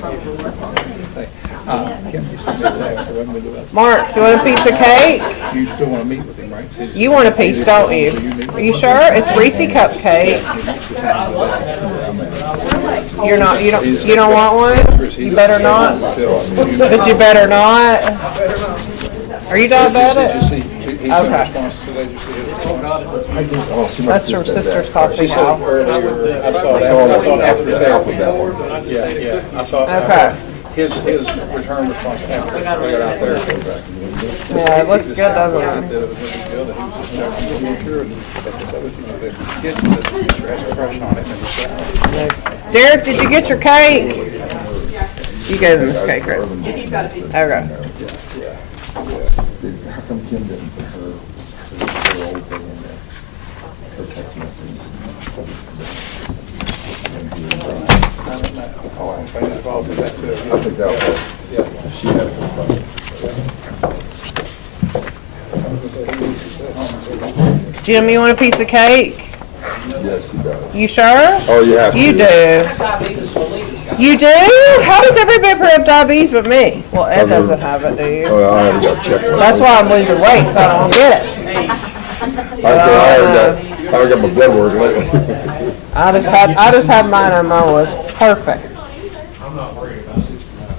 Thank you. Kim, you sent me a text. I wasn't gonna do that. Mark, you want a piece of cake? You still want to meet with him, right? You want a piece, don't you? Are you sure? It's Reese cupcake. You're not. You don't want one? You better not. But you better not. Are you diabetic? Okay. That's from Sister's Coffee House. I saw it after that. Yeah, I saw it. Okay. His return response after we got out there. Yeah, it looks good, doesn't it? Derek, did you get your cake? You gave him his cake, right? Okay. How come Kim didn't put her old thing in there? Her text message. I think that was, yeah, she had it. Jim, you want a piece of cake? Yes, he does. You sure? Oh, you have to. You do. You do? How does everybody have diabetes but me? Well, Ed doesn't have it, do you? Oh, I haven't got checked. That's why I'm losing weight, so I don't get it. I haven't got my blood work lately. I just had mine and mine was perfect.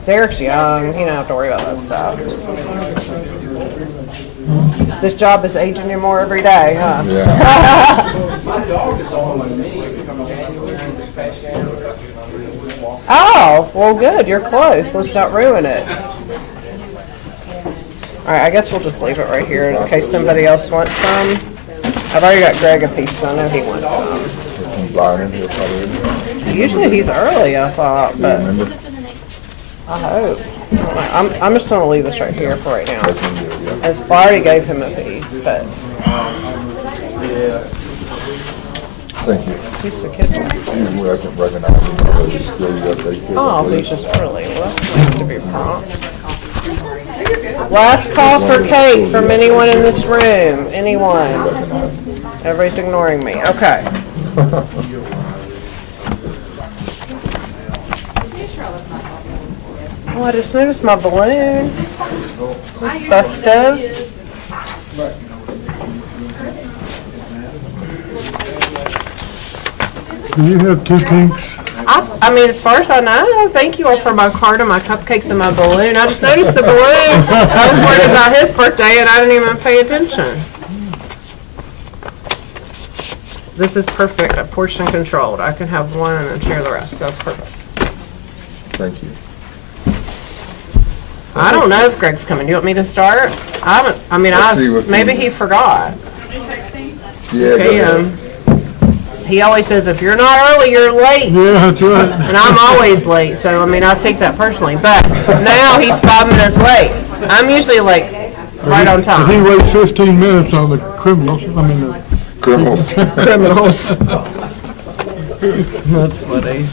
Derek's young, he don't have to worry about that stuff. This job is aging you more every day, huh? Yeah. Oh, well good, you're close. Let's not ruin it. Alright, I guess we'll just leave it right here in case somebody else wants some. I've already got Greg a piece, so I know he wants some. Usually he's early, I thought, but I hope. I'm just going to leave this right here for right now. I already gave him a piece, but... Thank you. He's the kid. Usually I can recognize him. He's still USA kid. Oh, he's just early. Well, that's nice to be prompt. Last call for cake from anyone in this room. Anyone? Everybody's ignoring me. Okay. Oh, I just noticed my balloon. It's festive. Do you have two pinks? I mean, as far as I know, thank you all for my card and my cupcakes and my balloon. I just noticed the balloon. I was worried about his birthday and I didn't even pay attention. This is perfect, portion controlled. I can have one and then share the rest. That's perfect. Thank you. I don't know if Greg's coming. Do you want me to start? Maybe he forgot. Yeah, go ahead. He always says, if you're not early, you're late. Yeah, that's right. And I'm always late, so I take that personally. But now he's 5 minutes late. I'm usually like right on time. He waits 15 minutes on the criminals. Criminals. Criminals. That's funny.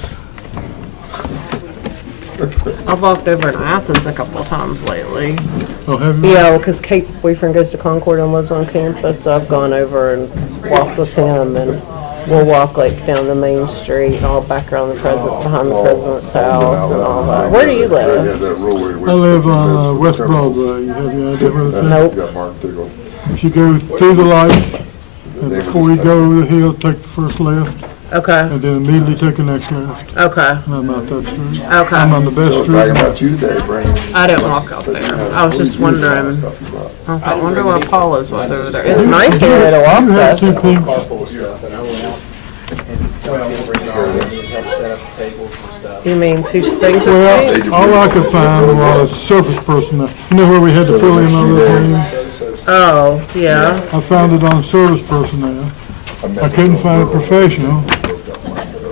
I've walked over in Athens a couple of times lately. Oh, have you? Yeah, because Kate's boyfriend goes to Concord and lives on campus, so I've gone over and walked with him, and we'll walk like down the main street, all back around the behind the president's house and all that. Where do you live? I live on West Broadway. You have any idea where it's at? Nope. If you go through the light, and before you go over the hill, take the first left, Okay. and then immediately take the next left. Okay. And I'm out that street. Okay. I'm on the best street. About you today, Brandon. I didn't walk out there. I was just wondering. I wonder where Apollo's was over there. It's nice here to walk You have two though. pinks. You mean two things? Well, all I could find was surface personnel. You know where we had to fill in all those names? Oh, yeah. I found it on service personnel. I couldn't find a professional.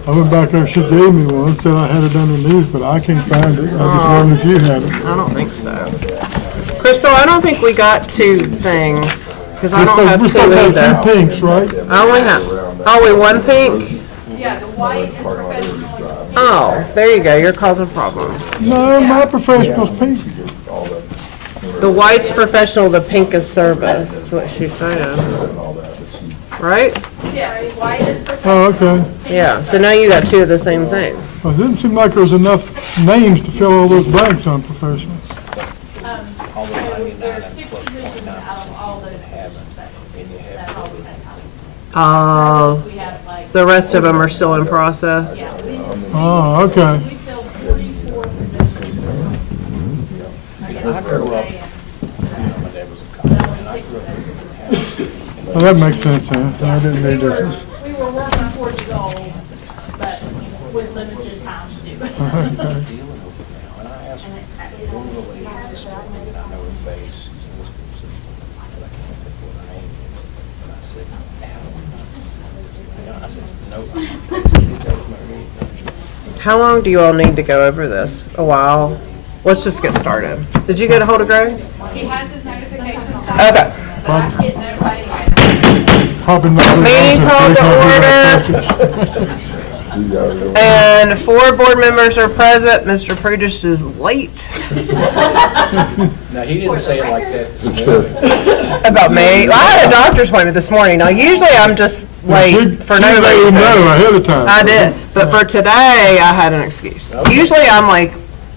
I went back there, she gave me one, said I had it underneath, but I can't find it. I just wondered if you had it. I don't think so. Crystal, I don't think we got two things, because I don't have We're two supposed to have either. two pinks, right? I only have, we one pink? Yeah, the white is professional. Oh, there you go, you're causing problems. No, my professional's pink. The white's professional, the pink is service, is what she said. right? Yeah, white is Oh, professional. okay. Yeah, so now you got two of the same thing. Well, it didn't seem like there was enough names to fill all those blanks on professional. So there's 6 positions out of all those positions that's all we had time. Uh, We have like, the rest of them are still in process. yeah, we Oh, okay. filled 44 positions. I grew up, my dad was a cop, and I grew up in Well, that makes sense, huh? I didn't need this. We were working towards the goal, but with limited time to do it. dealing with it now, and I asked one of the ladies this morning, and I know her face, she's in the school system, and I can't think what her name is, and I said, how do I not see this? I said, no, How long do you all need to go over this? A while? Let's just get started. Did you get a hold of Greg? He has his notifications on. Okay. But I'm getting notified anyway. Probably not. Meeting called to order. And 4 board members are present. Mr. Prudish is late. Now, he didn't say it like that this morning. About me. Well, I had a doctor's appointment this morning. Now, usually I'm just late for no She let you reason. know ahead of time. I did, but for today, I had an excuse. Usually I'm like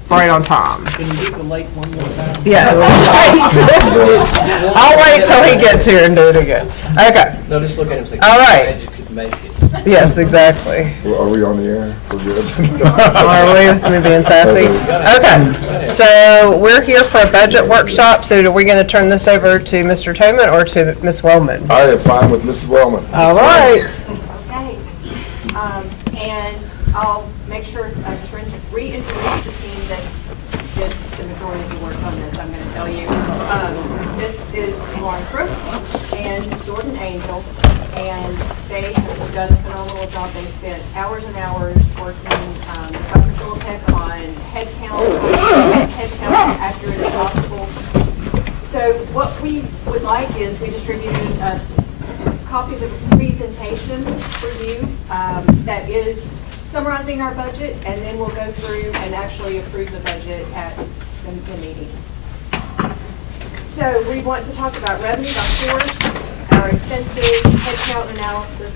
right on time. Can you do the late one more time? Yeah, I'll wait till he gets here and do it again. Okay, No, just look at him and say, All right. glad you could make it. yes, exactly. Are we on the air? We're good? Are we with me being sassy? Okay, so we're here for a budget workshop, so are we gonna turn this over to Mr. Toman or to Ms. Wellman? I am fine with Mrs. Wellman. All right. Okay, and I'll make sure I just reintroduce the team that did the majority of the work on this, I'm gonna tell you. This is Lauren Crook and Jordan Angel, and they have done a phenomenal job. They spent hours and hours working, Dr. Philipek on head count accurate as possible. So what we would like is we distributed copies of a presentation for you that is summarizing our budget, and then we'll go through and actually approve the budget at the meeting. So we want to talk about revenue by source, our expenses, headcount analysis,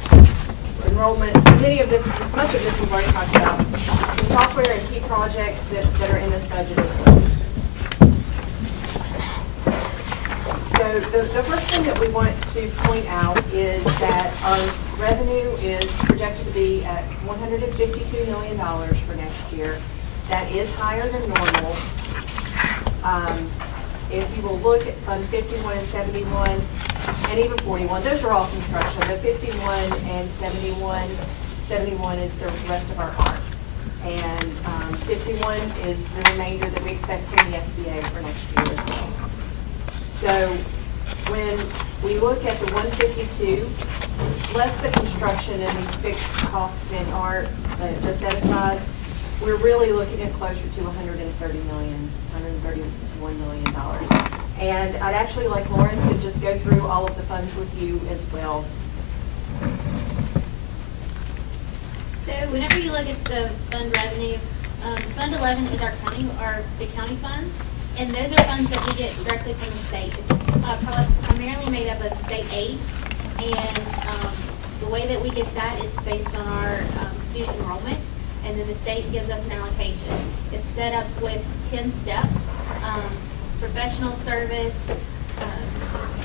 enrollment, much of this we've already talked about, some software and key projects that are in this budget as well. So the first thing that we want to point out is that our revenue is projected to be at $152 million for next year. That is higher than normal. If you will look at Fund 51 and 71, and even 41, those are all construction, but 51 and 71 is the rest of our ARC. And 51 is the remainder that we expect from the SBA for next year as well. So when we look at the 152, less the construction and these fixed costs in ARC, the set-asides, we're really looking at closer to $131 million. And I'd actually like Lauren to just go through all of the funds with you as well. So whenever you look at the fund revenue, Fund 11 is the county funds, and those are funds that we get directly from the state. It's primarily made up of state aid, and the way that we get that is based on our student enrollment, and then the state gives us an allocation. It's set up with 10 steps, professional service,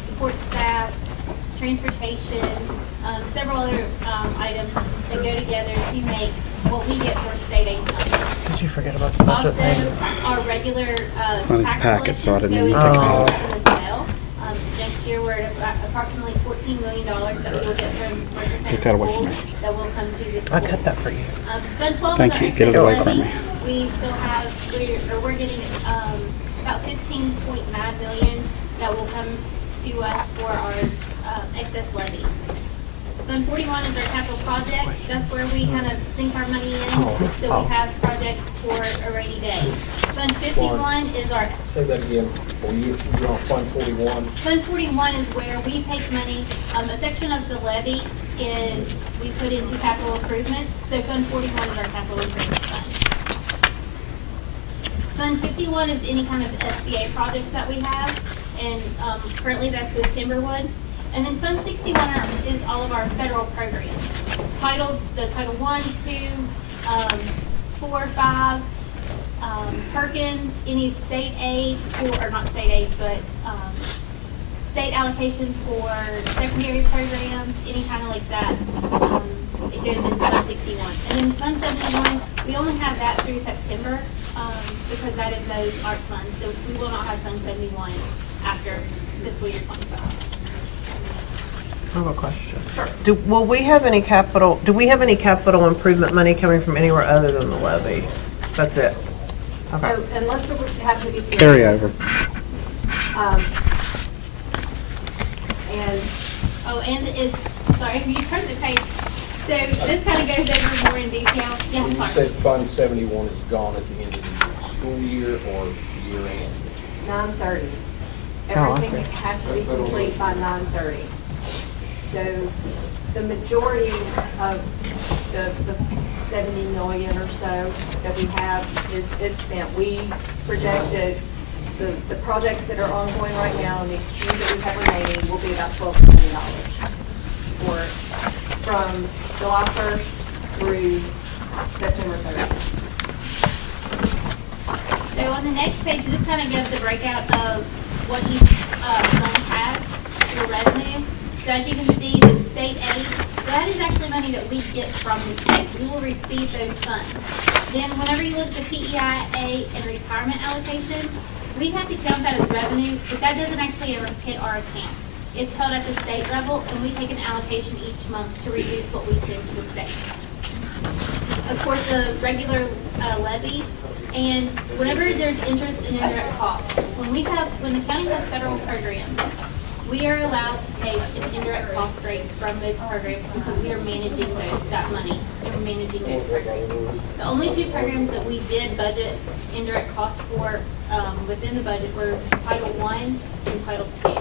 support staff, transportation, several other items that go together to make what we get for state aid funds. Did you forget about the budget thing? Also, our regular It's not in the tax packet, so I collections didn't go even into think about it as well. Next year, we're at approximately $14 million that we will get from Mercer Take that away from schools that will come to the school. I cut that for you. Fund 12 Thank is our you. Get it excess away from levy. me. We still have, we're getting about $15.9 million that will come to us for our excess levy. Fund 41 is our capital projects. That's where we kind of sink our money in, so we have projects for a rainy day. Fund 51 is our, Say that again, you're on Fund 41. Fund 41 is where we take money, a section of the levy is, we put into capital improvements, so Fund 41 is our capital improvement fund. Fund 51 is any kind of SBA projects that we have, and currently that's with Timberwood. And then Fund 61 is all of our federal programs. Title 1, 2, 4, 5, Perkins, any state aid, or not state aid, but state allocation for secondary programs, any kind of like that, it goes in Fund 61. And then Fund 71, we only have that through September, because that is those art funds. So we will not have Fund 71 after fiscal year 25. I have a question. Sure. Do we have any capital improvement money coming from anywhere other than the levy? That's it? Okay. So unless there would have to be. Carryover. And Sorry, if you turn the page, so this kind of goes over more in detail. Yeah, You sorry. said Fund 71 is gone at the end of the school year or year end? 9:30. I Everything see. has to be complete by 9:30. So the majority of the 70 million or so that we have is spent. We projected the projects that are ongoing right now and the few that we have remaining will be about $12 million from July 1st through September 30th. So on the next page, this kind of gives the breakout of what each fund has for revenue. So as you can see, the state aid, so that is actually money that we get from the state. We will receive those funds. Then whenever you look at the PEIA and retirement allocation, we have to count that as revenue, but that doesn't actually ever hit our account. It's held at the state level, and we take an allocation each month to reduce what we send to the state. Of course, the regular levy, and whenever there's interest and indirect costs, when the county has federal programs, we are allowed to take an indirect cost rate from those programs because we are managing that money and we're managing those programs. The only two programs that we did budget indirect costs for within the budget were Title I and Title II,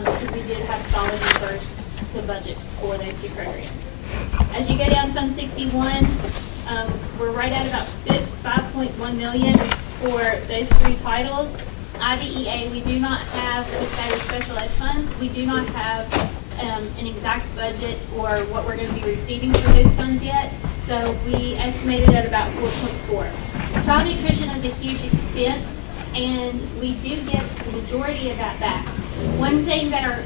because we did have solid numbers to budget for those two programs. As you go down Fund 61, we're right at about 5.1 million for those three titles. IDEA, we do not have, with special ed funds, we do not have an exact budget or what we're going to be receiving for those funds yet. So we estimated at about 4.4. Child nutrition is a huge expense, and we do get the majority of that back. One thing that our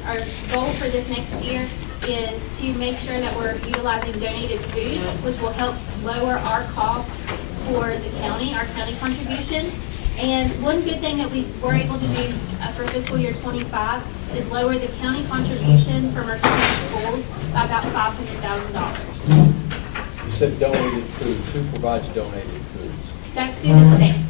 goal for this next year is to make sure that we're utilizing donated food, which will help lower our cost for the county, our county contribution. And one good thing that we were able to do for fiscal year 25 is lower the county contribution for Mercer County Schools by about $500,000. You said donated foods. Who provides donated foods? That's through the state.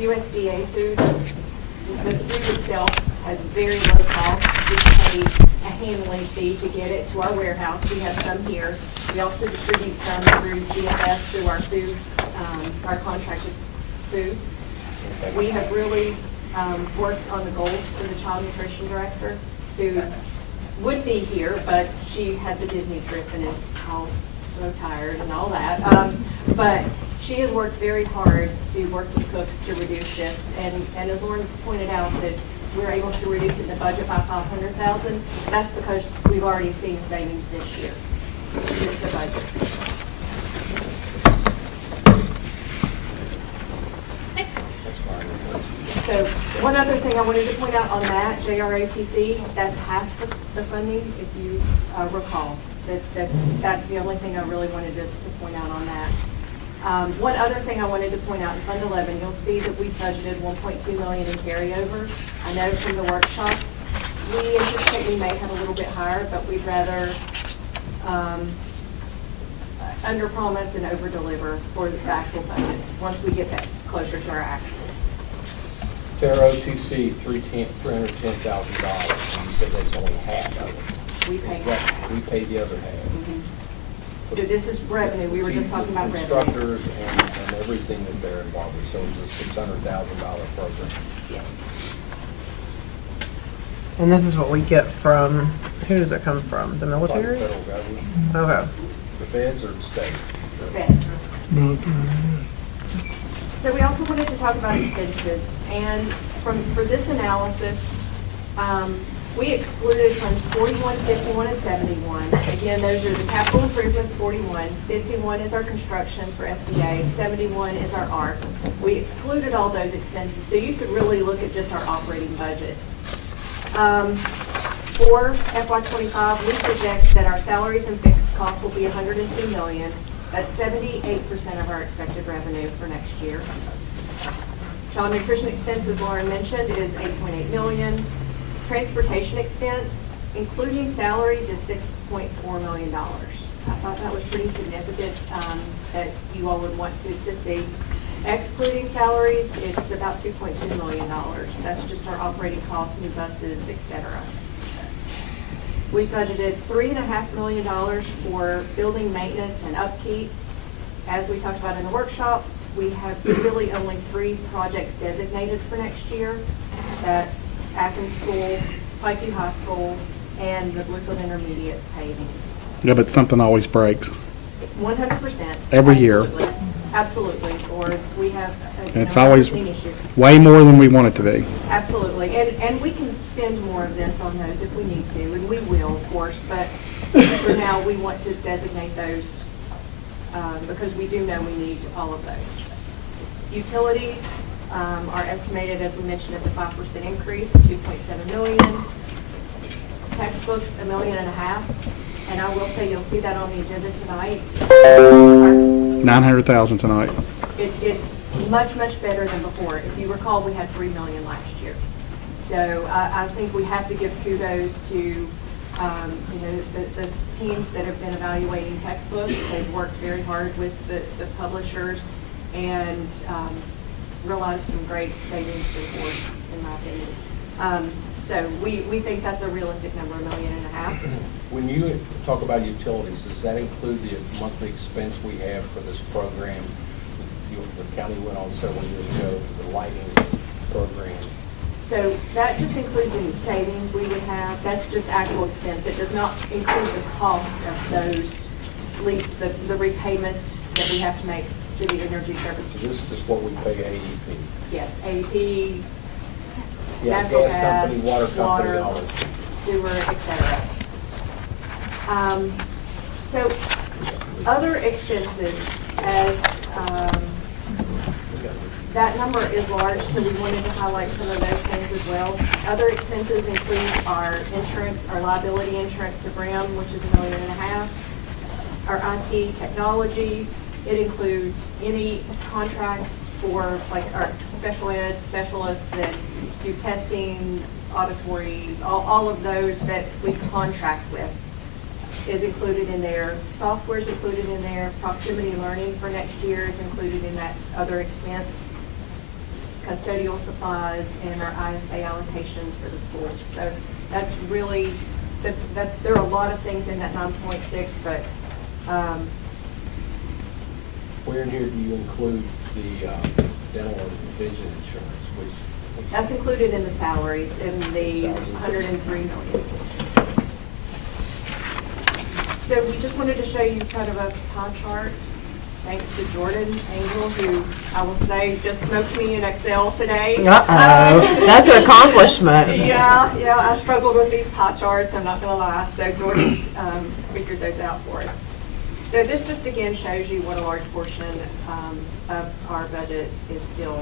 USDA food. The food itself has very low cost. We pay a handling fee to get it to our warehouse. We have some here. We also distribute some through CFS through our food, our contracted food. We have really worked on the goals for the child nutrition director, who would be here, but she had the Disney trip and is all so tired and all that. But she has worked very hard to work with cooks to reduce this. And as Lauren pointed out, that we're able to reduce it in the budget by $500,000. That's because we've already seen savings this year with the budget. So one other thing I wanted to point out on that, JROTC, that's half the funding, if you recall. That's the only thing I really wanted to point out on that. One other thing I wanted to point out in Fund 11, you'll see that we budgeted $1.2 million in carryover. I know from the workshop, we anticipate we may have a little bit higher, but we'd rather under-promise and over-deliver for the actual budget once we get that closer to our actuals. Fair OTC, $310,000, and you said that's only half of it. We pay Is that- half. We pay the other half. So this is revenue, we were just talking about revenue. Instructors and everything that they're involved with, so it's a $600,000 program. Yes. And this is what we get from, who does it come from? The Like the military? federal government, Okay. the feds or the state? Feds. Military, So we also wanted to talk about expenses, and for this analysis, We excluded funds 41, 51, and 71. Again, those are the capital improvements, 41. 51 is our construction for SBA. 71 is our ARC. We excluded all those expenses, so you could really look at just our operating budget. For FY25, we project that our salaries and fixed costs will be $102 million. That's 78% of our expected revenue for next year. Child nutrition expense, as Lauren mentioned, is $8.8 million. Transportation expense, including salaries, is $6.4 million. I thought that was pretty significant that you all would want to see. Excluding salaries, it's about $2.2 million. That's just our operating costs, new buses, et cetera. We budgeted $3.5 million for building maintenance and upkeep. As we talked about in the workshop, we have really only 3 projects designated for next year. That's Athens School, Pikeview High School, and the Bluefield Intermediate paving. Yeah, but something always breaks. 100%. Every year. Absolutely. Or we have It's always an issue. way more than we want it to be. Absolutely. And we can spend more of this on those if we need to, and we will, of course, but for now, we want to designate those because we do know we need all of those. Utilities are estimated, as we mentioned, at the 5% increase of $2.7 million. Textbooks, $1.5 million. And I will say, you'll see that on the agenda tonight. 900,000 tonight. It's much, much better than before. If you recall, we had $3 million last year. So I think we have to give kudos to the teams that have been evaluating textbooks. They've worked very hard with the publishers and realized some great savings for the board, in my opinion. So we think that's a realistic number, $1.5 million. When you talk about utilities, does that include the monthly expense we have for this program? The county went on several years ago for the lighting program. So that just includes any savings we would have. That's just actual expense. It does not include the cost of those, the repayments that we have to make to the energy services. So this is just what we pay AEP? Yes, AEP, Yeah, natural gas company, water company, all water, of it. sewer, et cetera. So other expenses, as that number is large, so we wanted to highlight some of those things as well. Other expenses include our insurance, our liability insurance to Brim, which is $1.5 million. Our IT technology, it includes any contracts for like our special ed specialists that do testing, auditory, all of those that we contract with is included in there. Software is included in there. Proximity learning for next year is included in that other expense. Custodial supplies and our ISA allocations for the schools. So that's really, there are a lot of things in that 9.6, but where in here do you include the dental and vision insurance, which that's included in the salaries in the $103 million. So we just wanted to show you kind of a pie chart. Thanks to Jordan Angel, who I will say just smoked me in Excel today. Uh-oh, that's an accomplishment. Yeah, I struggled with these pie charts, I'm not gonna lie. So Jordan figured those out for us. So this just again shows you what a large portion of our budget is still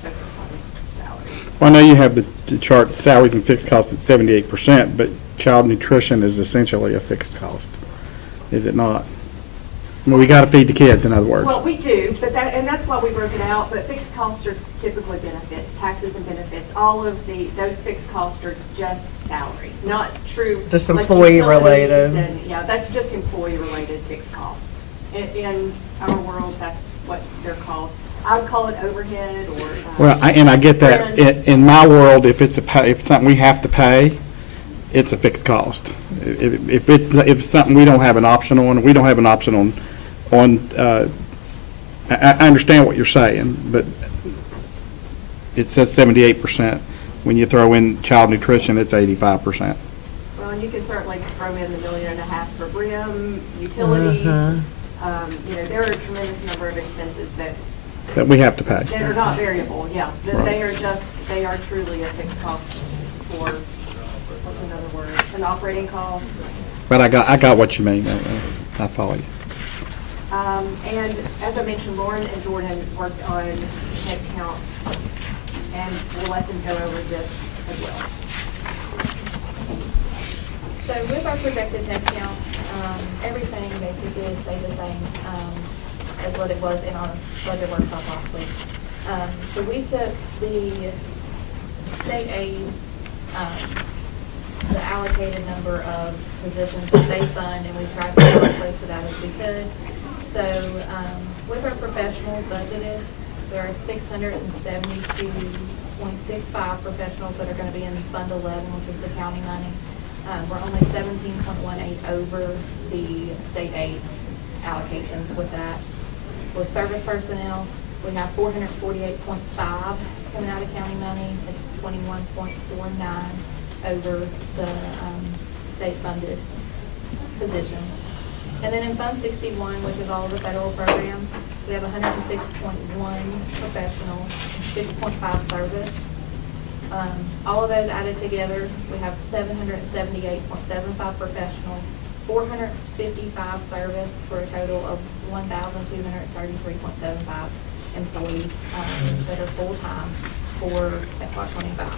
focused on salaries. Well, I know you have the chart, salaries and fixed costs at 78%, but child nutrition is essentially a fixed cost, is it not? I mean, we got to feed the kids, in other words. Well, we do, but that's why we broke it out, but fixed costs are typically benefits, taxes and benefits. All of those fixed costs are just salaries, not true. Just like employee utilities related. and, yeah, that's just employee related fixed costs. In our world, that's what they're called. I would call it overhead or. Well, and I get that. In my world, if it's something we have to pay, it's a fixed cost. If it's something we don't have an option on, we don't have an option on. I understand what you're saying, but it says 78%. When you throw in child nutrition, it's 85%. Well, and you can certainly throw in the $1.5 million for Brim, utilities. There are a tremendous number of expenses That we have to pay. that are not variable. Yeah, Right. they are truly a fixed cost for what's another word, an operating cost. But I got what you mean. I follow you. And as I mentioned, Lauren and Jordan worked on head count, and we'll let them go over this as well. So with our projected head count, everything basically is stayed the same as what it was in our budget workshop last week. So we took the state aid, the allocated number of positions that they fund, and we tried to get as close to that as we could. So with our professionals budgeted, there are 672.65 professionals that are going to be in Fund 11, which is the county money. We're only 17.18 over the state aid allocations with that. With service personnel, we have 448.5 coming out of county money. It's 21.49 over the state funded positions. And then in Fund 61, which is all of the federal programs, we have 106.1 professional, 6.5 service. All of those added together, we have 778.75 professional, 455 service, for a total of 1,233.75 employees that are full-time for FY25.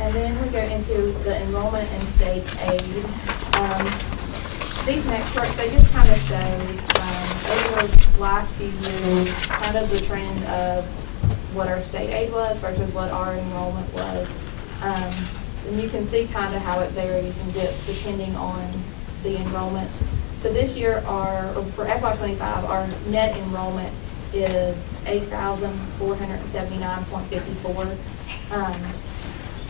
And then we go into the enrollment and state aid. These next charts, they just kind of show over the last few years, kind of the trend of what our state aid was versus what our enrollment was. And you can see kind of how it varies and dips depending on the enrollment. So this year, for FY25, our net enrollment is 8,479.54.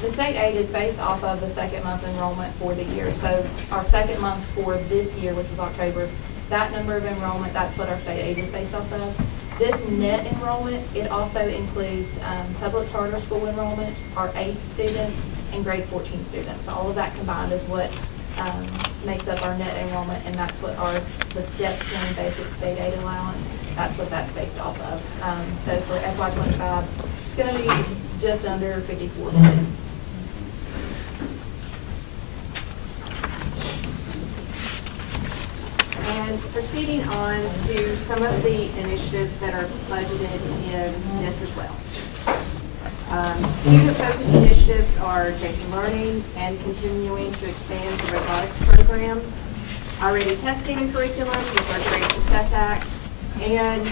The state aid is based off of the second month enrollment for the year. So our second month for this year, which is October, that number of enrollment, that's what our state aid is based off of. This net enrollment, it also includes public charter school enrollment, our ACE students, and grade 14 students. So all of that combined is what makes up our net enrollment, and that's what the step 10 basic state aid allowance, that's what that's based off of. So for FY25, it's going to be just under 54 million. And proceeding on to some of the initiatives that are budgeted in this as well. Student-focused initiatives are Jason Learning and continuing to expand the robotics program, already testing and curriculum with our Great Success Act, and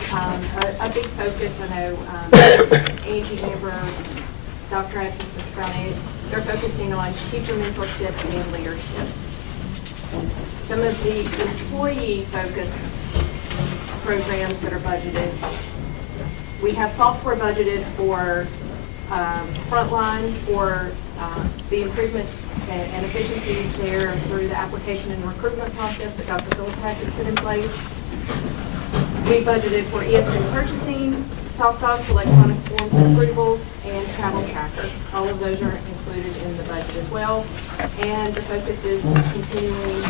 a big focus, I know Angie, Amber, Dr. Atkins, Mr. Brown, they're focusing on teacher mentorship and leadership. Some of the employee-focused programs that are budgeted, we have software budgeted for frontline for the improvements and efficiencies there through the application and recruitment process that Dr. Philippak has put in place. We budgeted for ESN purchasing, soft docs, electronic forms and approvals, and travel tracker. All of those are included in the budget as well. And the focus is continuing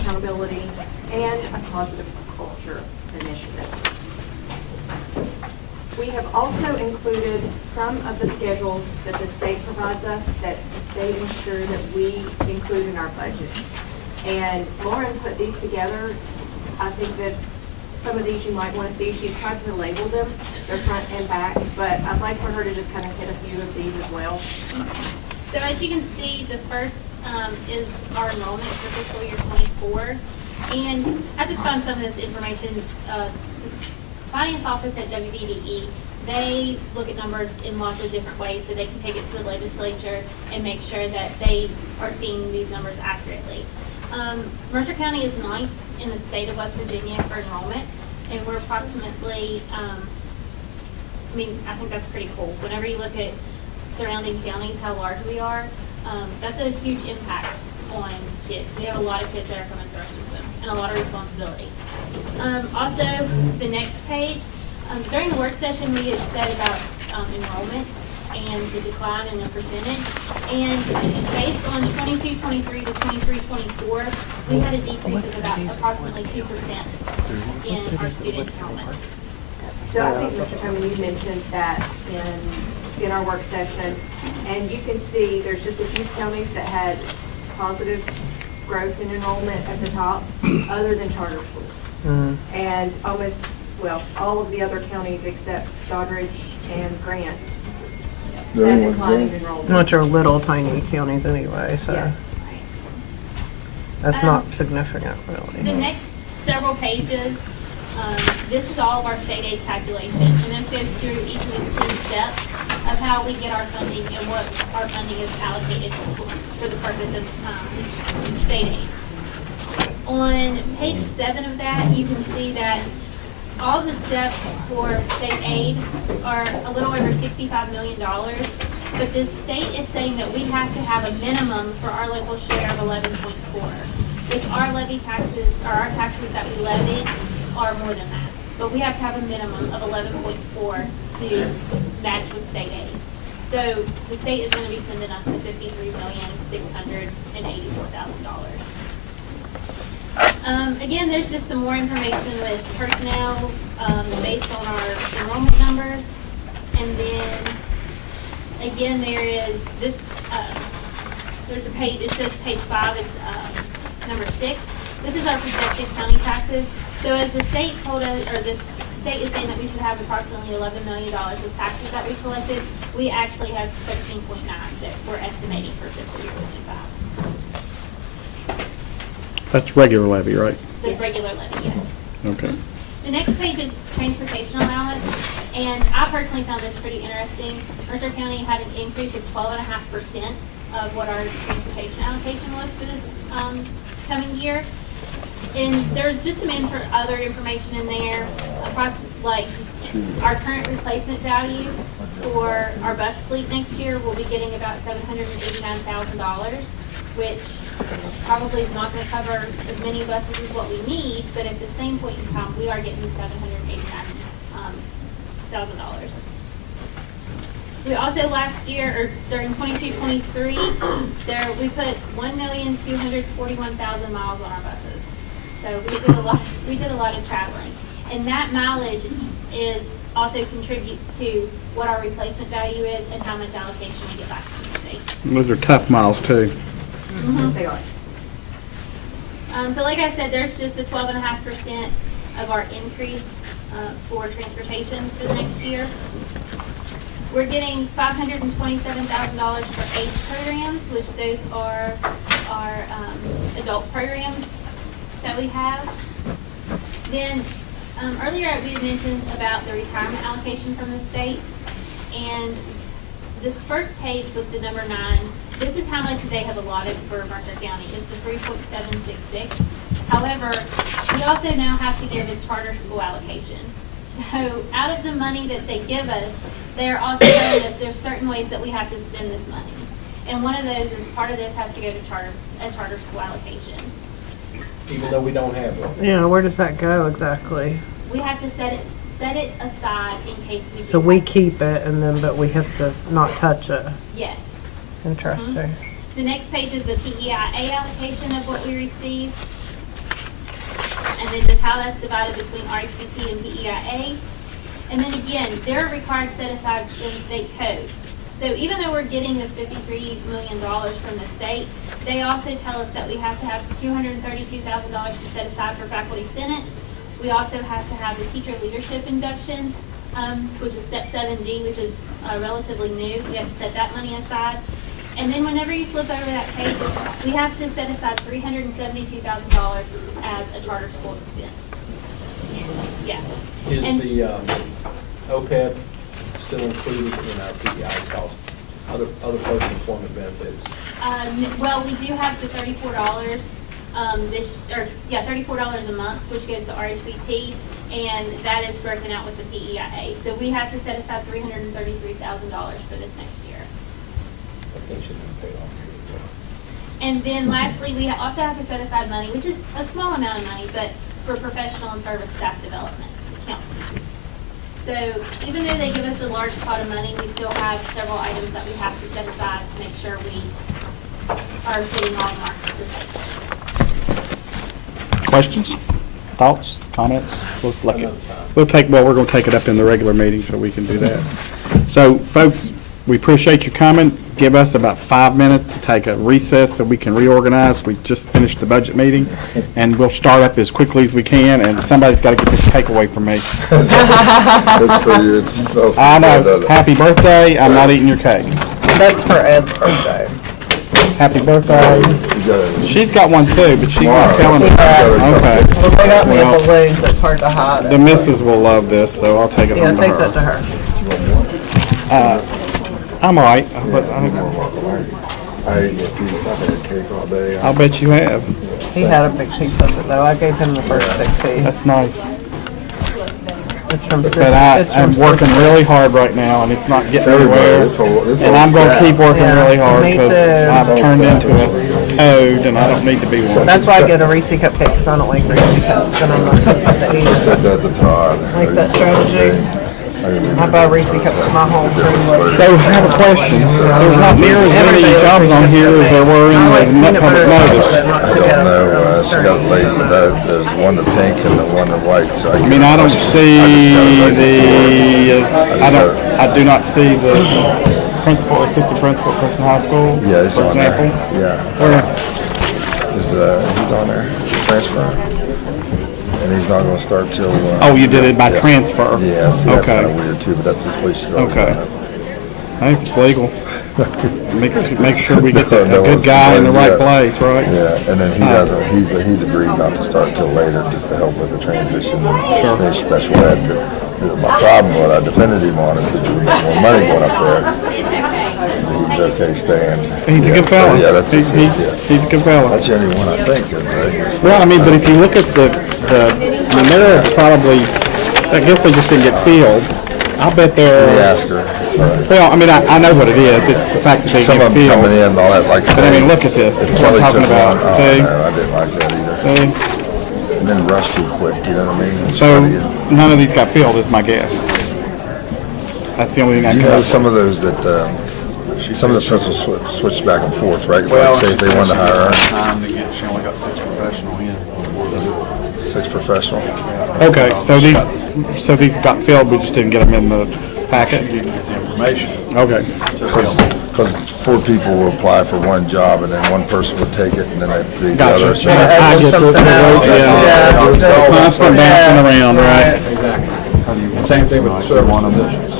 accountability and a positive culture initiative. We have also included some of the schedules that the state provides us that they ensure that we include in our budget. And Lauren put these together. I think that some of these you might want to see. She's tried to label them, they're front and back, but I'd like for her to just kind of hit a few of these as well. So as you can see, the first is our enrollment for fiscal year 24. And I just found some of this information. The finance office at WVDE, they look at numbers in lots of different ways so they can take it to the legislature and make sure that they are seeing these numbers accurately. Mercer County is 9th in the state of West Virginia for enrollment, and we're approximately, I think that's pretty cool. Whenever you look at surrounding counties, how large we are, that's a huge impact on kids. We have a lot of kids that are coming through our system and a lot of responsibility. Also, the next page, during the work session, we had said about enrollment and the decline in the percentage. And based on 22-23 to 23-24, we had a decrease of about approximately 2% in our student enrollment. So I think, Mr. Tillman, you mentioned that in in our work session, and you can see there's just a few counties that had positive growth in enrollment at the top, other than charter schools. And almost, well, all of the other counties except Doddridge and Grant had declining enrollment. Which are little tiny counties anyway, so Yes. that's not significant The really. next several pages, this is all of our state aid calculation, and this goes through each of these 10 steps of how we get our funding and what our funding is allocated for the purpose of state aid. On page 7 of that, you can see that all the steps for state aid are a little over $65 million, but the state is saying that we have to have a minimum for our local share of 11.4, which our levy taxes, or our taxes that we levy are more than that. But we have to have a minimum of 11.4 to match with state aid. So the state is going to be sending us $53,684,000. Again, there's just some more information with personnel based on our enrollment numbers. And then, again, there is this, there's a page, it says page 5, it's number 6. This is our projected county taxes. So as the state told us, or the state is saying that we should have approximately $11 million of taxes that we collected, we actually have 13.9 that we're estimating for fiscal year 25. That's regular levy, right? That's regular levy, yes. Okay. The next page is transportation allowance, and I personally found this pretty interesting. Mercer County had an increase of 12.5% of what our transportation allocation was for this coming year. And there's just some other information in there, like our current replacement value for our bus fleet next year, we'll be getting about $789,000, which probably is not going to cover as many buses as what we need, but at the same point in time, we are getting $789,000. We also last year, or during 22-23, we put 1,241,000 miles on our buses. So we did a lot of traveling, and that mileage also contributes to what our replacement value is and how much allocation we get back from the state. Those are tough miles too. Yes, they are. So like I said, there's just the 12.5% of our increase for transportation for the next year. We're getting $527,000 for ACE programs, which those are our adult programs that we have. Then earlier we had mentioned about the retirement allocation from the state, and this first page with the number 9, this is how much they have allotted for Mercer County. It's the 3.766. However, we also now have to give a charter school allocation. So out of the money that they give us, they're also telling us there's certain ways that we have to spend this money. And one of those is part of this has to go to a charter school allocation. Even though we don't have one. Yeah, where does that go exactly? We have to set it aside in case we do. So we keep it and then, but we have to not touch it. Yes. Interesting. The next page is the PEIA allocation of what we receive. And then just how that's divided between RHBT and PEIA. And then again, they're required set aside in state code. So even though we're getting this $53 million from the state, they also tell us that we have to have $232,000 to set aside for faculty senate. We also have to have the teacher leadership induction, which is step 7D, which is relatively new. We have to set that money aside. And then whenever you flip over that page, we have to set aside $372,000 as a charter school expense. Yeah. Is And- the OPEB still included in our PEI cost? Other post-employment benefits? Well, we do have the $34 $34 a month, which goes to RHBT, and that is broken out with the PEIA. So we have to set aside $333,000 for this next year. I think should be paid off. And then lastly, we also have to set aside money, which is a small amount of money, but for professional and service staff development counseling. So even though they give us a large pot of money, we still have several items that we have to set aside to make sure we are hitting all the marks at the same time. Questions, thoughts, comments? We're going to take it up in the regular meeting so we can do that. So folks, we appreciate you coming. Give us about 5 minutes to take a recess so we can reorganize. We just finished the budget meeting, and we'll start up as quickly as we can, and somebody's got to get this cake away from me. It's for you. It's I know. Happy birthday. I'm not eating your cake. That's for Ed's birthday. Happy birthday. She's got one too, but she's not telling me. Yeah. Okay. Well, they got me Well, a balloon, so it's hard to hide it. The missus will love this, so I'll take it Yeah, home to take that to her. her. I'm all right, but I ate a piece. I've had cake all day. I'll bet you have. He had a big piece of it though. I gave him the first 6 pieces. That's nice. It's from Sis. But I'm working really hard right now, and it's not getting Everybody, anywhere. this whole And I'm going to staff. keep working Yeah, really hard me because too. I've turned into a toad, and I don't need to be one. That's why I get a Reese cupcake, because I don't like Reese cups, and I'm not supposed to I eat. said that to Todd. Like that strategy. I buy Reese cups for my whole crew. So I have a question. There's not near as many jobs on here as there were in the public notice. I don't know, she got it late, but there's one the pink and the one the white, so I mean, I don't see I do not see the principal, assistant principal at Preston High School, Yeah, he's for on there, example. yeah. Where? He's on there, transfer. And he's not gonna start till. Oh, you did it by yeah. transfer? Yeah, see, that's Okay. kinda weird too, but that's just the way she's always Okay. done it. Hey, if it's legal. Make sure we get a good guy in the right place, right? Yeah, and then he doesn't, he's agreed not to start till later, just to help with the transition and finish special ed. But my problem, what I defended him on, is that you make more money going up there. He's okay staying. He's a Yeah, good so, fella. Yeah, that's He's a good fella. That's the only one I think of, right? Well, I mean, but if you look at I mean, they're probably, I guess they just didn't get filled. I bet We they're, ask her. well, I mean, I know what it is. It's the fact that they Some get of them coming filled. in and all that, like But I say. mean, look at this. If That's what Kelly I'm talking took about. one, See? no, I didn't like that either. See? And then rush too quick, you know what I mean? So Try to get- none of these got filled is my guess. That's the only thing I You know, know. some of those that, some of the principals switch back and forth, right? Well, Like say if they wanted to hire her, time to get, she only got 6 professional in. 6 professional. Okay, so these got filled, we just didn't get them in the packet? She didn't get the information. Okay. Because 4 people will apply for one job and then one person would take it and then they'd be the Gotcha. other. So I get the Something else. yeah. Yeah. Constant bouncing around, right? Exactly. Same thing with the service positions.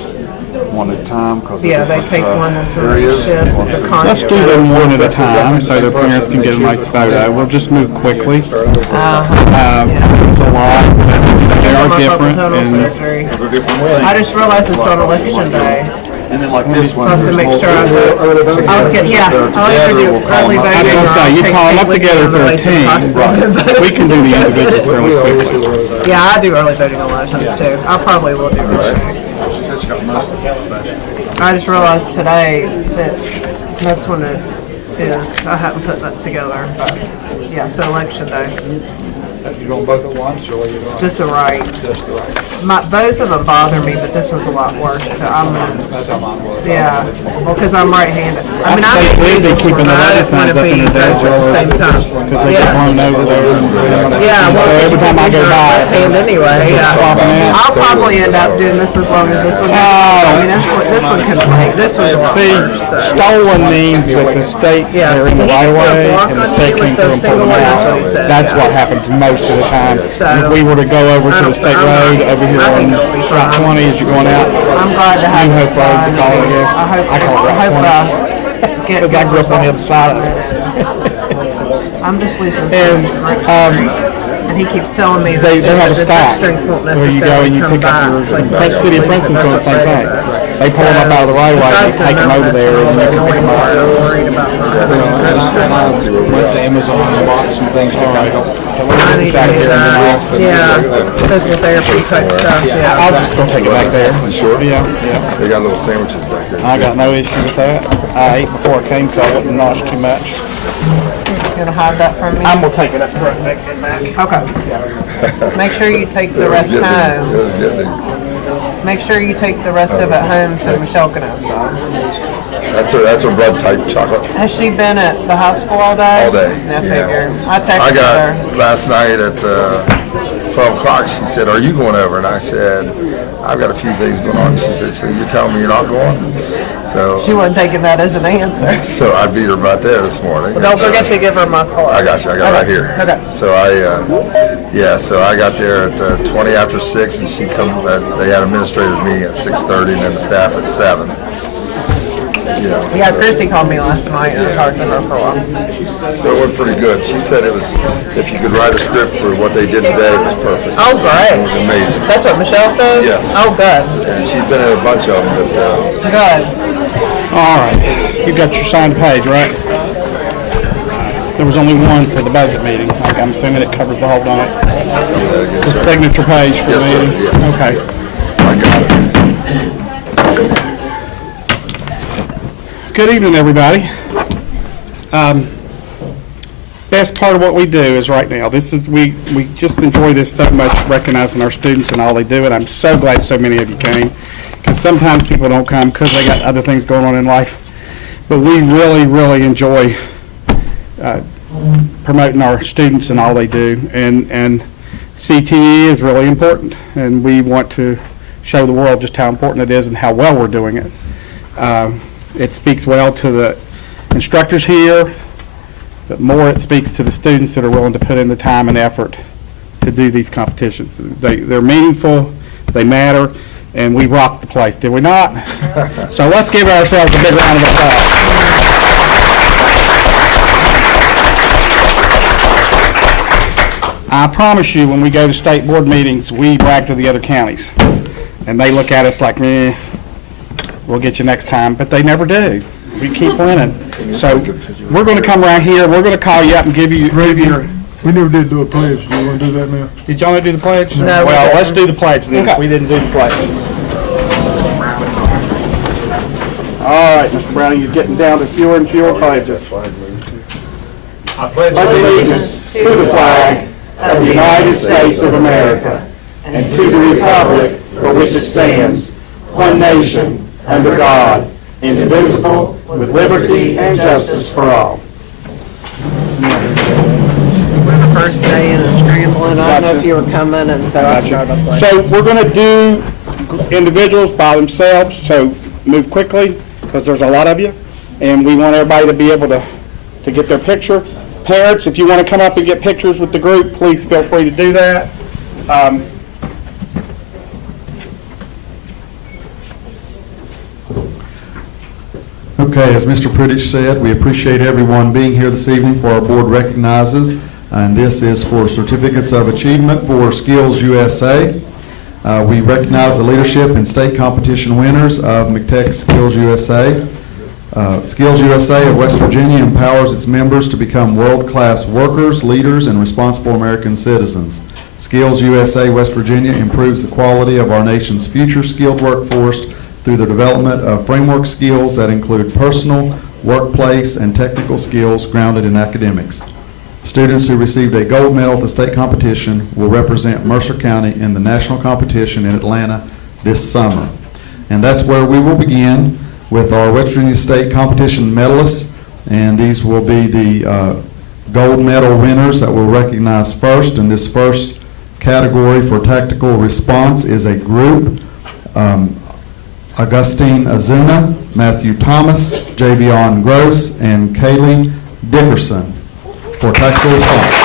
One at a time, because. Yeah, they take one that's a areas. shift, it's a Let's contract. do them one at a time so the parents can get a nice photo. We'll just move quickly. It's a lot, but they are different and I just realized it's on election day. And then like this So one. I have to there's make sure I multiple- was getting, yeah, I'll either do early voting I was or gonna say, I'll you take call them it up with me together on the for a way to the team. hospital. We can do the individuals fairly quickly. Yeah, I do early voting a lot of times too. I probably will do early voting. She said she got most of the professional. I just realized today that that's when it is. I hadn't put that together, but yeah, so election day, You going both at once, or what you doing? just the right. Just the right. Both of them bother me, but this one's a lot worse, so I'm gonna, That's how mine was. yeah, well, because I'm right-handed. I mean, I'd I stay can do busy this keeping one, the but I weather just wanna signs up be in the day. both at the same time. Because they get blown over there. Yeah, well, So every time I go by, left hand anyway, Swapping yeah. out. I'll probably end up doing this as long as this one. I mean, this one could wait, this one's a lot See, worse, so. stolen means that the state, Yeah. they're in the He right just of said way, walk and the on state you came with through the and pulled single them one, that's what he out. said, That's yeah. what happens most of the time. So- If we were to go over to the state road over here I think on it'll be Route fine. 20 as you're going out, I'm glad to have New it Hope Road, to call it, I guess. I call it Route get. because I grew up on the other side of it. I'm just losing And, and he keeps telling me They have a that stack strength won't where you go necessarily and you come pick up back. your, Like, like City of Princeton's doing the same thing. They pull them up out of the right of way, and they take them over there, and you can pick them up. I'm worried about not having Went to Amazon and bought some things to kind of help. I need to do that. Yeah, physical therapy type stuff, yeah. I'll just go take it back there. You sure? Yeah, yeah. They got little sandwiches back there. I got no issue with that. I ate before I came, so I wouldn't nosh too much. You gonna hide that from me? I'm gonna take it up so I can make it back. Okay. Make sure you take the rest It home. was getting- Make sure you take the rest of it home so Michelle can have some. That's her blood type chocolate. Has she been at the hospital all day? All day, I yeah. figured. I texted I got, her. last night at 12 o'clock, she said, "Are you going over?" And I said, I've got a few things going on. She said, so you're telling me you're not going? So She wasn't taking that as an answer. so I beat her right there this morning. Well, don't forget to give her my card. I got you. I got it right here. Okay. So so I got there at 20 after 6, and she comes. They had administrators meeting at 6:30, and then the staff at 7. Yeah, Chrissy called me last night and I talked to her for a while. So it went pretty good. She said it was, if you could write a script for what they did today, it was perfect. Oh, great. It was amazing. That's what Michelle says? Yes. Oh, good. And she's been in a bunch of them, but Good. All right, you got your signed page, right? There was only one for the budget meeting. I'm assuming it covers the whole night. The signature page for the Yes, sir. meeting? Yes. Okay. I got it. Good evening, everybody. Best part of what we do is right now. This is we just enjoy this so much, recognizing our students and all they do, and I'm so glad so many of you came. Because sometimes people don't come because they got other things going on in life. But we really, really enjoy promoting our students and all they do, and CTE is really important, and we want to show the world just how important it is and how well we're doing it. It speaks well to the instructors here, but more it speaks to the students that are willing to put in the time and effort to do these competitions. They're meaningful, they matter, and we rock the place, did we not? So let's give ourselves a big round of applause. I promise you, when we go to state board meetings, we brag to the other counties, and they look at us like, meh, we'll get you next time, but they never do. We keep winning. So we're going to come right here. We're going to call you up and give you. We never did do a pledge. Do you want to do that now? Did y'all want to do the pledge? No. Well, let's do the pledge then. Okay. We didn't do the pledge. All right, Mr. Browning, you're getting down to fewer and fewer pledges. I pledge allegiance to the flag of the United States of America and to the republic for which it stands, one nation, under God, indivisible, with liberty and justice for all. We're the first day and it's scrambling. I don't know if you were coming, and so I started up late. So we're going to do individuals by themselves, so move quickly, because there's a lot of you, and we want everybody to be able to get their picture. Parents, if you want to come up and get pictures with the group, please feel free to do that. Okay, as Mr. Prittich said, we appreciate everyone being here this evening for our board recognizes, and this is for certificates of achievement for Skills USA. We recognize the leadership and state competition winners of McTech Skills USA. Skills USA of West Virginia empowers its members to become world-class workers, leaders, and responsible American citizens. Skills USA West Virginia improves the quality of our nation's future skilled workforce through the development of framework skills that include personal, workplace, and technical skills grounded in academics. Students who received a gold medal at the state competition will represent Mercer County in the national competition in Atlanta this summer. And that's where we will begin with our West Virginia State competition medalists, and these will be the gold medal winners that we'll recognize first. And this first category for tactical response is a group. Augustine Azuna, Matthew Thomas, Javion Gross, and Kaylee Dickerson for tactical response.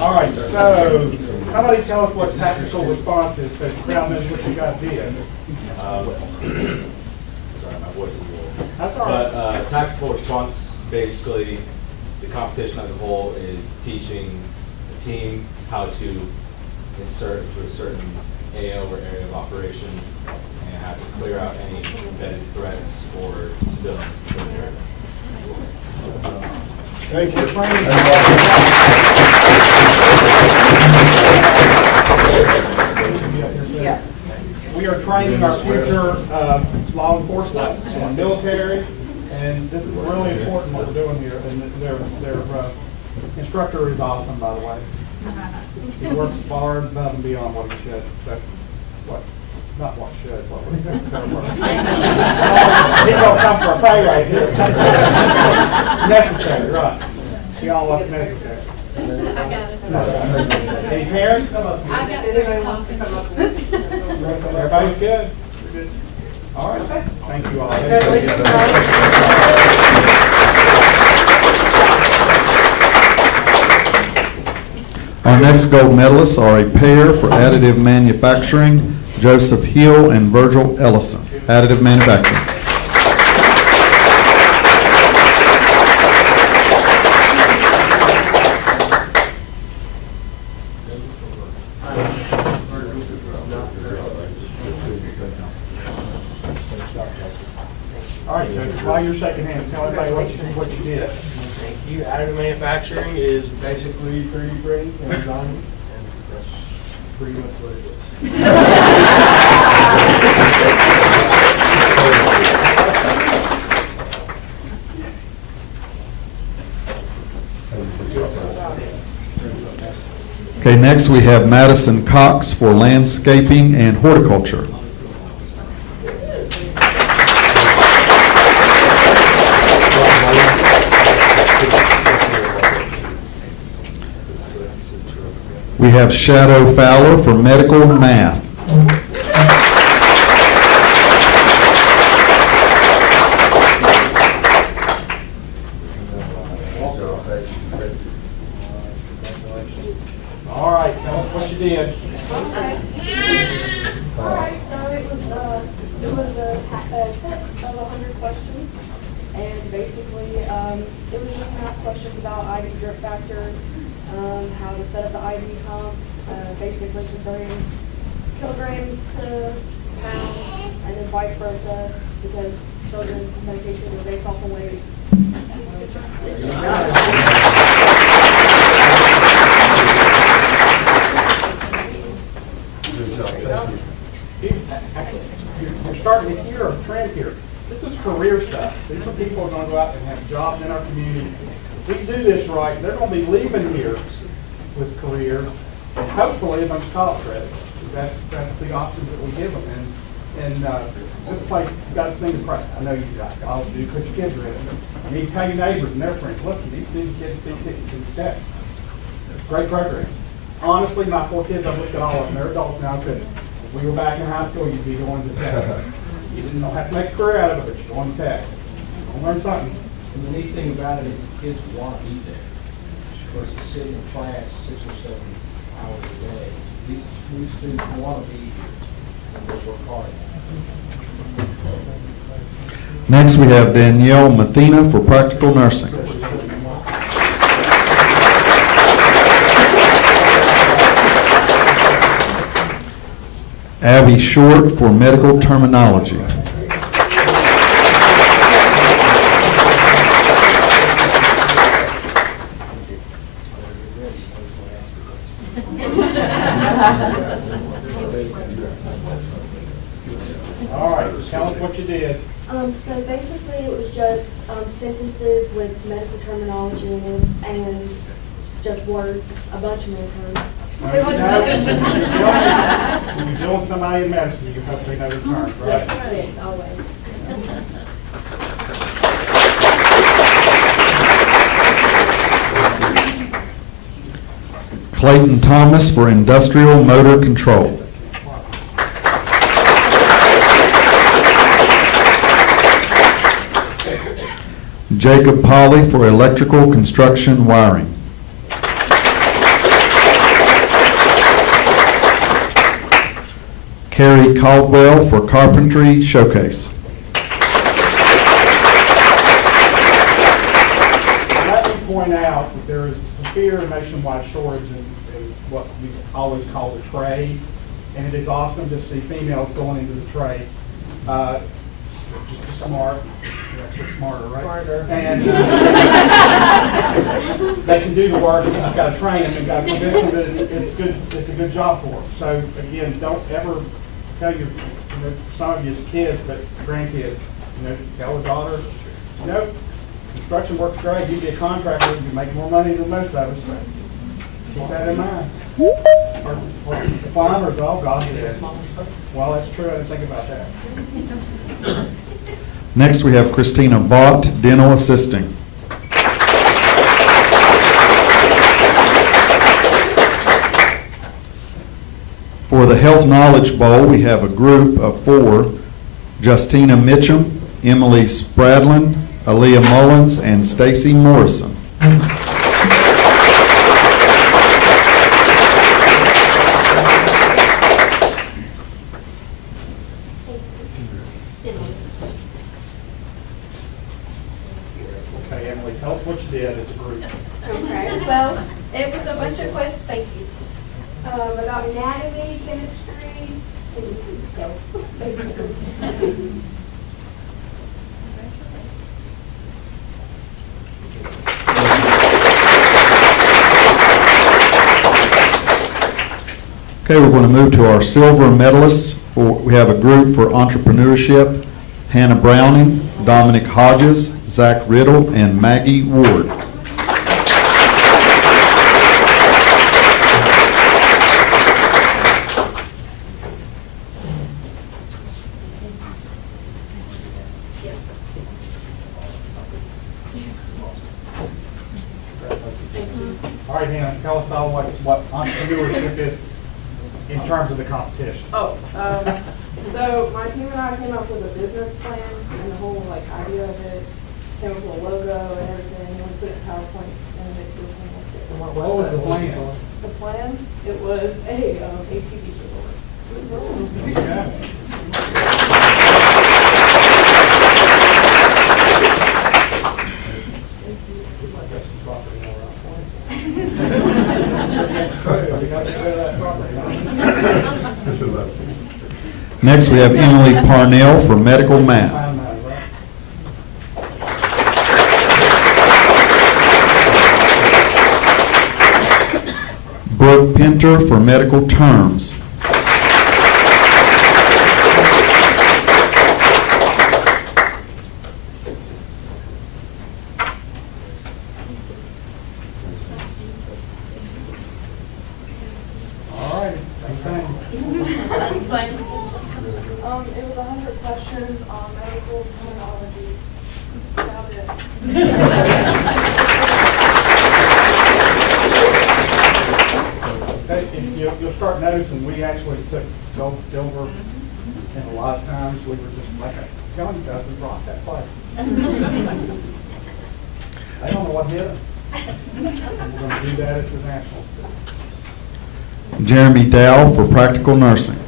All right, so somebody tell us what tactical response is, because the crowd knows what you guys did. Sorry, my voice is a little. That's all right. But tactical response, basically, the competition as a whole is teaching the team how to insert into a certain AO or area of operation and how to clear out any embedded threats or civilians in the area. Thank you. We are training our future law enforcement and military And this is really important what we're doing here, and their instructor is awesome, by the way. He works hard above and beyond what he should, but not what should, what we he don't come for a pay raise here. Necessary, right. He all what's necessary. I got it. Any parents? I got Anybody wants to come up with Everybody's good? All right, thank you all. Our next gold medalists are a pair for additive manufacturing, Joseph Hill and Virgil Ellison, additive manufacturing. All right, Joseph, while you're shaking hands, tell everybody what you did. Thank you. Additive manufacturing is basically 3D printing and designing, and that's pretty much what it is. Okay, next we have Madison Cox for landscaping and horticulture. We have Shadow Fowler for medical math. All right, tell us what you did. All right, so it was a test of 100 questions, and basically it was just math questions about IV drip factors, how to set up the IV pump, basically converting kilograms to pounds, and then vice versa, because children's medication is based off of weight. You're starting to hear a trend here. This is career stuff. These are people who are going to go out and have jobs in our community. If we do this right, they're going to be leaving here with career and hopefully a bunch of college credits. That's the options that we give them. And this place, you got to sing and pray. I know you got all do. Put your kids in it. You need to tell your neighbors and their friends, look, you need to send your kids to see tech. Great program. Honestly, my 4 kids, I've looked at all of them. They're adults now. I said, if we were back in high school, you'd be going to tech. You didn't have to make a career out of it, but you're going to tech. You're going to learn something. And the neat thing about it is the kids want to be there versus sitting in class 6 or 7 hours a day. These students want to be here and they work hard. Next, we have Danielle Mathena for practical nursing. Abby Short for medical terminology. All right, tell us what you did. So basically it was just sentences with medical terminology in them and just words, a bunch of medical terms. When you're dealing with somebody in medicine, you hope they know the terms, right? Yes, always. Clayton Thomas for industrial motor control. Jacob Polly for electrical construction wiring. Carrie Caldwell for carpentry showcase. Let me point out that there is a severe nationwide shortage in what we always call the trades, and it is awesome to see females going into the trades. Just smart, actually smarter, right? Smarter. And they can do the work, so you've got to train them and got to convince them that it's good. It's a good job for them. So again, don't ever tell some of your kids, but grandkids, tell a daughter, Nope. Construction works great. You be a contractor, you make more money than most of us. Keep that in mind. Or the farmers, oh God, yes. Well, that's true. I didn't think about that. Next, we have Christina Vaught, dental assisting. For the Health Knowledge Bowl, we have a group of 4, Justina Mitchum, Emily Spradlin, Aaliyah Mullins, and Stacy Morrison. Okay, Emily, tell us what you did as a group. Okay, well, it was a bunch of questions, thank you, about anatomy, chemistry, Okay, we're going to move to our silver medalists. We have a group for entrepreneurship, Hannah Browning, Dominic Hodges, Zach Riddle, and Maggie Ward. All right, Hannah, tell us all what entrepreneurship is in terms of the competition. So my team and I came up with a business plan and the whole idea of it, came up with a logo and everything, and we put it in PowerPoint and make it look. What was the plan? The plan, it was a ATV store. Yeah. Next, we have Emily Parnell for medical math. Brooke Pinter for medical terms. All right, same thing. It was 100 questions on medical terminology. About it. You'll start noticing we actually took gold, silver, and a lot of times we were just like a county does, we rocked that place. They don't know what hit them. We're going to do that at the national. Jeremy Dow for practical nursing.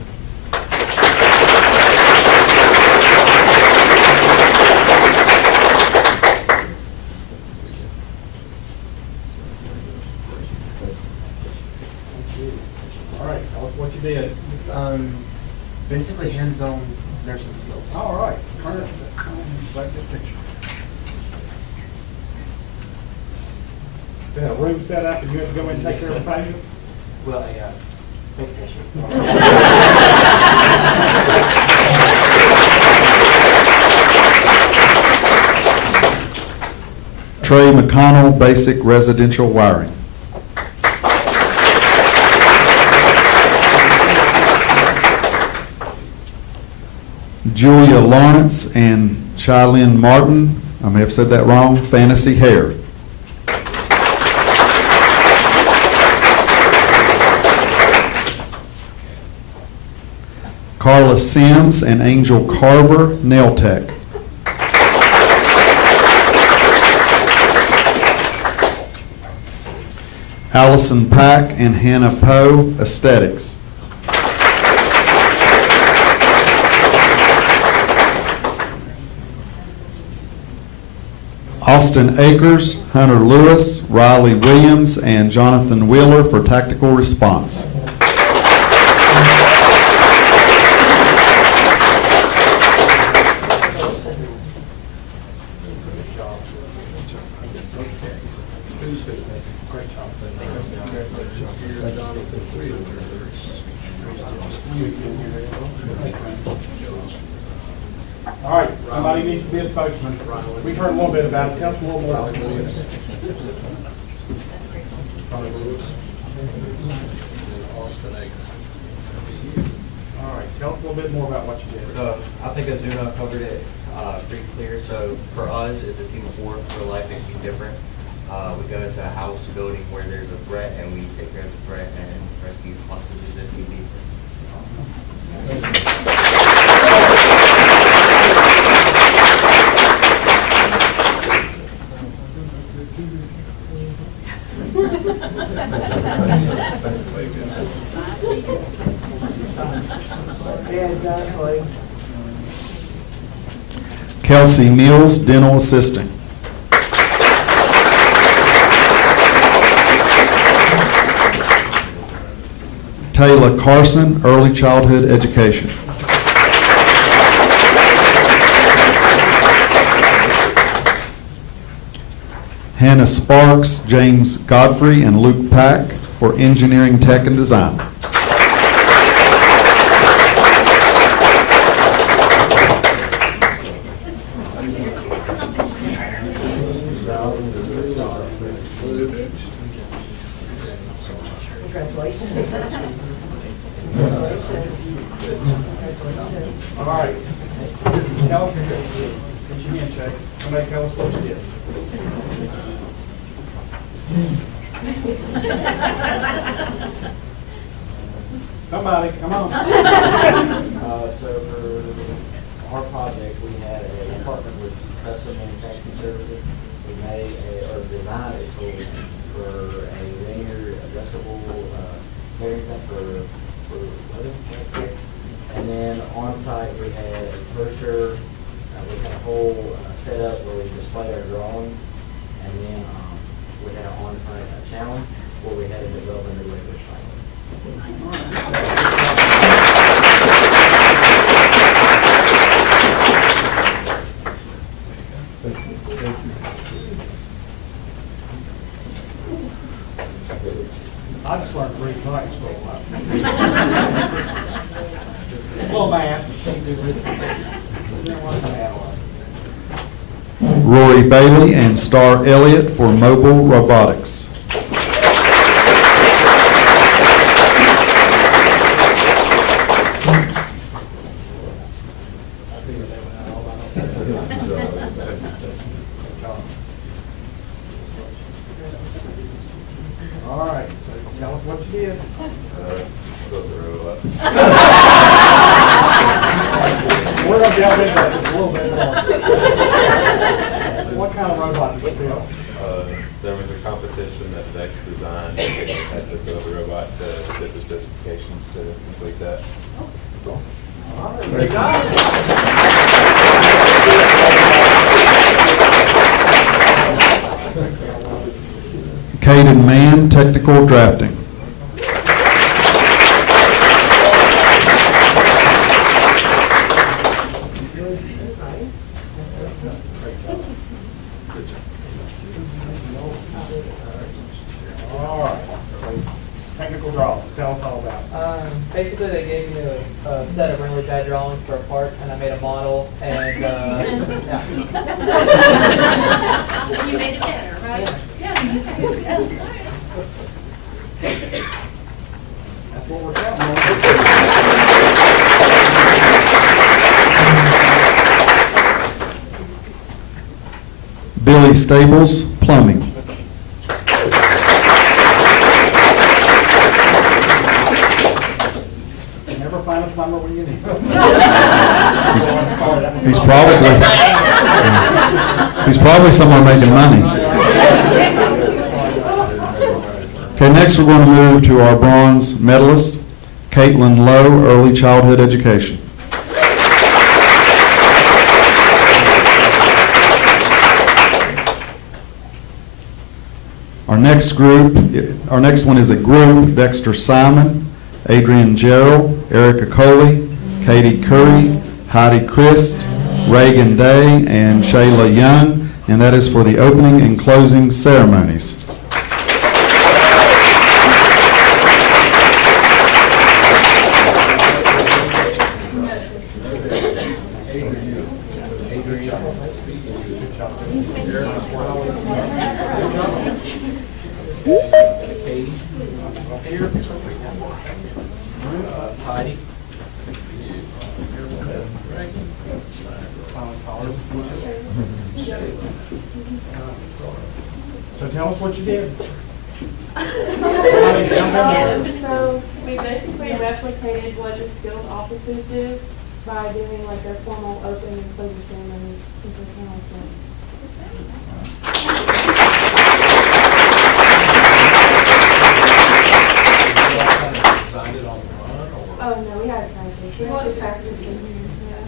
All right, tell us what you did. Basically hands-on nursing skills. All right, turn it, like this picture. They had a room set up and you had to go in and take care of the patient? Well, a fake patient. Trey McConnell, basic residential wiring. Julia Lawrence and Shylin Martin, I may have said that wrong, fantasy hair. Carla Sims and Angel Carver, nail tech. Allison Pack and Hannah Poe, aesthetics. Austin Akers, Hunter Lewis, Riley Williams, and Jonathan Wheeler for tactical response. All right, somebody needs to be a spokesman. We've heard a little bit about it. Tell us a little more. All right, tell us a little bit more about what you did. So I think Azuna covered it pretty clear. So for us, it's a team of four. For life, it can be different. We go into a house building where there's a threat, and we take care of the threat and rescue hostages if need be. Exactly. Kelsey Mills, dental assistant. Taylor Carson, early childhood education. Hannah Sparks, James Godfrey, and Luke Pack for engineering, tech, and design. All right. Tell us, get your handshake. Somebody tell us what you did. Somebody, come on. So for our project, we had a partner with custom manufacturing services. We made or designed a tool for a linear adjustable hearing thing for weather. And then on site, we had a Mercer, we had a whole setup where we displayed our drawings. And then we had an on-site challenge where we had to develop a new labor cycle. I just learned to read tonight in school. Little math. Rory Bailey and Star Elliott for mobile robotics. All right, so tell us what you did. We're going to delve into that just a little bit more. What kind of robot did you build? There was a competition that Vex designed. Had to build a robot to fit the specifications to complete that. All right, great job. Caden Mann, technical drafting. All right, so technical drawings, tell us all about it. Basically, they gave me a set of really bad drawings for a part, and I made a model, and yeah. You made it better, right? Yeah. That's what we're counting on. Billy Stables, plumbing. You never find a plumber when you need one. He's probably somewhere making money. Okay, next we're going to move to our bronze medalist, Caitlin Lowe, early childhood education. Our next one is a group: Dexter Simon, Adrian Gerald, Erica Coley, Katie Curry, Heidi Christ, Reagan Day, and Shayla Young, and that is for the opening and closing ceremonies. here. Heidi. So tell us what you did. So we basically replicated what the skilled officers do by doing like their formal open and closing ceremonies and something like that. Oh, no, we had to practice. We had to practice in here. Yeah.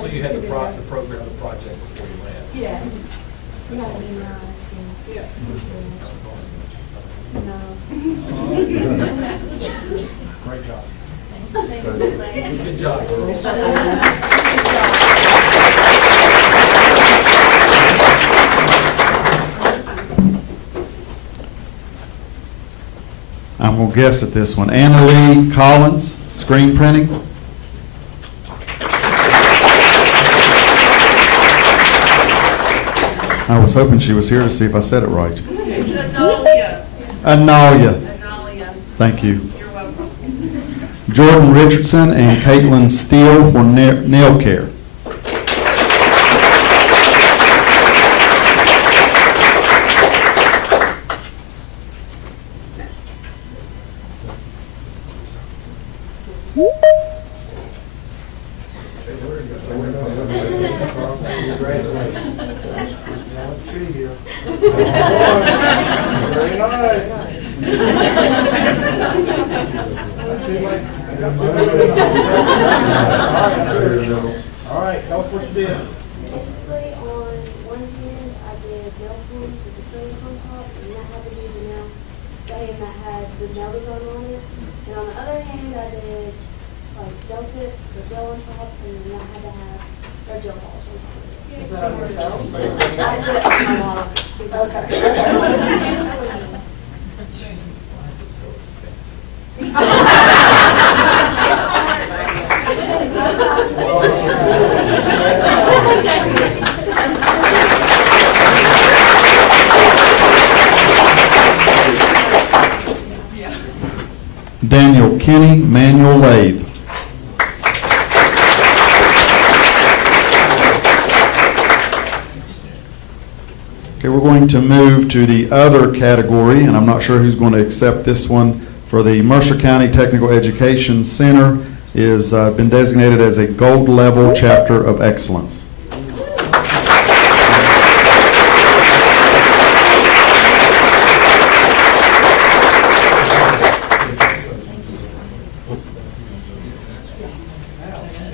So you had to program the project before you went? Yeah. We had to memorize things. Yeah. No. Great job. Good job, girls. I'm going to guess at this one. Anna Lee Collins, screen printing. I was hoping she was here to see if I said it right. It's Analia. Analia. Analia. Thank you. You're welcome. Jordan Richardson and Caitlin Steele for nail care. Very nice. All right, tell us what you did. Basically, on one hand, I did nail forms with the silicone top, and that had to do the nail, the hand that had the nail design on it. And on the other hand, I did like gel tips, the gel on top, and then that had to have their gel polish on top of it. Is that on yourself? I did it on my model. She's Daniel Kinney, manual lathe. Okay, we're going to move to the other category, and I'm not sure who's going to accept this one. For the Mercer County Technical Education Center is been designated as a gold level chapter of excellence.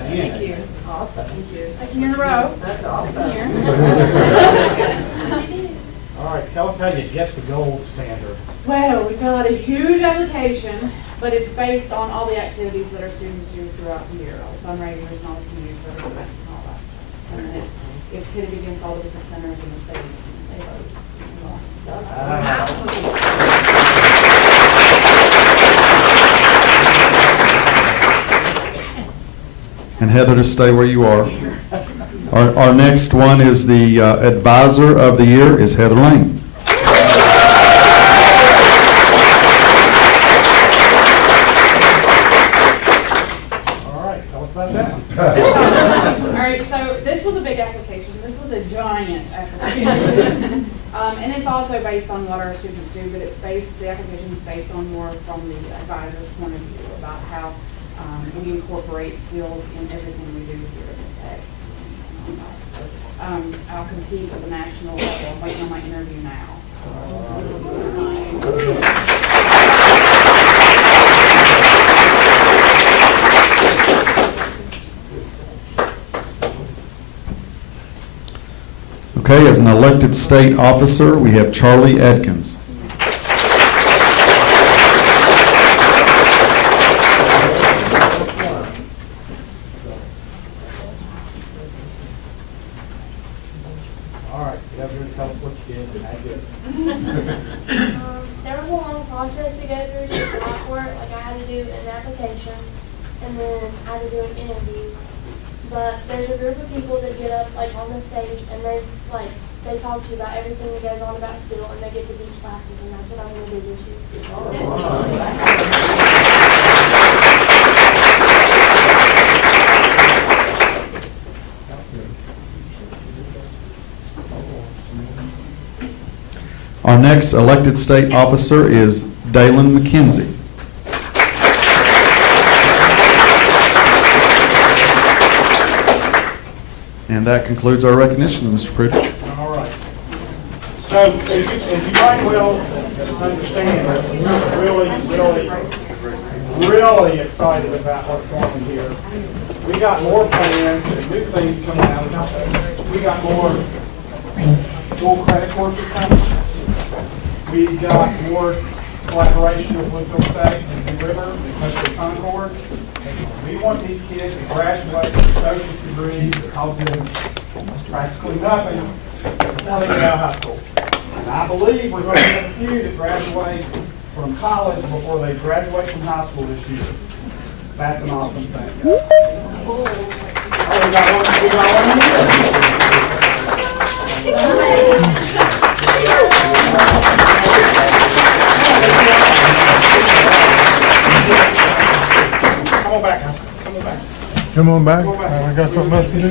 Thank you. Awesome. Thank you. Second year in a row. That's awesome. All right, tell us how you get the gold standard. Well, we fill out a huge application, but it's based on all the activities that our students do throughout the year, all the fundraisers and all the community service events and all that stuff. And then it's pitted against all the different centers in the state. They And Heather, just stay where you are. Our next one is the advisor of the year is Heather Lane. All right, tell us about that. All right, so this was a big application. This was a giant application. And it's also based on what our students do, but the application is based on more from the advisor's point of view about how we incorporate skills in everything we do here at Tech. I'll compete at the national level. I'm waiting on my interview now. Okay, as an elected state officer, we have Charlie Atkins. All right, Governor, tell us what you did and how you did it. There was a long process to go through to apply for it. Like I had to do an application, and then I had to do an interview. But there's a group of people that get up like on the stage, and they like they talk to you about everything that goes on about school, and they get to teach classes, and that's what I'm gonna do this year. Our next elected state officer is Dalen McKenzie. And that concludes our recognition, Mr. Pritchett. All right. So as you might well understand, we're really excited about what's going on here. We got more plans and new things coming out. We got more full credit courses coming. We got more collaboration with Woodville State and the River and Coastal Concord. We want these kids to graduate with associate degrees that cause them practically nothing before they get out of high school. And I believe we're going to have a few that graduate from college before they graduate from high school this year. That's an awesome thing. Oh, we got one Come on back, guys. Come on back. Come on back. I got something else to do.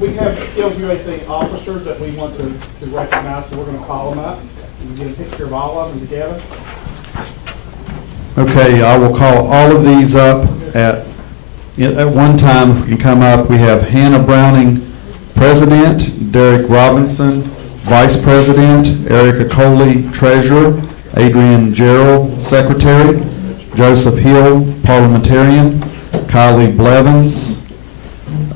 We have Skills USA officers that we want to recognize, so we're going to call them up and get a picture of all of them together. Okay, I will call all of these up at one time. If we can come up, we have Hannah Browning, President, Derek Robinson, Vice President, Erica Coley, Treasurer, Adrian Gerald, Secretary, Joseph Hill, Parliamentarian, Kylie Blevins,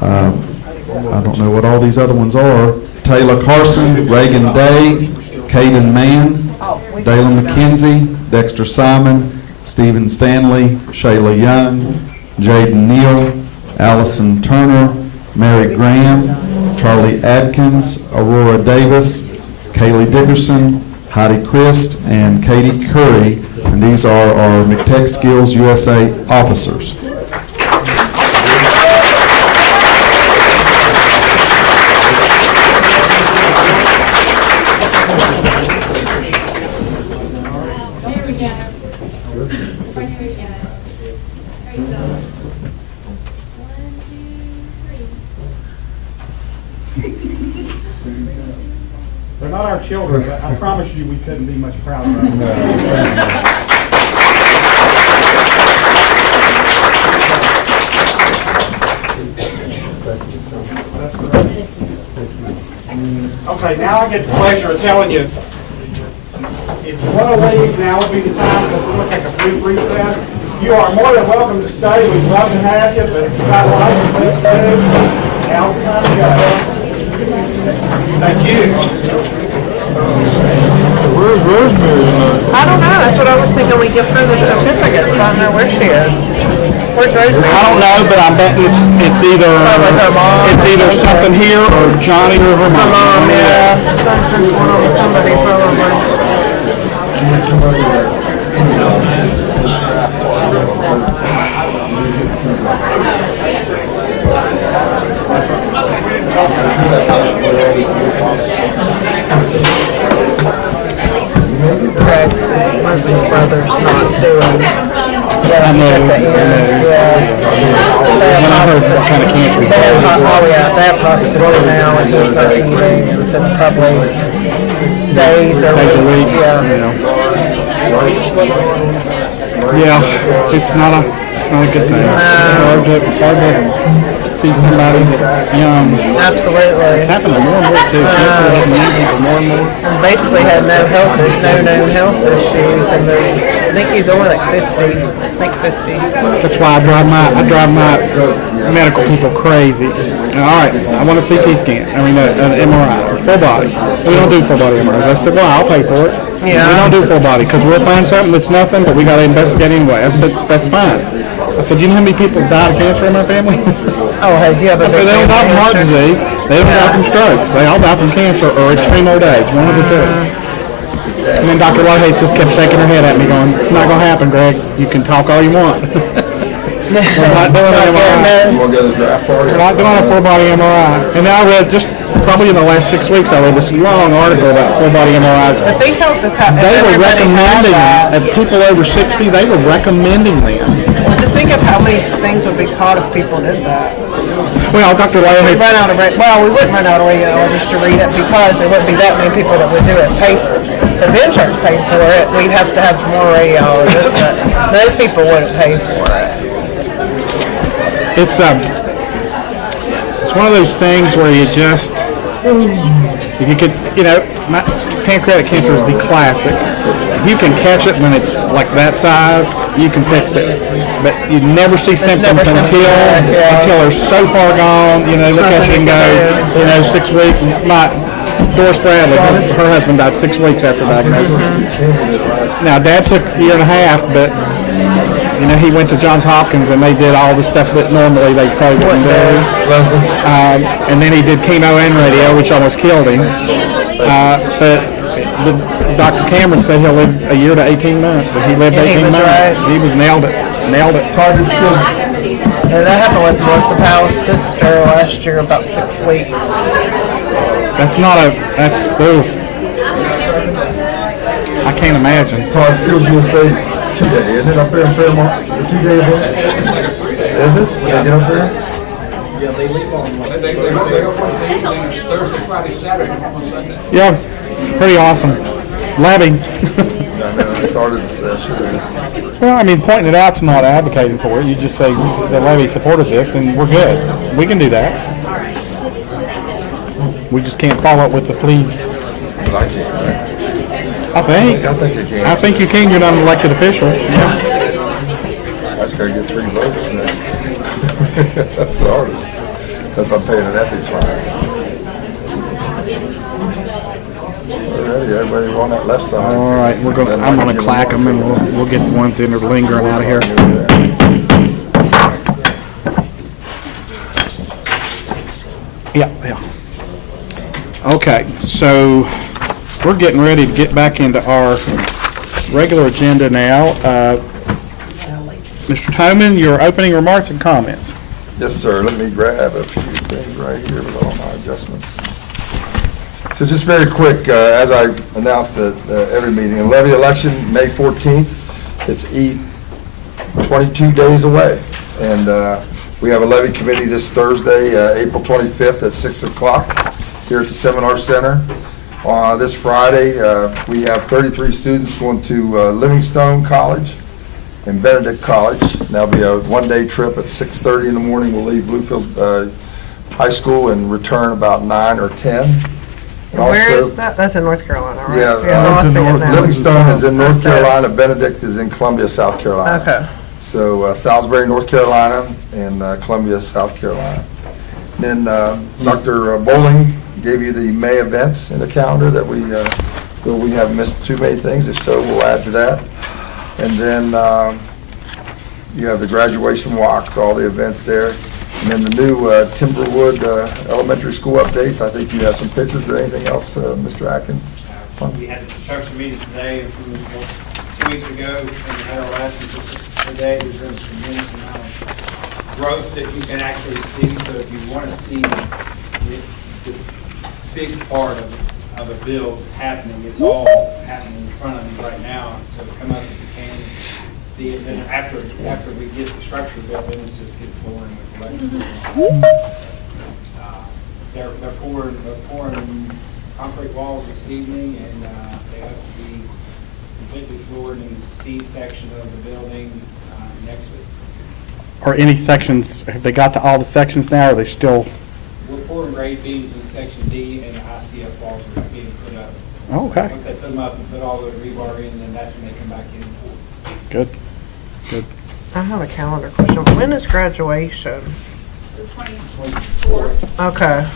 I don't know what all these other ones are, Taylor Carson, Reagan Day, Caden Mann, Dalen McKenzie, Dexter Simon, Stephen Stanley, Shayla Young, Jaden Neal, Allison Turner, Mary Graham, Charlie Adkins, Aurora Davis, Kaylee Dickerson, Heidi Christ, and Katie Curry, and these are our McTech Skills USA officers. They're not our children, but I promise you we couldn't be much prouder of them. Okay, now I get the pleasure of telling you, if you want to leave, now would be the time, because we're going to take a brief recess. You are more than welcome to stay. We'd love to have you, but if you've got a lot of things to do, now's the time to go. Thank you. Where's Rosemary tonight? I don't know, that's what I was thinking, we give her the certificates, I don't know where she is. Where's Rosemary? I don't know, but I bet it's either something here or Johnny or her mom. Her mom, yeah, something's going on with somebody probably. Greg, my brother's not doing well. I know. At the end, yeah. When I heard what kind of cancer he had. Oh, yeah, they have hospice now, and he's not eating, and so it's probably days or weeks, yeah. Yeah, it's not a good thing. It's hard to see somebody that's young. Absolutely. It's happening more and more too. Cancer is hitting young people more and more. And basically had no known health issues, and I think he's only like 50. I think 50. That's why I drive my medical people crazy. All right, I want a CT scan. I mean, an MRI, full body. We don't do full body MRIs. I said, well, I'll pay for it. Yeah. We don't do full body because we'll find something that's nothing, but we got to investigate anyway. I said, that's fine. I said, you know how many people died of cancer in my family? Oh, hey, do you have a I said, they don't die from heart disease. They don't die from strokes. They all die from cancer or extreme old age, one of the two. And then Dr. Whitehays just kept shaking her head at me going, it's not going to happen, Greg. You can talk all you want. We're not doing an MRI. You want to go to the draft party? We're not doing a full-body MRI. And I read, just probably in the last 6 weeks, I read this long article about full-body MRIs. But think how the They were recommending them, and people over 60, they were recommending them. Well, just think of how many things would be caught if people did that. Well, Dr. We Lane, run out of we wouldn't run out of radiologists to read it because there wouldn't be that many people that would do it and pay for it. If insurance paid for it, we'd have to have more radiologists, but those people wouldn't pay for it. it's one of those things where you just, if you could, pancreatic cancer is the classic. If you can catch it when it's like that size, you can fix it. But you never see symptoms until they're so far gone. Look at you and go, 6 weeks. Doris Bradley, her husband died 6 weeks after diagnosis. Now, Dad took a year and a half, but he went to Johns Hopkins and they did all the stuff that normally they probably wouldn't do. And then he did chemo and radio, which almost killed him. But Dr. Cameron said he'll live a year to 18 months, and he lived 18 months. Right. He was nailed it. Yeah, that happened with Melissa Powell's sister last year, about 6 weeks. I can't imagine. Todd Skills USA is 2 days, isn't it, up there in Fairmont? It's a 2-day event? Is it? When they get up there? Yeah, they leave on, they go Wednesday evening, it's Thursday, Friday, Saturday, on Sunday. Yeah, it's pretty awesome. Levy. I started the session. Well, pointing it out's not advocating for it. You just say the levy supported this, and we're good. We can do that. We just can't follow it with the please. But I can't. I think you can. I think you can. You're not an elected official. Yeah. I just gotta get 3 votes, and that's that's the hardest. That's I'm paying an ethics fine. Alrighty, everybody on that left side. All right, I'm gonna clack them, and we'll get the ones that are lingering out of here. Yeah. Okay, so we're getting ready to get back into our regular agenda now. Mr. Toman, your opening remarks and comments. Yes, sir. Let me grab a few things right here with all my adjustments. So just very quick, as I announced at every meeting, a levy election, May 14th. It's 22 days away. And we have a levy committee this Thursday, April 25th at 6 o'clock here at the Seminar Center. This Friday, we have 33 students going to Livingstone College and Benedict College. That'll be a one-day trip at 6:30 in the morning. We'll leave Bluefield High School and return about 9 or 10. And Where also, is that? That's in North Carolina, right? Yeah, Livingstone is in North Carolina, Benedict is in Columbia, South Carolina. Okay. So Salisbury, North Carolina, and Columbia, South Carolina. Then Dr. Bowling gave you the May events in the calendar that we haven't missed too many things. If so, we'll add to that. And then you have the graduation walks, all the events there. And then the new Timberwood Elementary School updates. I think you have some pictures. Is there anything else, Mr. Atkins? We had a construction meeting today, 2 weeks ago, and we had our last one today. There's been a tremendous amount of growth that you can actually see. So if you want to see the big part of a build happening, it's all happening in front of you right now. So come up if you can see it. Then after we get the structure built, then it just gets boring with electrical. They're pouring concrete walls this evening, and they have to be completely floored in the C section of the building next week. Are any sections, have they got to all the sections now, or are they still? We're pouring grade beams in section D, and the ICF walls are being put up. Oh, okay. Once they put them up and put all the rebar in, then that's when they come back in and pour. Good. I have a calendar question. When is graduation? The 24th. Okay.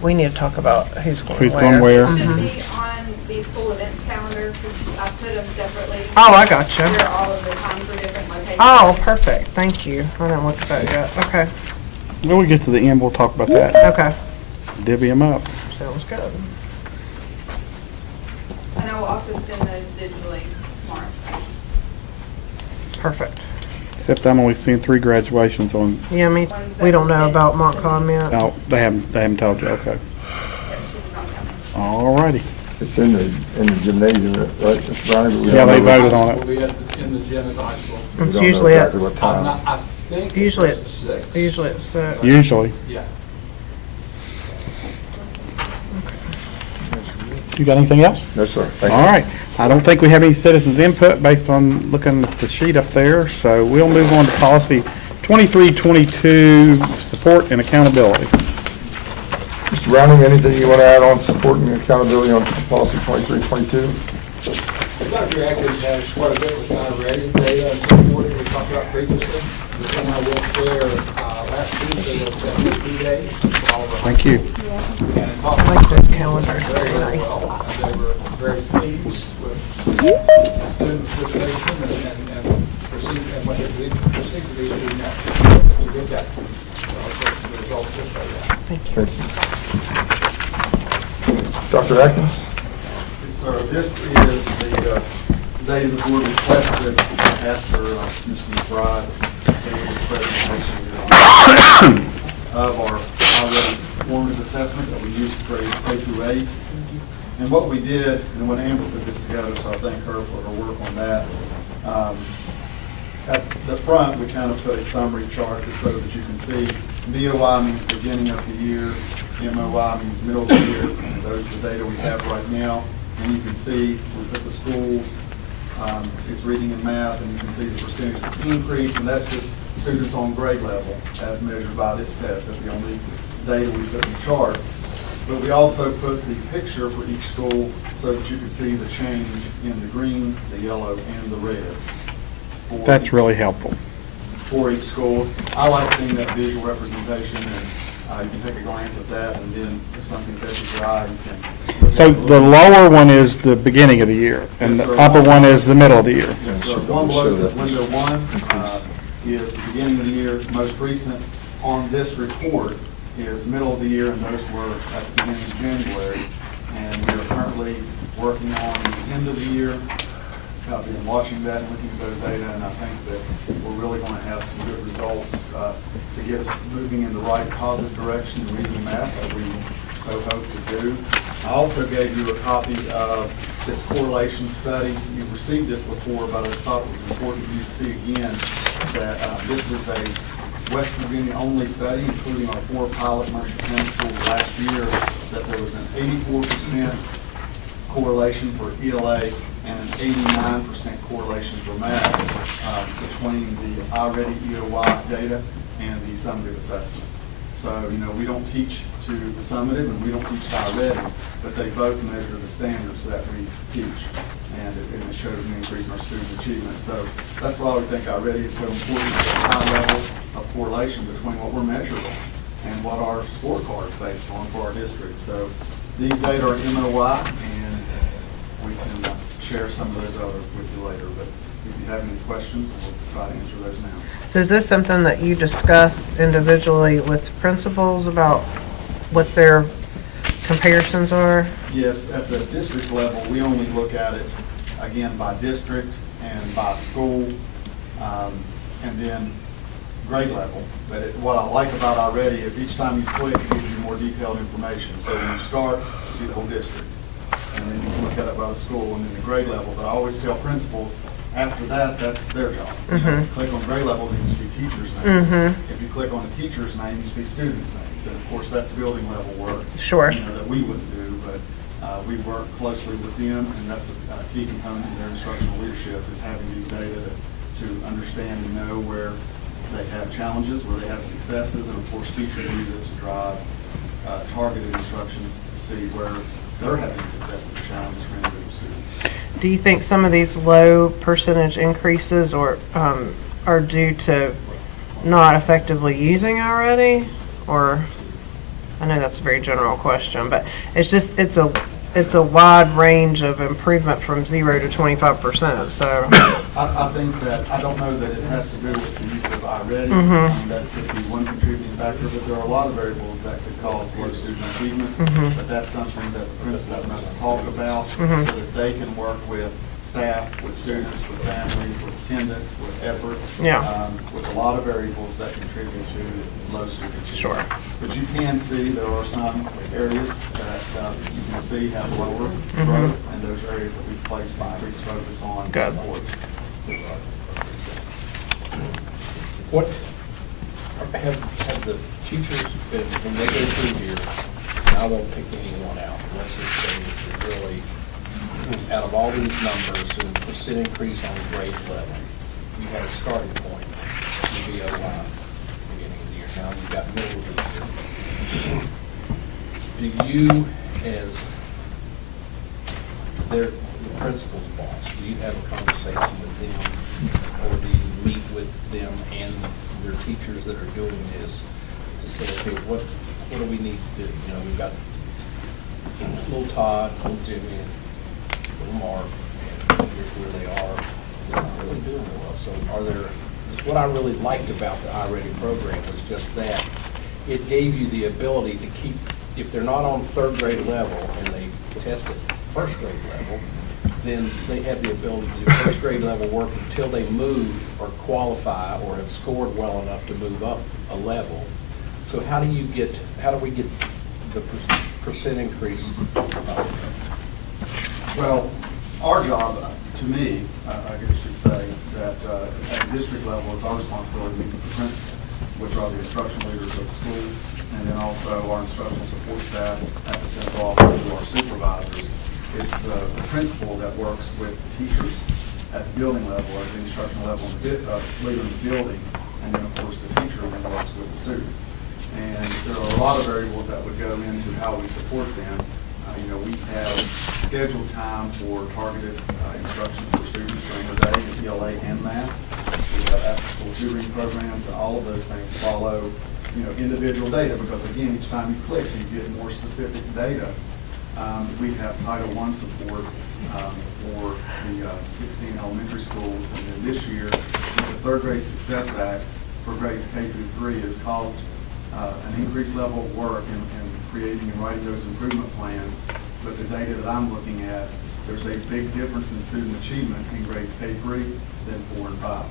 We need to talk about who's going where. Who's going where. It should be on the school events calendar, because I put them separately. Oh, I gotcha. Where all of the times for different locations. Oh, perfect. Thank you. I didn't look at that yet. Okay. When we get to the end, we'll talk about that. Okay. Divvy them up. Sounds good. And I will also send those digitally tomorrow. Perfect. Except I'm only seeing 3 graduations on, Yeah, we don't know about Montcalm yet. oh, they haven't told you, okay. All righty. It's in the gymnasium, right, Mr. Bryan? But we Yeah, don't they know- voted on it. We'll be in the gym at the high school. we It's don't know usually at, exactly what I'm time. not, I think it's usually at 6. usually it's 6. Usually. Yeah. You got anything else? No, sir. Thank you. All right. I don't think we have any citizens' input based on looking at the sheet up there, so we'll move on to policy 2322, support and accountability. Mr. Browning, anything you want to add on supporting accountability on policy 2322? Dr. Atkins has quite a bit with already data and so forth that we talked about previously. The thing I went there last Tuesday was that 50 days. for all of our Thank you. And it talked I like those about calendars, very, very very nice. well. They were very pleased with student participation and proceed and what they perceived to be doing that. We did that. So the results will show that. Thank you. Dr. Atkins? Yes, sir. This is the data the board requested after Mr. McBride gave this presentation of our already formative assessment that we use for grades K through 8. And what we did, and when Amber put this together, so I thank her for her work on that. At the front, we kind of put a summary chart just so that you can see BOI means beginning of the year, MOI means middle of the year, and those are the data we have right now. And you can see, we put the schools, it's reading and math, and you can see the percentage increase, and that's just students on grade level as measured by this test. That's the only data we put in the chart. But we also put the picture for each school so that you can see the change in the green, the yellow, and the red. That's really helpful. For each school. I like seeing that visual representation, and you can take a glance at that, and then if something catches your eye, you can. So the lower one is the beginning of the year, and Yes, the sir. upper one is the middle of the year. Yes, sir. One below says window 1 is the beginning of the year. Most recent on this report is middle of the year, and those were at the beginning of January. And we are currently working on the end of the year. I've been watching that and looking at those data, and I think that we're really going to have some good results to get us moving in the right positive direction in reading and math that we so hope to do. I also gave you a copy of this correlation study. You've received this before, but I just thought it was important for you to see again that this is a West Virginia only study, including our 4 pilot Mercer County schools last year, that there was an 84% correlation for ELA and an 89% correlation for math between the iReady EOY data and the summative assessment. So, we don't teach to the summative and we don't teach to iReady, but they both measure the standards that we teach. And it shows an increase in our student achievement. So that's why we think iReady is so important, a high level of correlation between what we're measuring and what our scorecard is based on for our district. So these data are MOI, and we can share some of those other with you later. But if you have any questions, we'll try to answer those now. So is this something that you discuss individually with principals about what their comparisons are? Yes, at the district level, we only look at it, again, by district and by school, and then grade level. But what I like about iReady is each time you click, it gives you more detailed information. So when you start, you see the whole district, and then you can look at it by the school and then the grade level. But I always tell principals, after that, that's their job. If you click on grade level, then you see teachers' names. If you click on a teacher's name, you see students' names. And of course, that's building level work. Sure. That we wouldn't do, but we work closely with them, and that's a key component of their instructional leadership, is having these data to understand and know where they have challenges, where they have successes, and of course, teachers use it to drive targeted instruction to see where they're having success or challenges for individual students. Do you think some of these low percentage increases are due to not effectively using already? Or, I know that's a very general question, but it's just, it's a wide range of improvement from 0 to 25%, so. I think that, I don't know that it has to do with the use of iReady. That could be one contributing factor, but there are a lot of variables that could cause low student achievement. But that's something that the principals and us talk about so that they can work with staff, with students, with families, with attendance, with effort. With a lot of variables that contribute to low student achievement. But you can see there are some areas that you can see have lower growth, and those areas that we place increased focus on support. What, have the teachers been, when they go through here, and I won't pick anyone out, let's just say it's really, out of all these numbers, the percent increase on grade level, you had a starting point, you BO line, beginning of the year, now you've got middle of the year. Do you, as the principal's boss, do you have a conversation with them, or do you meet with them and their teachers that are doing this to say, okay, what do we need to do? You know, we've got little Todd, little Jimmy, and little Mark, and here's where they are. They're not really doing well. So are there, just what I really liked about the iReady program was just that it gave you the ability to keep, if they're not on third grade level and they test at first grade level, then they have the ability to do first grade level work until they move or qualify or have scored well enough to move up a level. So how do we get the percent increase? Well, our job, to me, I guess you should say, that at the district level, it's our responsibility to meet with the principals, which are the instructional leaders of the school, and then also our instructional support staff at the central office who are supervisors. It's the principal that works with teachers at the building level as the instructional level leader in the building, and then of course the teacher then works with the students. And there are a lot of variables that would go into how we support them. We have scheduled time for targeted instruction for students during the day in ELA and math. We have after-school tutoring programs, and all of those things follow, individual data, because again, each time you click, you get more specific data. We have Title I support for the 16 elementary schools, and then this year, the Third Grade Success Act for grades K through 3 has caused an increased level of work in creating and writing those improvement plans. But the data that I'm looking at, there's a big difference in student achievement in grades K-3 than 4 and 5.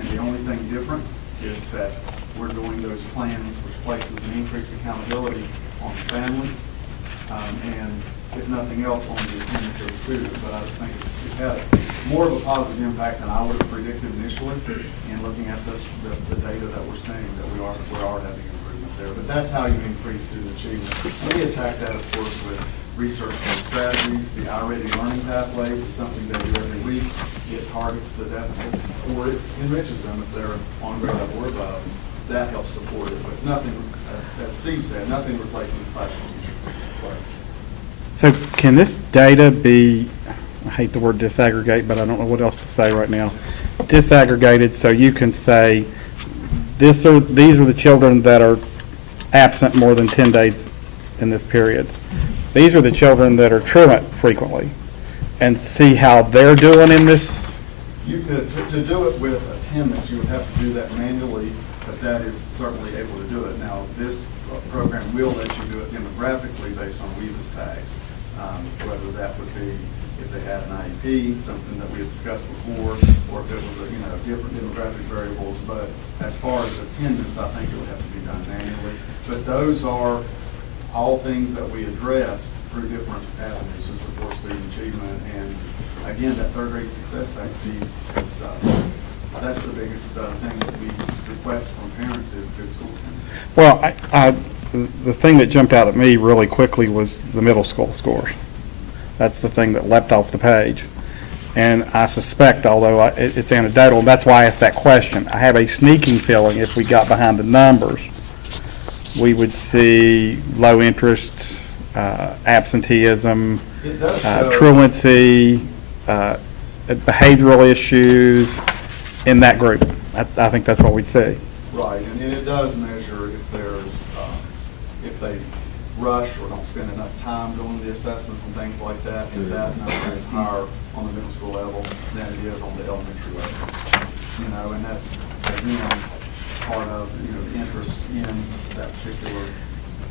And the only thing different is that we're doing those plans, which places an increased accountability on the families, and if nothing else, on the attendance of the student. But I just think it's had more of a positive impact than I would have predicted initially in looking at the data that we're seeing, that we are having improvement there. But that's how you increase student achievement. And we attack that, of course, with research-based strategies. The iReady learning pathways is something they do every week. It targets the deficits, or it enriches them if they're on grade level or above. That helps support it. But nothing, as Steve said, nothing replaces the classroom teacher. So can this data be, I hate the word disaggregate, but I don't know what else to say right now, disaggregated so you can say, these are the children that are absent more than 10 days in this period. These are the children that are truant frequently, and see how they're doing in this? You could, to do it with attendance, you would have to do that manually, but that is certainly able to do it. Now, this program will let you do it demographically based on WEVAS tags, whether that would be if they had an IEP, something that we had discussed before, or if it was different demographic variables. But as far as attendance, I think it would have to be done manually. But those are all things that we address through different avenues to support student achievement. And again, that Third Grade Success Act piece is that's the biggest thing that we request from parents is good school attendance. Well, the thing that jumped out at me really quickly was the middle school scores. That's the thing that leapt off the page. And I suspect, although it's anecdotal, that's why I asked that question. I have a sneaking feeling if we got behind the numbers, we would see low interest, absenteeism, truancy, behavioral issues in that group. I think that's what we'd see. Right, and it does measure if there's, if they rush or don't spend enough time doing the assessments and things like that, and that number is higher on the middle school level than it is on the elementary level. You know, and that's, again, part of, you know, the interest in that particular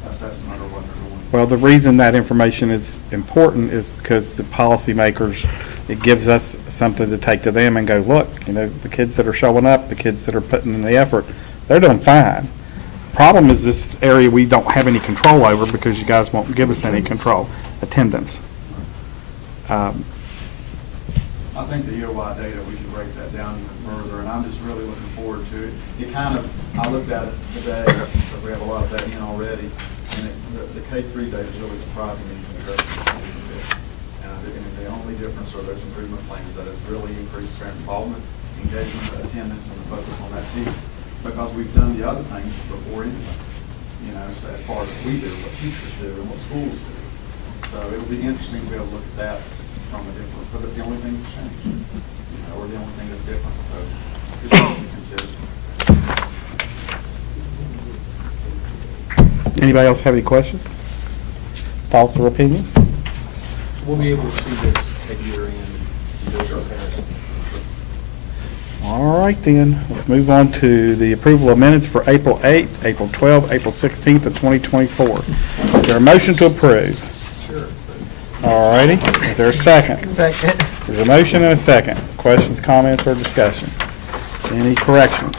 assessment or what they're doing. Well, the reason that information is important is because the policymakers, it gives us something to take to them and go, look, you know, the kids that are showing up, the kids that are putting in the effort, they're doing fine. Problem is this area we don't have any control over because you guys won't give us any control. Attendance. I think the year-wide data, we can break that down even further, and I'm just really looking forward to it. It kind of, I looked at it today, because we have a lot of that in already, and the K-3 data is really surprising me in comparison to the only difference are those improvement plans that has really increased parent involvement, engagement, attendance, and the focus on that piece, because we've done the other things before anyway, you know, so as far as what we do, what teachers do, and what schools do. So it'll be interesting to be able to look at that from a different, because it's the only thing that's changed, you know, or the only thing that's different, so just something to consider. Anybody else have any questions? Thoughts or opinions? We'll be able to see this at year end, those are comparison. All right then, let's move on to the approval of minutes for April 8th, April 12th, April 16th of 2024. Is there a motion to approve? Sure. All righty, is there a second? Second. There's a motion and a second. Questions, comments, or discussion? Any corrections?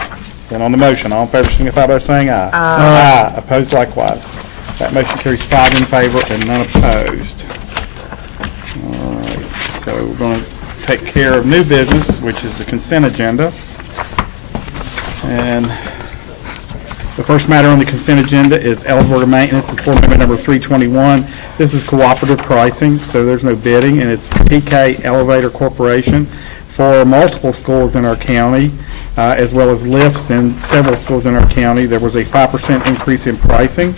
Then on the motion, all in favor signify by saying aye. Aye. Opposed likewise. That motion carries 5 in favor and none opposed. All right, so we're going to take care of new business, which is the consent agenda. And the first matter on the consent agenda is elevator maintenance. It's board amendment number 321. This is cooperative pricing, so there's no bidding, and it's PK Elevator Corporation for multiple schools in our county, as well as lifts in several schools in our county. There was a 5% increase in pricing.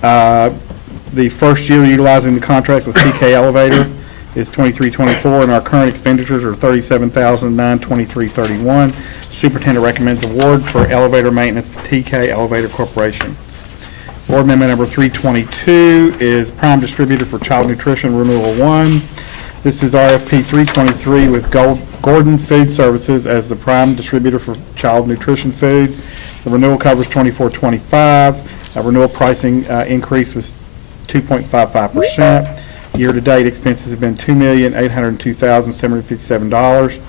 The first year utilizing the contract with PK Elevator is $23.24, and our current expenditures are $37,923.31. Superintendent recommends award for elevator maintenance to TK Elevator Corporation. Board amendment number 322 is prime distributor for child nutrition renewal 1. This is RFP 323 with Gordon Food Services as the prime distributor for child nutrition food. The renewal covers 24-25. Renewal pricing increase was 2.55%. Year-to-date expenses have been $2,802,757.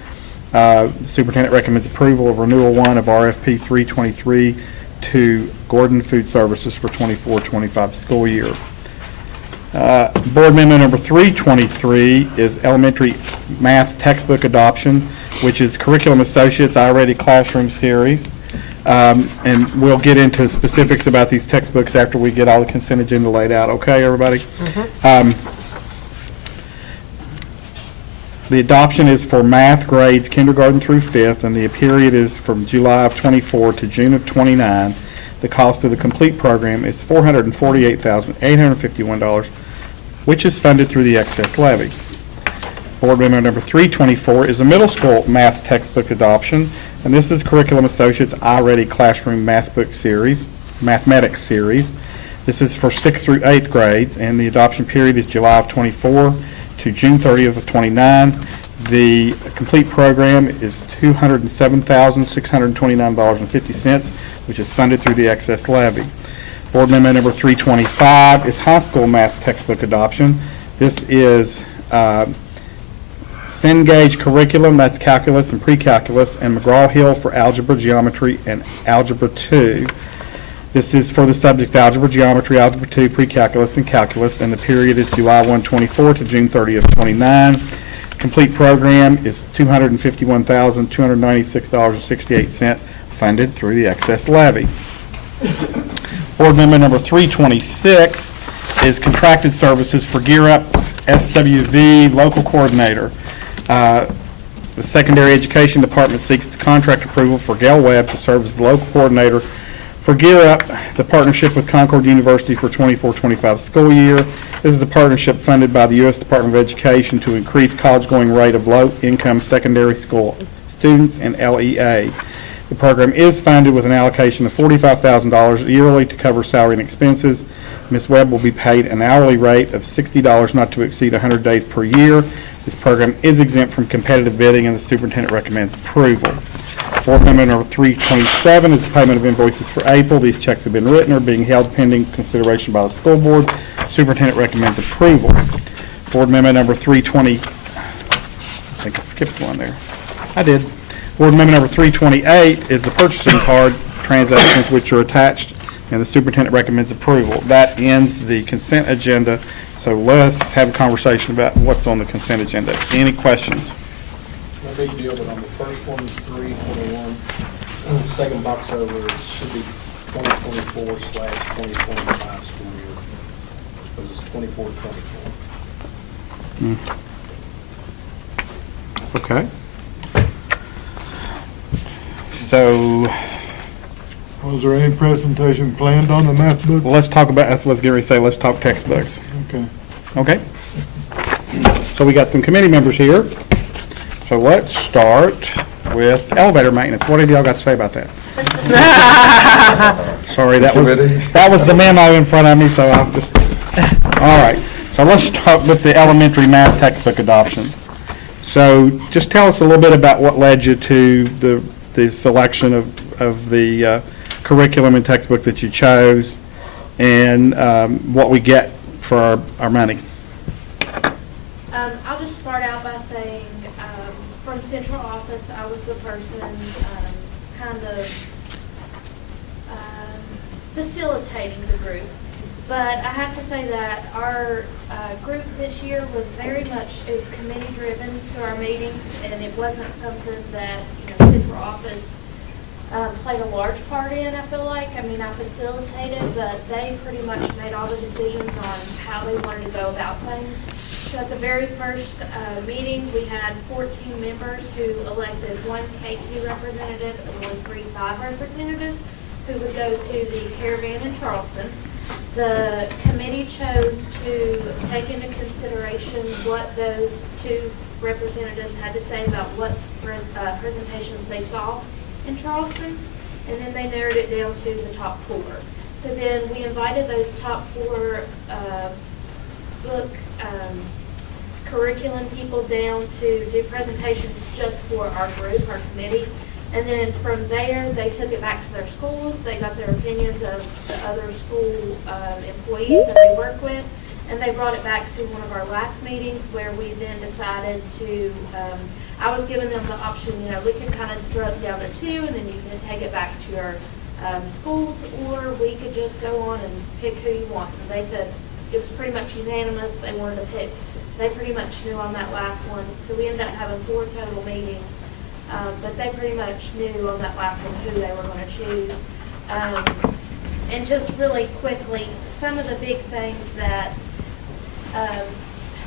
The superintendent recommends approval of renewal 1 of RFP 323 to Gordon Food Services for 24-25 school year. Board amendment number 323 is elementary math textbook adoption, which is Curriculum Associates iReady Classroom Series. And we'll get into specifics about these textbooks after we get all the consent agenda laid out. Okay, everybody? The adoption is for math grades kindergarten through 5th, and the period is from July of 24 to June of 29. The cost of the complete program is $448,851, which is funded through the excess levy. Board amendment number 324 is a middle school math textbook adoption, and this is Curriculum Associates iReady Classroom Mathematics Series. This is for 6th through 8th grades, and the adoption period is July of 24 to June 30th of 29. The complete program is $207,629.50, which is funded through the excess levy. Board amendment number 325 is high school math textbook adoption. This is Cengage curriculum, that's calculus and pre-calculus, and McGraw-Hill for algebra, geometry, and algebra 2. This is for the subjects algebra, geometry, algebra 2, pre-calculus, and calculus, and the period is July 1/24 to June 30th, 29. Complete program is $251,296.68, funded through the excess levy. Board amendment number 326 is contracted services for Gear Up SWV local coordinator. The Secondary Education Department seeks the contract approval for Gail Webb to serve as the local coordinator for Gear Up, the partnership with Concord University for 24-25 school year. This is a partnership funded by the U.S. Department of Education to increase college-going rate of low-income secondary school students and LEA. The program is funded with an allocation of $45,000 yearly to cover salary and expenses. Ms. Webb will be paid an hourly rate of $60 not to exceed 100 days per year. This program is exempt from competitive bidding, and the superintendent recommends approval. Board Amendment number 327 is the payment of invoices for April. These checks have been written or being held pending consideration by the school board. Superintendent recommends approval. Board Amendment number 320, I think I skipped one there. I did. Board Amendment number 328 is the purchasing card transactions which are attached, and the superintendent recommends approval. That ends the consent agenda, so let's have a conversation about what's on the consent agenda. Any questions? No big deal, but on the first one, 321, the second box over, it should be 2024/2025 school year, because it's 24/24. Okay. So, Was there any presentation planned on the math book? well, let's talk about, that's what I was getting ready to say, let's talk textbooks. Okay. Okay? So we got some committee members here. So let's start with elevator maintenance. What have y'all got to say about that? Sorry, that was the memo in front of me, so I'll just, all right. So let's start with the elementary math textbook adoption. So just tell us a little bit about what led you to the selection of the curriculum and textbook that you chose, and what we get for our money. I'll just start out by saying, from central office, I was the person kind of facilitating the group. But I have to say that our group this year was very much, it was committee driven to our meetings, and it wasn't something that, central office played a large part in, I feel like. I mean, I facilitated, but they pretty much made all the decisions on how they wanted to go about things. So at the very first meeting, we had 14 members who elected one K2 representative and one 3-5 representative who would go to the caravan in Charleston. The committee chose to take into consideration what those two representatives had to say about what presentations they saw in Charleston, and then they narrowed it down to the top 4. So then we invited those top 4 book curriculum people down to do presentations just for our group, our committee. And then from there, they took it back to their schools. They got their opinions of the other school employees that they work with, and they brought it back to one of our last meetings where we then decided to, I was giving them the option, we can kind of drop down to 2, and then you can take it back to your schools, or we could just go on and pick who you want. And they said it was pretty much unanimous. They wanted to pick. They pretty much knew on that last one. So we ended up having 4 total meetings. But they pretty much knew on that last one who they were going to choose. And just really quickly, some of the big things that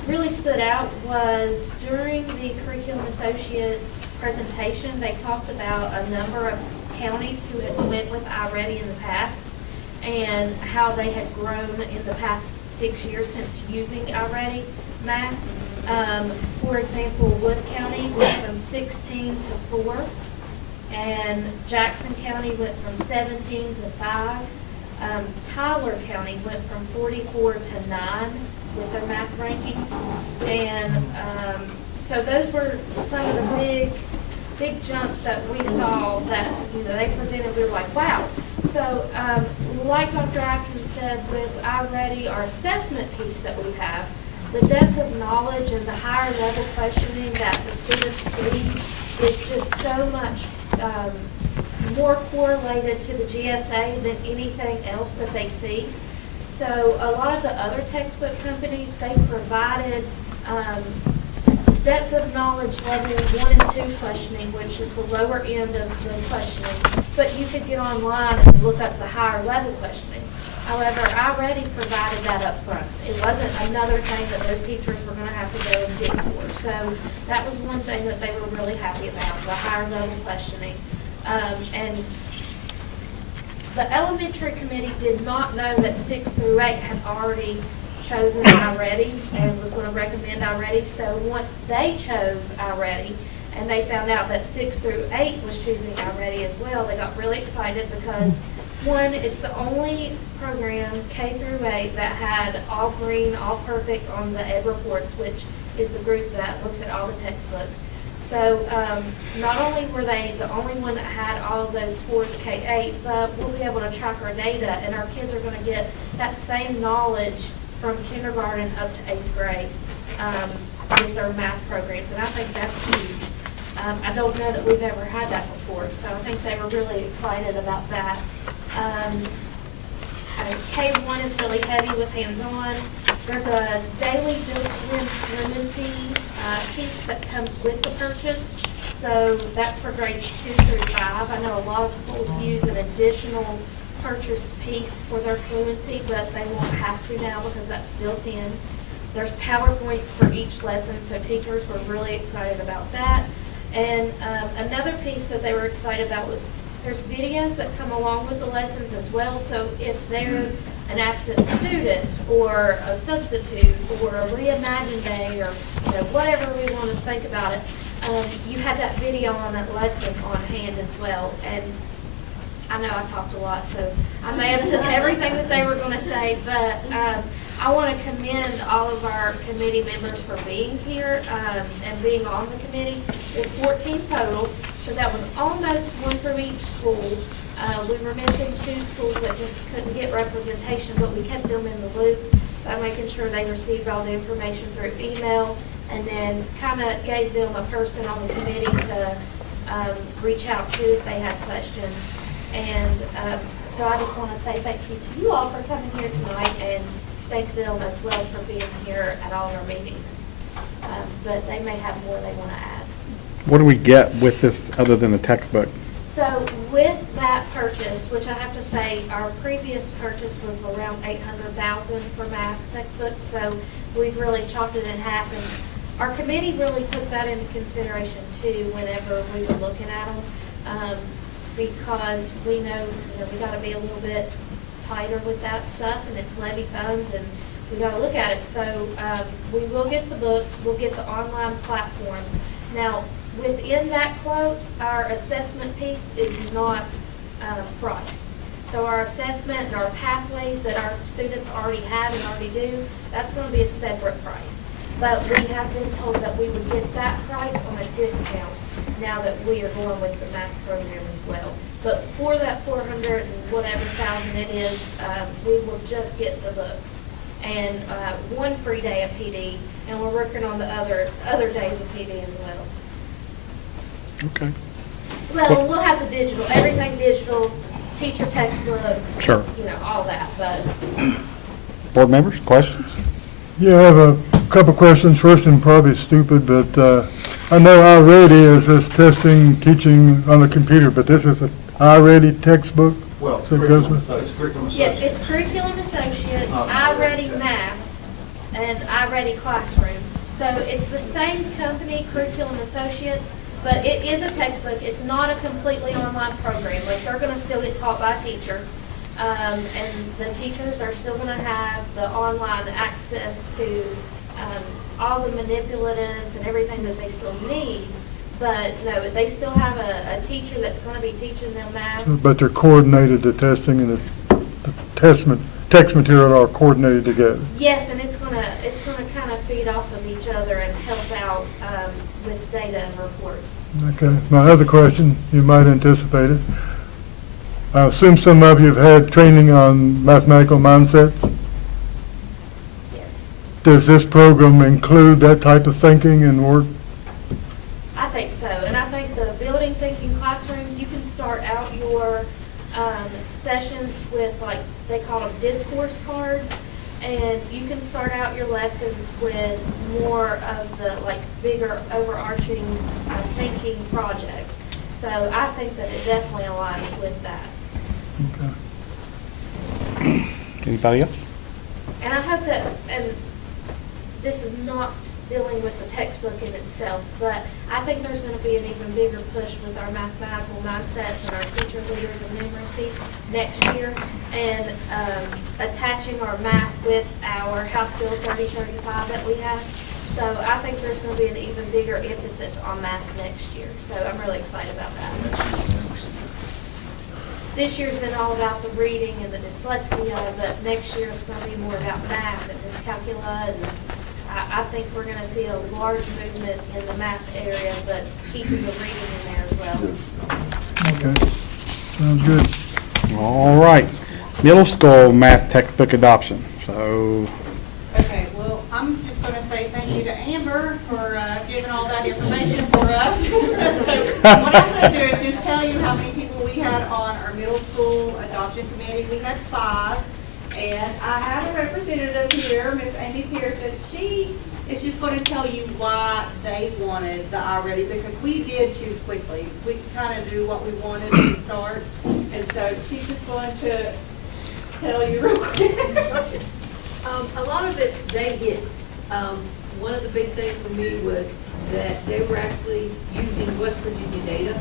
really stood out was during the Curriculum Associates presentation, they talked about a number of counties who had went with iReady in the past and how they had grown in the past 6 years since using iReady Math. For example, Wood County went from 16 to 4, and Jackson County went from 17 to 5. Tyler County went from 44 to 9 with their math rankings, and so those were some of the big jumps that we saw that they presented. We were like, wow. So like Dr. Atkins said, with iReady, our assessment piece that we have, the depth of knowledge and the higher level questioning that the students see is just so much more correlated to the GSA than anything else that they see. So a lot of the other textbook companies, they provided depth of knowledge level 1 and 2 questioning, which is the lower end of the questioning, but you could get online and look up the higher level questioning. However, iReady provided that up front. It wasn't another thing that those teachers were going to have to go and dig for. So that was one thing that they were really happy about, the higher level questioning. And the elementary committee did not know that 6 through 8 had already chosen iReady and was going to recommend iReady. So once they chose iReady and they found out that 6 through 8 was choosing iReady as well, they got really excited because One, it's the only program, K through 8, that had all green, all perfect on the Ed Reports, which is the group that looks at all the textbooks. So not only were they the only one that had all of those scores K-8, but we'll be able to track our data, and our kids are going to get that same knowledge from kindergarten up to 8th grade with their math programs, and I think that's huge. I don't know that we've ever had that before, so I think they were really excited about that. K1 is really heavy with hands-on. There's a daily built-in fluency piece that comes with the purchase. So that's for grades 2 through 5. I know a lot of schools use an additional purchase piece for their fluency, but they won't have to now because that's built in. There's PowerPoints for each lesson, so teachers were really excited about that. And another piece that they were excited about was there's videos that come along with the lessons as well. So if there's an absent student or a substitute or a reimagined day or whatever we want to think about it, you have that video on that lesson on hand as well. And I know I talked a lot, so I may have took everything that they were going to say, but I want to commend all of our committee members for being here and being on the committee. We had 14 total, so that was almost one from each school. We were missing 2 schools that just couldn't get representation, but we kept them in the loop by making sure they received all the information through email, and then kind of gave them a person on the committee to reach out to if they had questions. And so I just want to say thank you to you all for coming here tonight, and thank them as well for being here at all of our meetings. But they may have more they want to add. What do we get with this other than the textbook? So with that purchase, which I have to say, our previous purchase was around $800,000 for math textbooks, so we've really chopped it in half. And our committee really took that into consideration too whenever we were looking at them, because we know we got to be a little bit tighter with that stuff, and it's levy funds, and we got to look at it. So we will get the books, we'll get the online platform. Now, within that quote, our assessment piece is not priced. So our assessment and our pathways that our students already have and already do, that's going to be a separate price. But we have been told that we would get that price on a discount now that we are going with the math program as well. But for that 400 and whatever thousand it is, we will just get the books and 1 free day of PD, and we're working on the other days of PD as well. Okay. Well, we'll have the digital, everything digital, teacher textbooks, Sure. All that, but. Board members, questions? Yeah, I have a couple questions. First, and probably stupid, but I know iReady is this testing, teaching on the computer, but this is an iReady textbook? Well, it's So it Curriculum goes with- Associates. Yes, it's Curriculum Associates, iReady Math, and iReady Classroom. So it's the same company, Curriculum Associates, but it is a textbook. It's not a completely online program. Like, they're going to still get taught by a teacher, and the teachers are still going to have the online access to all the manipulatives and everything that they still need. But no, they still have a teacher that's going to be teaching them math. But they're coordinated, the testing and the text material are coordinated together. Yes, and it's gonna kind of feed off of each other and help out with data and reports. Okay. My other question, you might anticipate it. I assume some of you have had training on mathematical mindsets? Yes. Does this program include that type of thinking and work? I think so, and I think the building thinking classrooms, you can start out your sessions with, like, they call them discourse cards, and you can start out your lessons with more of the, like, bigger overarching thinking project. So I think that it definitely aligns with that. Okay. Anybody else? And I hope that, and this is not dealing with the textbook in itself, but I think there's going to be an even bigger push with our mathematical mindsets and our teacher leaders and numeracy next year, and attaching our math with our House Bill 3035 that we have. So I think there's going to be an even bigger emphasis on math next year. So I'm really excited about that. this year's been all about the reading and the dyslexia, but next year it's gonna be more about math and dyscalculia. And I think we're gonna see a large movement in the math area, but keeping the reading in there as well. Okay, sounds good. All right. Middle school math textbook adoption. So, Okay, well, I'm just going to say thank you to Amber for giving all that information for us. So what I'm going to do is just tell you how many people we had on our middle school adoption committee. We had 5, and I have a representative here, Miss Amy Pearson. She is just going to tell you why they wanted the iReady, because we did choose quickly. We kind of knew what we wanted at the start, and so she's just going to tell you real quick. A lot of it they hit. One of the big things for me was that they were actually using West Virginia data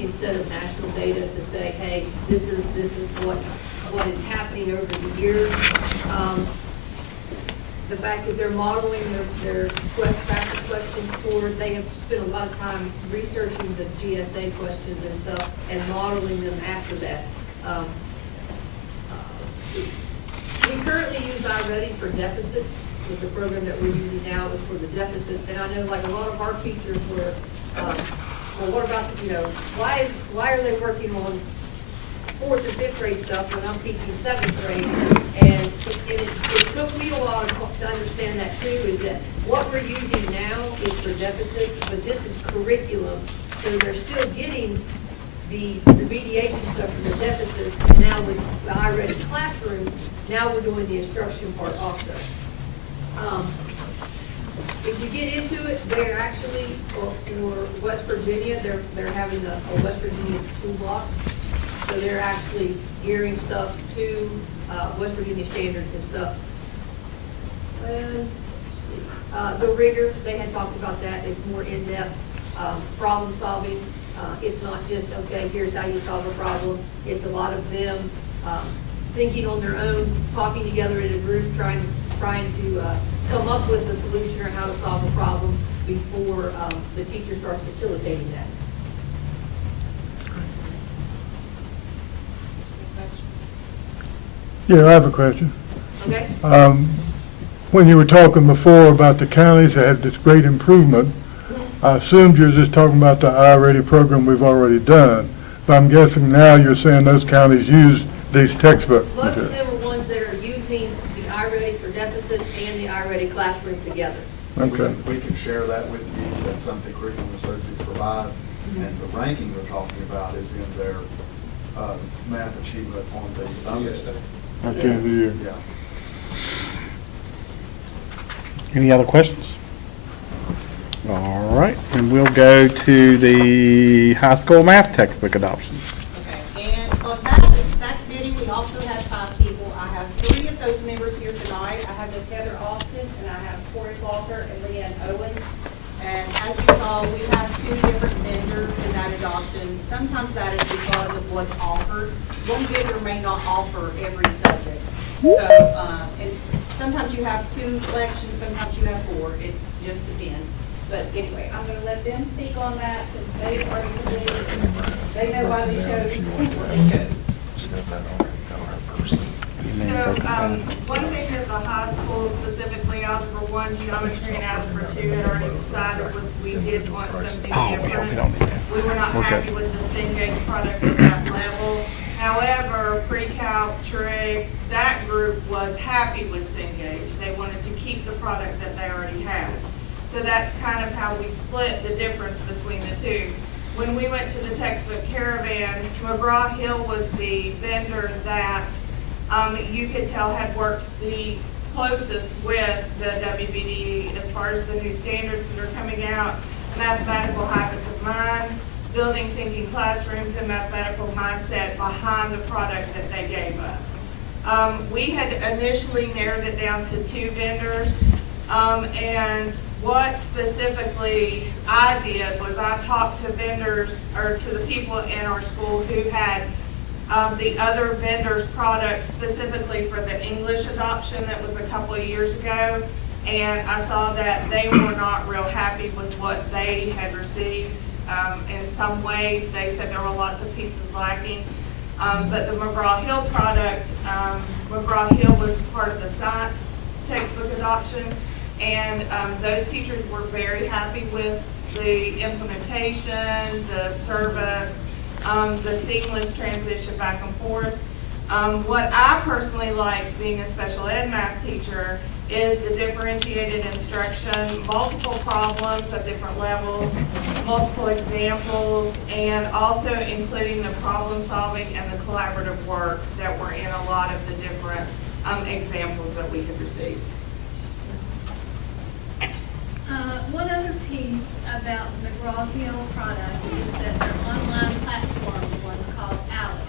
instead of national data to say, hey, this is what is happening over the years. The fact that they're modeling their practice questions forward, they have spent a lot of time researching the GSA questions and stuff and modeling them after that. We currently use iReady for deficits. With the program that we're using now is for the deficits. And I know like a lot of our teachers were, well, what about, why are they working on 4th and 5th grade stuff when I'm teaching 7th grade? And it took me a while to understand that too, is that what we're using now is for deficits, but this is curriculum. So they're still getting the remediation stuff from the deficits, and now with the iReady classroom, now we're doing the instruction part also. If you get into it, they're actually, for West Virginia, they're having a West Virginia tool block. So they're actually gearing stuff to West Virginia standards and stuff. And the rigor, they had talked about that. It's more in-depth problem solving. It's not just, okay, here's how you solve a problem. It's a lot of them thinking on their own, talking together in a group, trying to come up with a solution or how to solve a problem before the teacher starts facilitating that. Yeah, I have a question. Okay. When you were talking before about the counties that had this great improvement, I assumed you were just talking about the iReady program we've already done. But I'm guessing now you're saying those counties use these textbooks. Most of them are ones that are using the iReady for deficits and the iReady classroom together. Okay. We can share that with you. That's something Curriculum Associates provides. And the ranking we're talking about is in their math achievement on the Sunday. At the end of the year. Yeah. any other questions? All right, and we'll go to the high school math textbook adoption. Okay, and on that committee, we also had 5 people. I have 3 of those members here tonight. I have Miss Heather Austin, and I have Corey Walker and Leanne Owens. And as you saw, we have 2 different vendors in that adoption. Sometimes that is because of what's offered. One vendor may not offer every subject. So, and sometimes you have 2 selections, sometimes you have 4. It just depends. But anyway, I'm going to let them speak on that since they've already completed. They know why they chose. So, one thing that the high school, specifically Algebra 1, Geometry, and Algebra 2 had already decided was we did want something different. We were not happy with the Cengage product at that level. However, Pre-Calc, Trig, that group was happy with Cengage. They wanted to keep the product that they already had. So that's kind of how we split the difference between the 2. When we went to the textbook caravan, McGraw-Hill was the vendor that you could tell had worked the closest with the WVDE as far as the new standards that are coming out, mathematical habits of mind, building thinking classrooms, and mathematical mindset behind the product that they gave us. We had initially narrowed it down to 2 vendors, and what specifically I did was I talked to vendors, or to the people in our school who had the other vendors' products specifically for the English adoption that was a couple of years ago, and I saw that they were not real happy with what they had received. In some ways, they said there were lots of pieces lacking. But the McGraw-Hill product, McGraw-Hill was part of the science textbook adoption, and those teachers were very happy with the implementation, the service, the seamless transition back and forth. What I personally liked being a special ed math teacher is the differentiated instruction, multiple problems of different levels, multiple examples, and also including the problem solving and the collaborative work that were in a lot of the different examples that we had received. One other piece about the McGraw-Hill product is that their online platform was called Alex.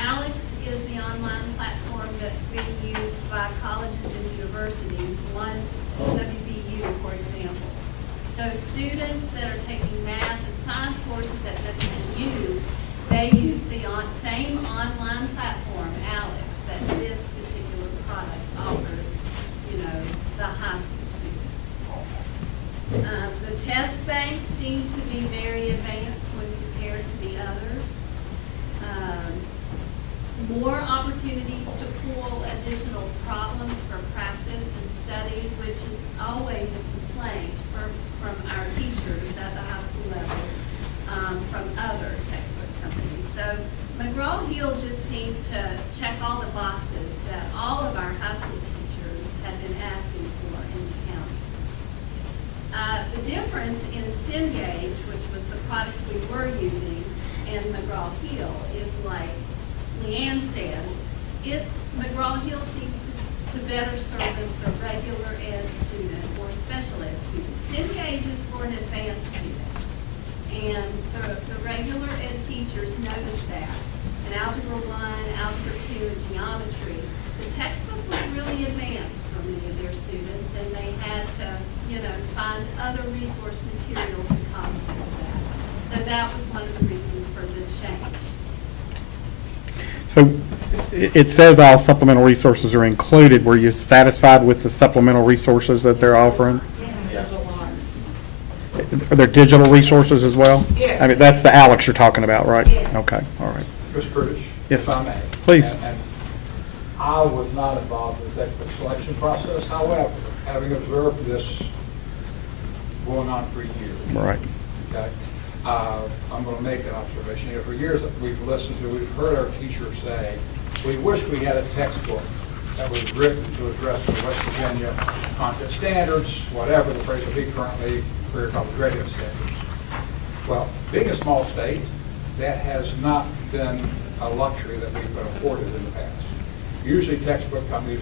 Alex is the online platform that's being used by colleges and universities, one WVU, for example. So students that are taking math and science courses at WVU, they use the same online platform, Alex, that this particular product offers, the high school. The test banks seem to be very advanced when compared to the others. More opportunities to pull additional problems for practice and study, which is always a complaint from our teachers at the high school level, from other textbook companies. So McGraw-Hill just seemed to check all the boxes that all of our high school teachers have been asking for in the county. The difference in Cengage, which was the product we were using, and McGraw-Hill is like Leanne says, McGraw-Hill seems to better service the regular ed student or special ed student. Cengage is for an advanced student, and the regular ed teachers noticed that. In Algebra 1, Algebra 2, and Geometry, the textbook was really advanced for many of their students, and they had to find other resource materials to compensate for that. So that was one of the reasons for the change. So it says all supplemental resources are included. Were you satisfied with the supplemental resources that they're offering? Are there digital resources as well? Yes. I mean, that's the Alex you're talking about, right? Yes. Okay, all right. Ms. British? Yes, If I may. please. And I was not involved in the textbook selection process. However, having observed this going on for years. Right. Okay? I'm going to make an observation. For years, we've heard our teachers say, we wish we had a textbook that was written to address the West Virginia content standards, whatever the phrase will be currently, career college graduate standards. Well, being a small state, that has not been a luxury that we've been afforded in the past. Usually textbook companies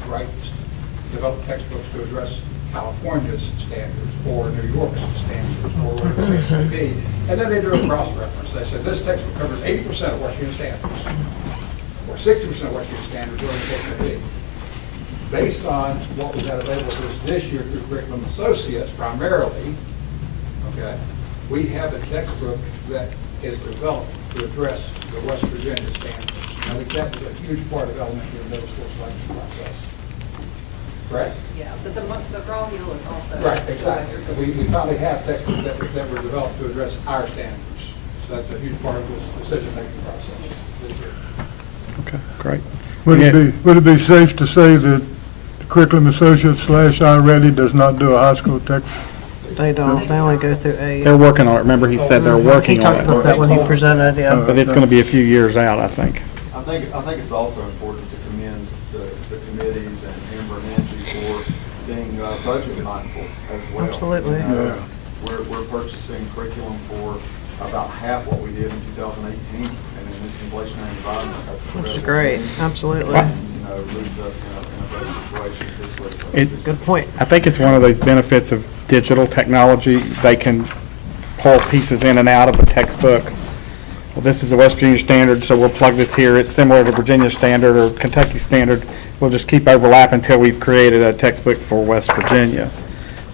develop textbooks to address California's standards or New York's standards or whatever the case may be. And then they do a cross-reference. They said this textbook covers 80% of West Virginia standards or 60% of West Virginia standards, whatever the case may be. Based on what we had available to us this year through Curriculum Associates primarily, okay, we have a textbook that is developed to address the West Virginia standards. I think that is a huge part of elementary and middle school selection process. Correct? Yeah, but the McGraw-Hill is also. Right, exactly. We finally have textbooks that were developed to address our standards. So that's a huge part of this decision-making process this year. Okay, great. Would it be safe to say that the Curriculum Associates / iReady does not do a high school text? They don't, they only go through A. They're working on it. Remember, he said they're working He on talked about that when he presented, yeah. But it's going to be a few years out, I think. I think it's also important to commend the committees and Amber and Angie for being budget mindful as well. Absolutely. We're purchasing curriculum for about half what we did in 2018, and in this inflationary environment, Which is great, absolutely. Leaves us in a better situation fiscally. Good point. I think it's one of those benefits of digital technology. They can pull pieces in and out of a textbook. Well, this is the West Virginia standard, so we'll plug this here. It's similar to Virginia standard or Kentucky standard. We'll just keep overlapping until we've created a textbook for West Virginia.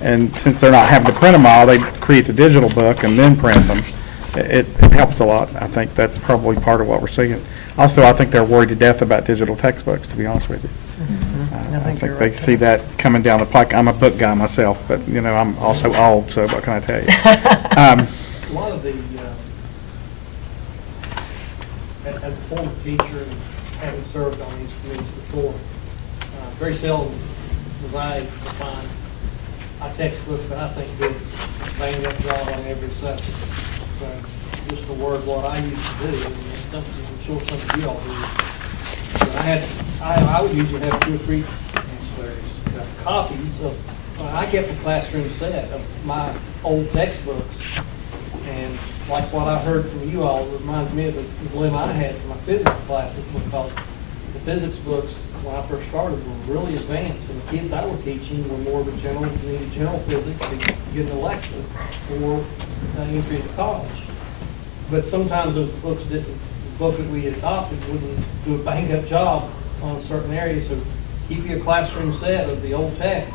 And since they're not having to print them all, they create the digital book and then print them. It helps a lot. I think that's probably part of what we're seeing. Also, I think they're worried to death about digital textbooks, to be honest with you. I think they see that coming down the pike. I'm a book guy myself, but, I'm also old, so what can I tell you? A lot of the as a former teacher and having served on these committees before, very seldom was I able to find a textbook that I think did a bang-up job on every subject. So just a word what I used to do, and it's something I'm sure some of you all do. But I would usually have 2 or 3 copies of, I kept a classroom set of my old textbooks, and like what I heard from you all reminds me of the dilemma I had for my physics classes, because the physics books, when I first started, were really advanced, and the kids I were teaching were more of the needed general physics to get an elective or entry to college. But sometimes those books the book that we adopted wouldn't do a bang-up job on certain areas, so keep you a classroom set of the old text.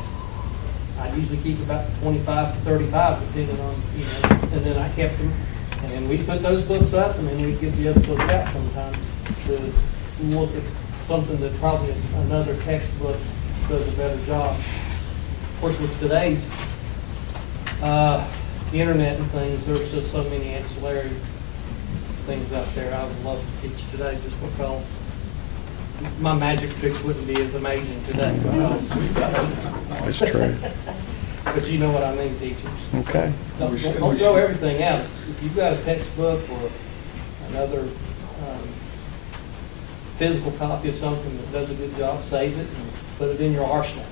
I usually keep about 25 to 35, depending on, and then I kept them, and we'd put those books up, and then we'd get the other books out sometimes to look at something that probably another textbook does a better job. Of course, with today's internet and things, there's just so many ancillary things out there. I would love to teach today just because my magic tricks wouldn't be as amazing today. That's true. But you know what I mean, teachers. Okay. Don't throw everything out. If you've got a textbook or another physical copy of something that does a good job, save it and put it in your arsenal,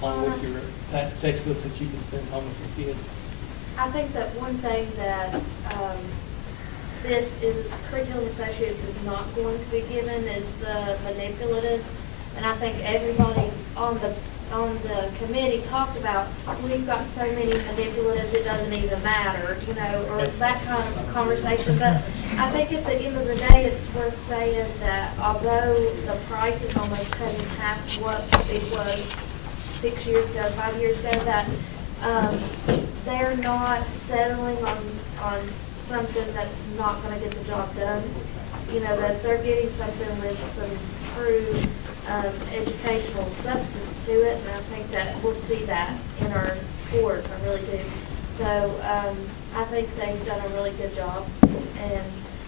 along with your textbook that you can send home with your kids. I think that one thing that this is curriculum associates is not going to be given is the manipulatives, and I think everybody on the committee talked about, we've got so many manipulatives it doesn't even matter, or that kind of conversation. But I think at the end of the day, it's worth saying that although the price is almost cut in half what it was 6 years ago, 5 years ago, that they're not settling on something that's not going to get the job done. That they're getting something with some true educational substance to it, and I think that we'll see that in our scores. I really do. So I think they've done a really good job, and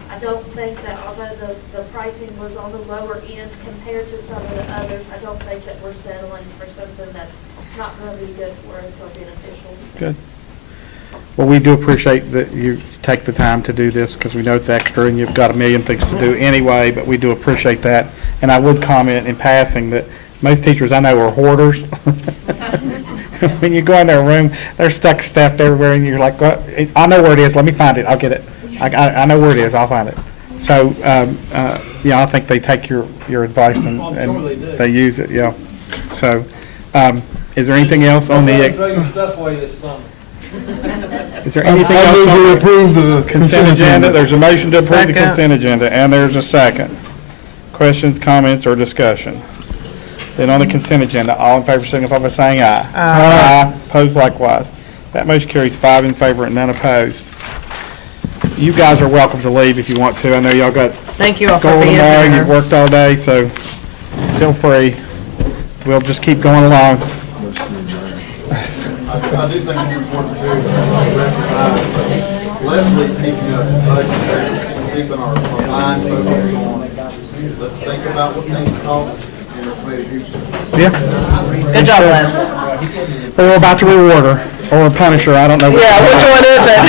I don't think that although the pricing was on the lower end compared to some of the others, I don't think that we're settling for something that's not going to be good for us or beneficial. Good. Well, we do appreciate that you take the time to do this, because we know it's extra and you've got a million things to do anyway, but we do appreciate that. And I would comment in passing that most teachers I know are hoarders. When you go in their room, they're stuffed everywhere, and you're like, I know where it is, let me find it, I'll get it. I know where it is, I'll find it. So, I think they take your advice and, I'm sure they do. they use it, yeah. So, is there anything else on the? Throw your stuff away this summer. Is there anything I else move on we the approve the consent agenda? There's a motion to approve the Second. consent agenda, and there's a second. Questions, comments, or discussion? Then on the consent agenda, all in favor signify by saying aye. Aye. Opposed likewise. That motion carries 5 in favor and none opposed. You guys are welcome to leave if you want to. I know y'all got Thank you all for school being tomorrow, here. you've worked all day, so feel free. We'll just keep going along. I do think it's important too to recognize Leslie's keeping us budget safe. She's keeping our mind focused on, let's think about what things cost, and it's made a huge difference. Yeah. Good job, Les. We're about to reward her, or punish her, I don't know. Yeah, which one is it?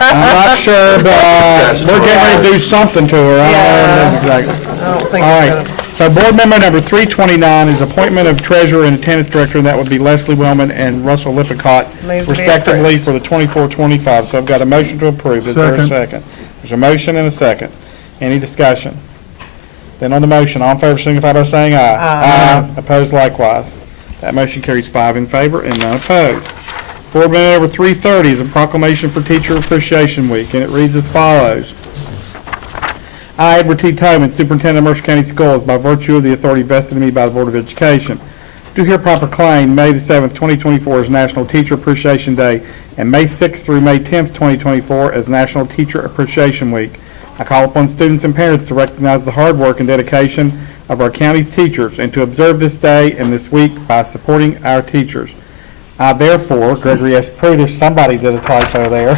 I'm not sure, but we're getting ready to do something to her. I don't know what it is exactly. I don't think All it's right, so board member number 329 is appointment of treasurer and attendance director, and that would be Leslie Wellman and Russell Lippincott, Move to be respectively, for the 24-25. So I've got a motion to approve. Is there a second? There's a motion and a second. Any discussion? Then on the motion, all in favor signify by saying aye. Aye. Opposed likewise. That motion carries 5 in favor and none opposed. Board member number 330 is a proclamation for Teacher Appreciation Week, and it reads as follows. I, Edward T. Tobin, Superintendent of Mercer County Schools, by virtue of the authority vested in me by the Board of Education, do hereby proclaim May the 7th, 2024 as National Teacher Appreciation Day, and May 6th through May 10th, 2024 as National Teacher Appreciation Week. I call upon students and parents to recognize the hard work and dedication of our county's teachers, and to observe this day and this week by supporting our teachers. I therefore, Gregory S. Prudish, somebody did a typo there.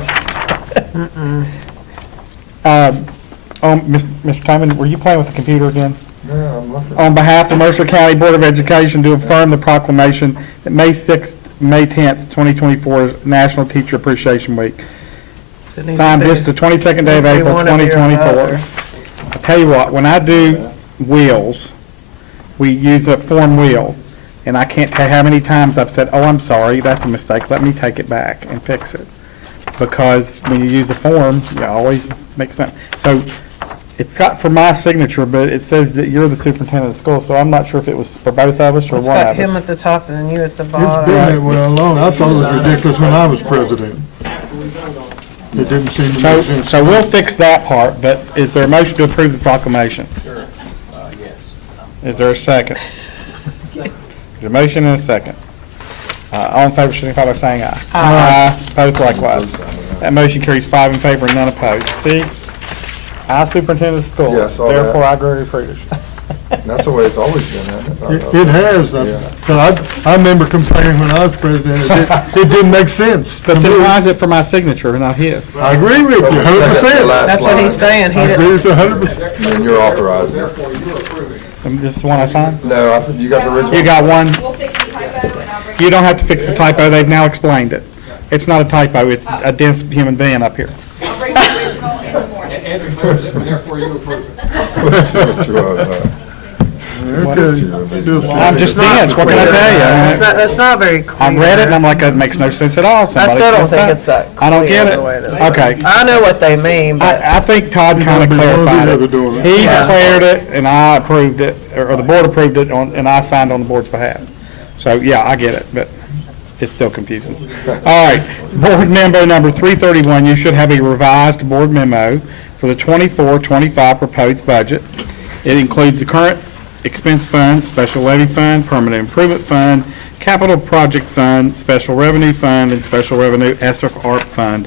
Mr. Timon, were you playing with the computer again? No, I'm looking. On behalf of Mercer County Board of Education, to affirm the proclamation that May 6th, May 10th, 2024 is National Teacher Appreciation Week. Signed this the 22nd day of April, 2024. I tell you what, when I do wheels, we use a form wheel, and I can't tell you how many times I've said, oh, I'm sorry, that's a mistake, let me take it back and fix it. Because when you use a form, you always make sense. So it's got for my signature, but it says that you're the superintendent of the school, so I'm not sure if it was for both of us or It's one got of him us. at the top and then you at the It's bottom. been that way all along. I thought it was ridiculous when I was president. It didn't seem to make sense. So we'll fix that part, but is there a motion to approve the proclamation? Sure. Yes. Is there a second? There's a motion and a second. All in favor, signify by saying aye. Aye. Opposed likewise. That motion carries 5 in favor and none opposed. See? I superintendent of schools, Yeah, I saw that. therefore I agree with Prentice. That's the way it's always been, hasn't it? It has. Yeah. 'Cause I remember complaining when I was president, it didn't make sense. But then why is it for my signature and not his? I agree with you, Well, the 100%. second to last That's what he's saying. He I agree didn't, with you 100%. And you're authorizing it. Therefore, you're approving. This is the one I signed? No, I think you got the original. You got one. We'll fix the typo and I'll bring. You don't have to fix the typo, they've now explained it. It's not a typo, it's a dense human being up here. I'll bring the original in the morning. And declares it, therefore you approve it. I'm just dense, what can I tell you? I mean, that's not very clear. I read it and I'm like, that makes no sense at all. I Somebody still don't fix think that. it's that I don't get clear it. the way it is. Okay. I know what they mean, but I think Todd kind of clarified it. He declared it and I approved it, or the board approved it and I signed on the board's behalf. So, yeah, I get it, but it's still confusing. All right, board memo number 331, you should have a revised board memo for the 24-25 proposed budget. It includes the current expense fund, special levy fund, permanent improvement fund, capital project fund, special revenue fund, and special revenue ESSER ARP fund.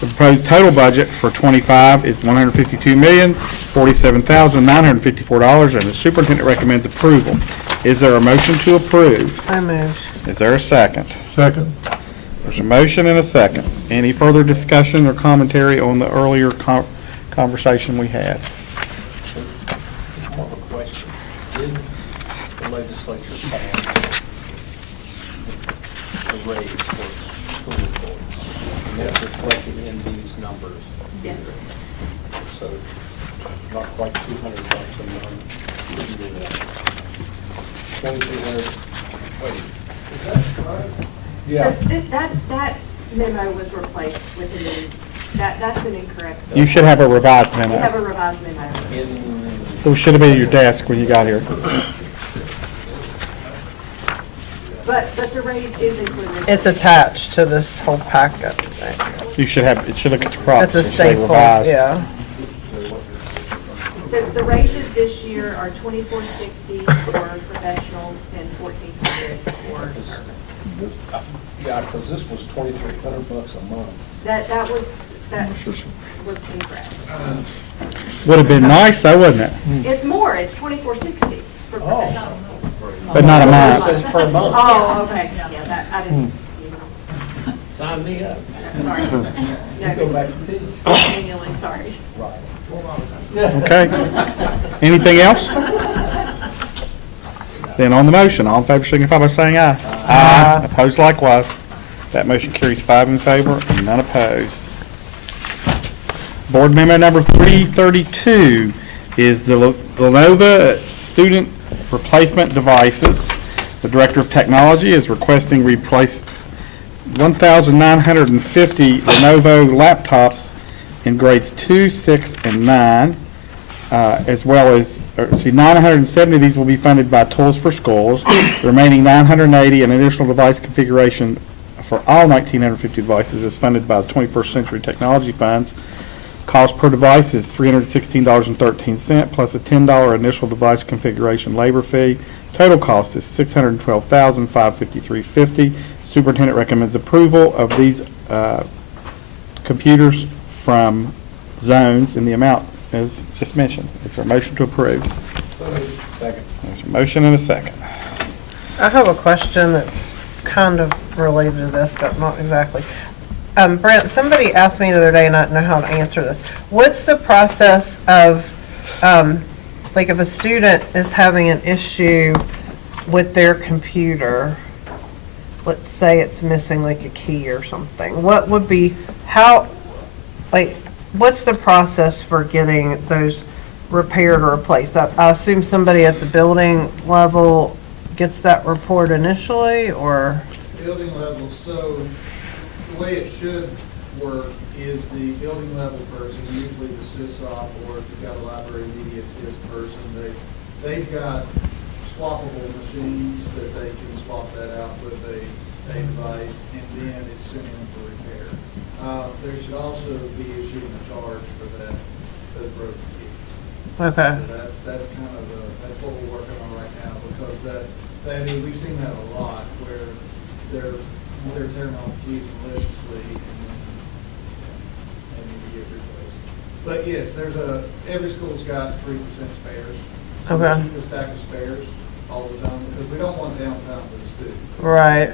The proposed total budget for 25 is $152,047,954, and the superintendent recommends approval. Is there a motion to approve? I moved. Is there a second? Second. There's a motion and a second. Any further discussion or commentary on the earlier conversation we had? I have a question. Did the legislature pass the raise for school boards? And that's reflected in these numbers? Yes. So not quite $200 a month. 2,200, wait, is that right? Yeah. So that memo was replaced with a new, that's an incorrect. You should have a revised We have memo. a revised memo. It should have been at your desk when you got here. But the raise is included. It's attached to this whole packet. You should have, it should look at the props. That's a It should say staple, revised. yeah. So the raises this year are $2,460 for professionals and $1,400 for service. Yeah, because this was $2,300 a month. That was incorrect. Would have been nice though, wouldn't it? It's more, it's $2,460 for professionals. But not a month. It says per month. Oh, okay, yeah, that, I didn't, Sign me up. sorry. You go back to teach. Annually, sorry. Right. Okay. Anything else? Then on the motion, all in favor signify by saying aye. Aye. Opposed likewise. That motion carries 5 in favor and none opposed. Board memo number 332 is the Lenovo student replacement devices. The Director of Technology is requesting replace 1,950 Lenovo laptops in grades 2, 6, and 9, as well as, 970 of these will be funded by Tools for Schools. The remaining 980 and additional device configuration for all 1,950 devices is funded by the 21st Century Technology Funds. Cost per device is $316.13 plus a $10 initial device configuration labor fee. Total cost is $612,553.50. Superintendent recommends approval of these computers from Zones in the amount as just mentioned. Is there a motion to approve? Second. There's a motion and a second. I have a question that's kind of related to this, but not exactly. Brent, somebody asked me the other day, and I don't know how to answer this. What's the process of, like, if a student is having an issue with their computer, let's say it's missing like a key or something, what would be, what's the process for getting those repaired or replaced? I assume somebody at the building level gets that report initially, or? Building level, so the way it should work is the building level person, usually the sysop, or if you've got a library media test person, they've got swappable machines that they can swap that out with a device, and then it's sent in for repair. There should also be issued a charge for those broken keys. Okay. So that's kind of that's what we're working on right now, because we've seen that a lot where they're tearing off keys maliciously and need to get replaced. But yes, every school's got 3% spares. So Okay. we keep a stack of spares all the time because we don't want downtime for the student. Right.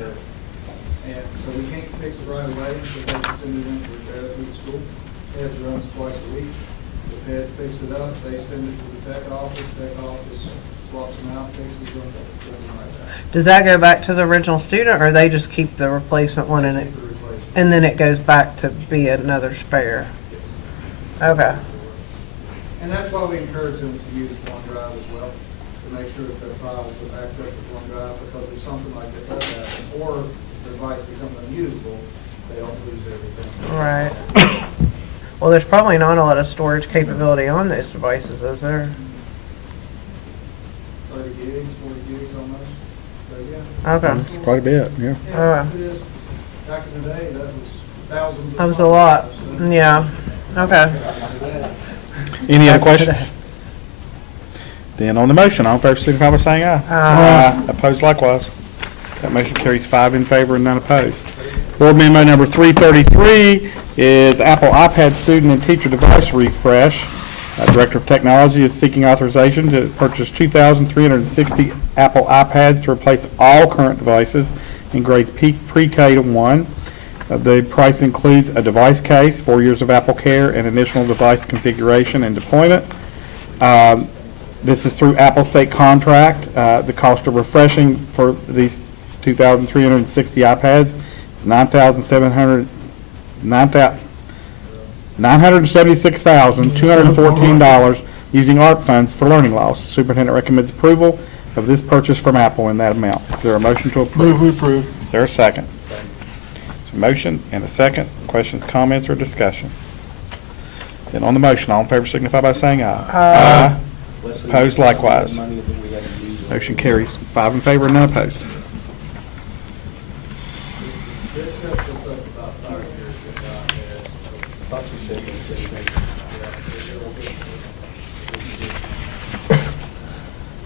And so we can't fix it right away, so they can send it in for repair through the school. Heads runs twice a week. The heads picks it up, they send it to the tech office swaps them out, fixes them, puts them right back. Does that go back to the original student, or they just keep the replacement one in it? Keep the replacement. And then it goes back to be another spare? Okay. And that's why we encourage them to use OneDrive as well, to make sure that their files are backed up with OneDrive, because if something like that does happen, or their device becomes unusable, they don't lose everything. Right. Well, there's probably not a lot of storage capability on those devices, is there? 30 gigs, 40 gigs almost. So, yeah. Okay. It's quite a bit, yeah. Yeah, it is. Back in the day, that was thousands of. That was a lot. so- Yeah. Okay. Any other questions? Then on the motion, all in favor, signify by saying aye. Aye. Opposed likewise. That motion carries 5 in favor and none opposed. Board memo number 333 is Apple iPad student and teacher device refresh. Director of Technology is seeking authorization to purchase 2,360 Apple iPads to replace all current devices in grades pre-K to 1. The price includes a device case, 4 years of Apple Care, and additional device configuration and deployment. This is through Apple state contract. The cost of refreshing for these 2,360 iPads is $976,214 using ARP funds for learning loss. Superintendent recommends approval of this purchase from Apple in that amount. Is there a motion to approve? Move we approve. Is there a second? There's a motion and a second. Questions, comments, or discussion? Then on the motion, all in favor signify by saying aye. Aye. Opposed likewise. Money that we had to use. Motion carries 5 in favor and none opposed. This sets us up about 5 years with iPads. Thought you said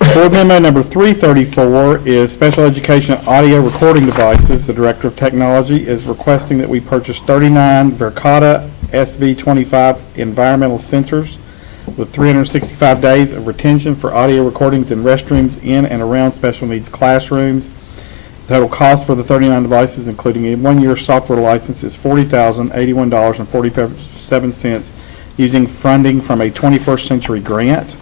that. Board memo number 334 is special education audio recording devices. The Director of Technology is requesting that we purchase 39 Verkada SV25 environmental sensors with 365 days of retention for audio recordings in restrooms in and around special needs classrooms. The total cost for the 39 devices, including a 1-year software license, is $40,081.47 using funding from a 21st Century grant.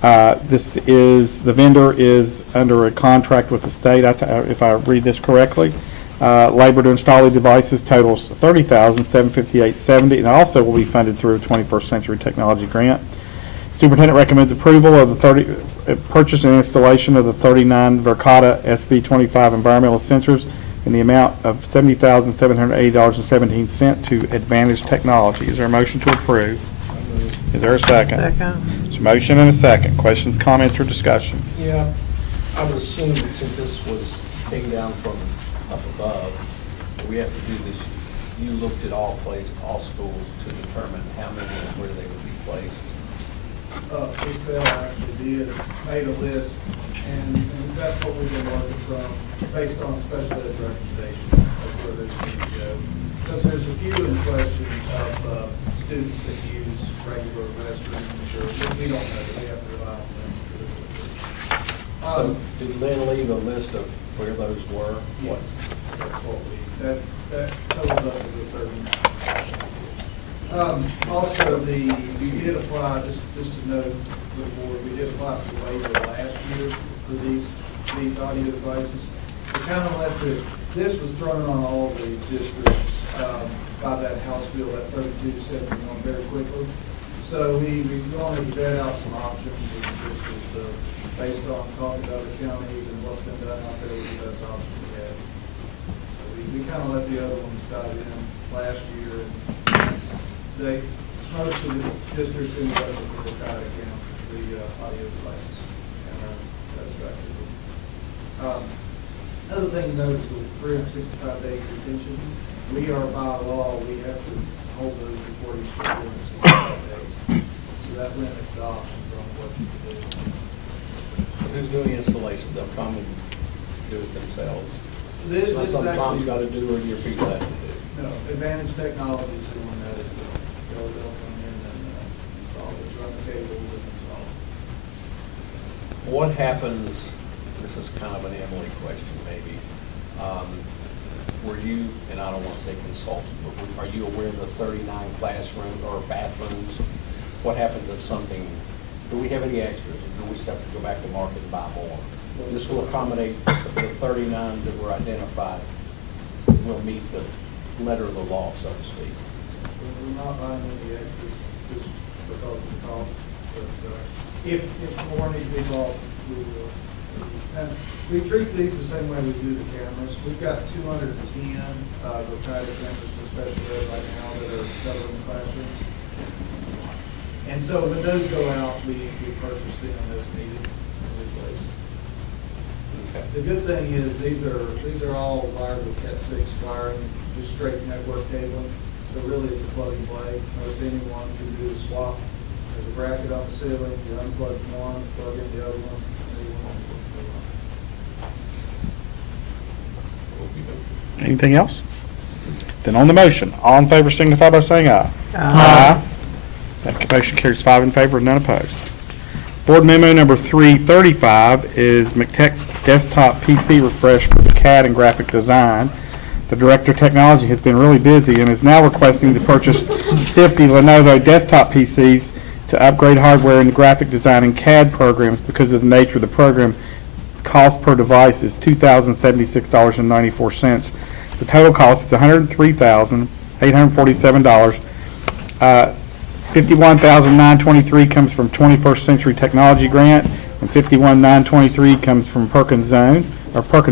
The vendor is under a contract with the state, if I read this correctly. Labor to install the devices totals $30,758.70, and also will be funded through a 21st Century Technology grant. Superintendent recommends approval of the purchase and installation of the 39 Verkada SV25 environmental sensors in the amount of $70,780.17 to Advantage Technology. Is there a motion to approve? Is there a second? Second. There's a motion and a second. Questions, comments, or discussion? Yeah, I would assume that since this was came down from up above, we have to do this. You looked at all schools to determine how many and where they would be placed. Phil actually made a list, and that's what we've been working from, based on special ed recommendation of where those need to go. Because there's a few in question of students that use regular restrooms, or we don't know, we have to rely on them. So did Lynn leave a list of where those were? Yes, that's what that totals up to the 39. Also, we did apply, just to note for the board, we did apply for the waiver last year for these audio devices. We kind of left it, this was thrown on all the districts by that House bill, that 3271, very quickly. So we wanted to vet out some options, and this was based on talking to other counties and what's been done out there, was the best option we had. So we kind of let the other ones dive in last year, and most of the districts in the budget will try to account for the audio devices and satisfactorily. Another thing to note is the 365-day retention. We are by law, we have to hold those recordings for 365 days. So that limits the options on what you can do. Who's doing the installation? They'll come and do it themselves. This Sometimes actually got to do, or your people have to do. No, Advantage Technologies is doing that as well. They'll come in and install it, run the cables and install it. What happens, this is kind of an Emily question maybe, were you, and I don't want to say consultant, but are you aware of the 39 classrooms or bathrooms? What happens if something, do we have any extras, or do we have to go back to market and buy more? This will accommodate the 39 that were identified, will meet the letter of the law, so to speak. We're not buying any extras just because of the cost, but if more needs to be bought, we will. And we treat these the same way we do the cameras. We've got 210 robotic cameras for special ed right now that are covering the classroom. And so when those go out, we purchase them as needed and replace. Okay. The good thing is these are all wired with Cat 6 wiring, just straight network cabling. So really it's a plug and play. Most anyone can do a swap. There's a bracket on the ceiling, you unplug one, plug in the other one, and then one. Anything else? Then on the motion, all in favor signify by saying aye. Aye. That motion carries 5 in favor and none opposed. Board memo number 335 is McTech desktop PC refresh for the CAD and graphic design. The Director of Technology has been really busy and is now requesting to purchase 50 Lenovo desktop PCs to upgrade hardware in the graphic design and CAD programs because of the nature of the program. Cost per device is $2,076.94. The total cost is $103,847. $51,923 comes from 21st Century Technology Grant, and $51,923 comes from Perkins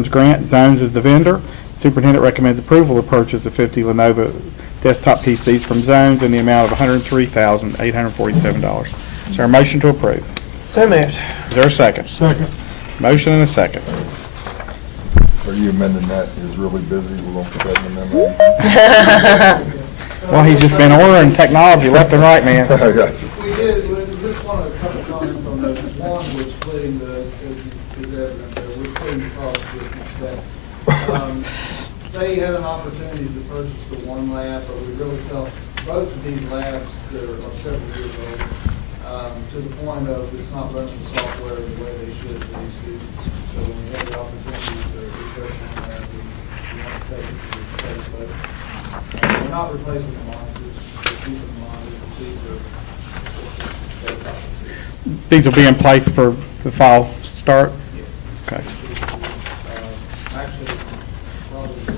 Grant. Zones is the vendor. Superintendent recommends approval of purchase of 50 Lenovo desktop PCs from Zones in the amount of $103,847. Is there a motion to approve? So moved. Is there a second? Second. Motion and a second. Are you amending that? Is really busy, we're going to put that in the memo? Well, he's just been ordering technology left and right, man. We did, we just wanted a couple of comments on those. One, we're splitting those, as is evident there, we're splitting the cost with that. They had an opportunity to purchase the one lab, but we really felt both of these labs that are several years old, to the point of it's not running the software the way they should for these students. So when we had the opportunity to refresh one lab, we want to take it to replace both. We're not replacing the monitors, we're keeping the monitors. These will be in place for the fall start? Yes. Okay. Actually, probably.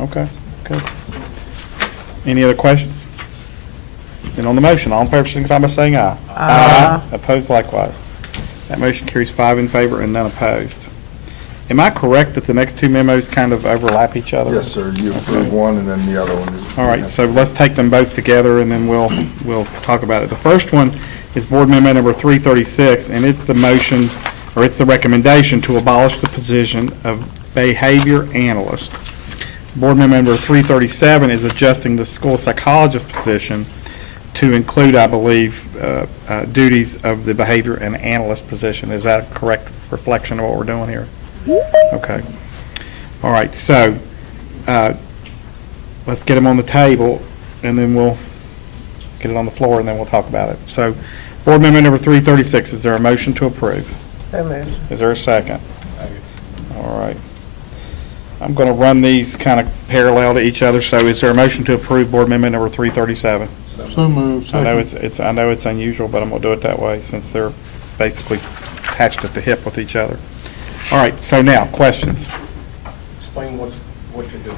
Okay, good. Any other questions? Then on the motion, all in favor signify by saying aye. Aye. Opposed likewise. That motion carries 5 in favor and none opposed. Am I correct that the next two memos kind of overlap each other? Yes, sir. You approve one and then the other one is. All right, so let's take them both together and then we'll talk about it. The first one is Board Memo number 336, and it's the motion, or it's the recommendation to abolish the position of behavior analyst. Board Memo number 337 is adjusting the school psychologist position to include, I believe, duties of the behavior and analyst position. Is that a correct reflection of what we're doing here? Okay. All right, so let's get them on the table, and then we'll get it on the floor, and then we'll talk about it. So, Board Member number 336, is there a motion to approve? So moved. Is there a second? All right. I'm going to run these kind of parallel to each other. So is there a motion to approve board amendment number 337? So moved. I know it's unusual, but I'm going to do it that way since they're basically attached at the hip with each other. All right, so now, questions? Explain what you're doing.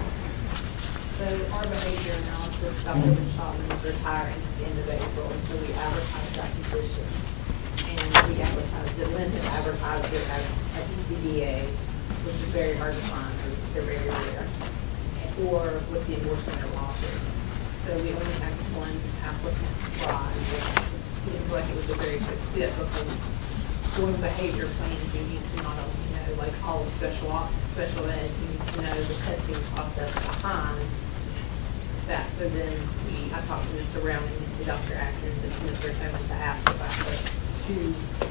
So our behavior analysis, Dr. Shaman is retiring at the end of April, and so we advertised that position. And we advertised it, Lynn had advertised it as a PCBA, which is very hard to find, they're very rare, or with the endorsement of office. So we only had one applicant apply, and we didn't feel like it was a very good fit because doing behavior plans, you need to not only know like all of special ed, you need to know the testing process behind that. So then I talked to Mr. Rowling and to Dr. Atkins and to Mr. Cohen to ask about to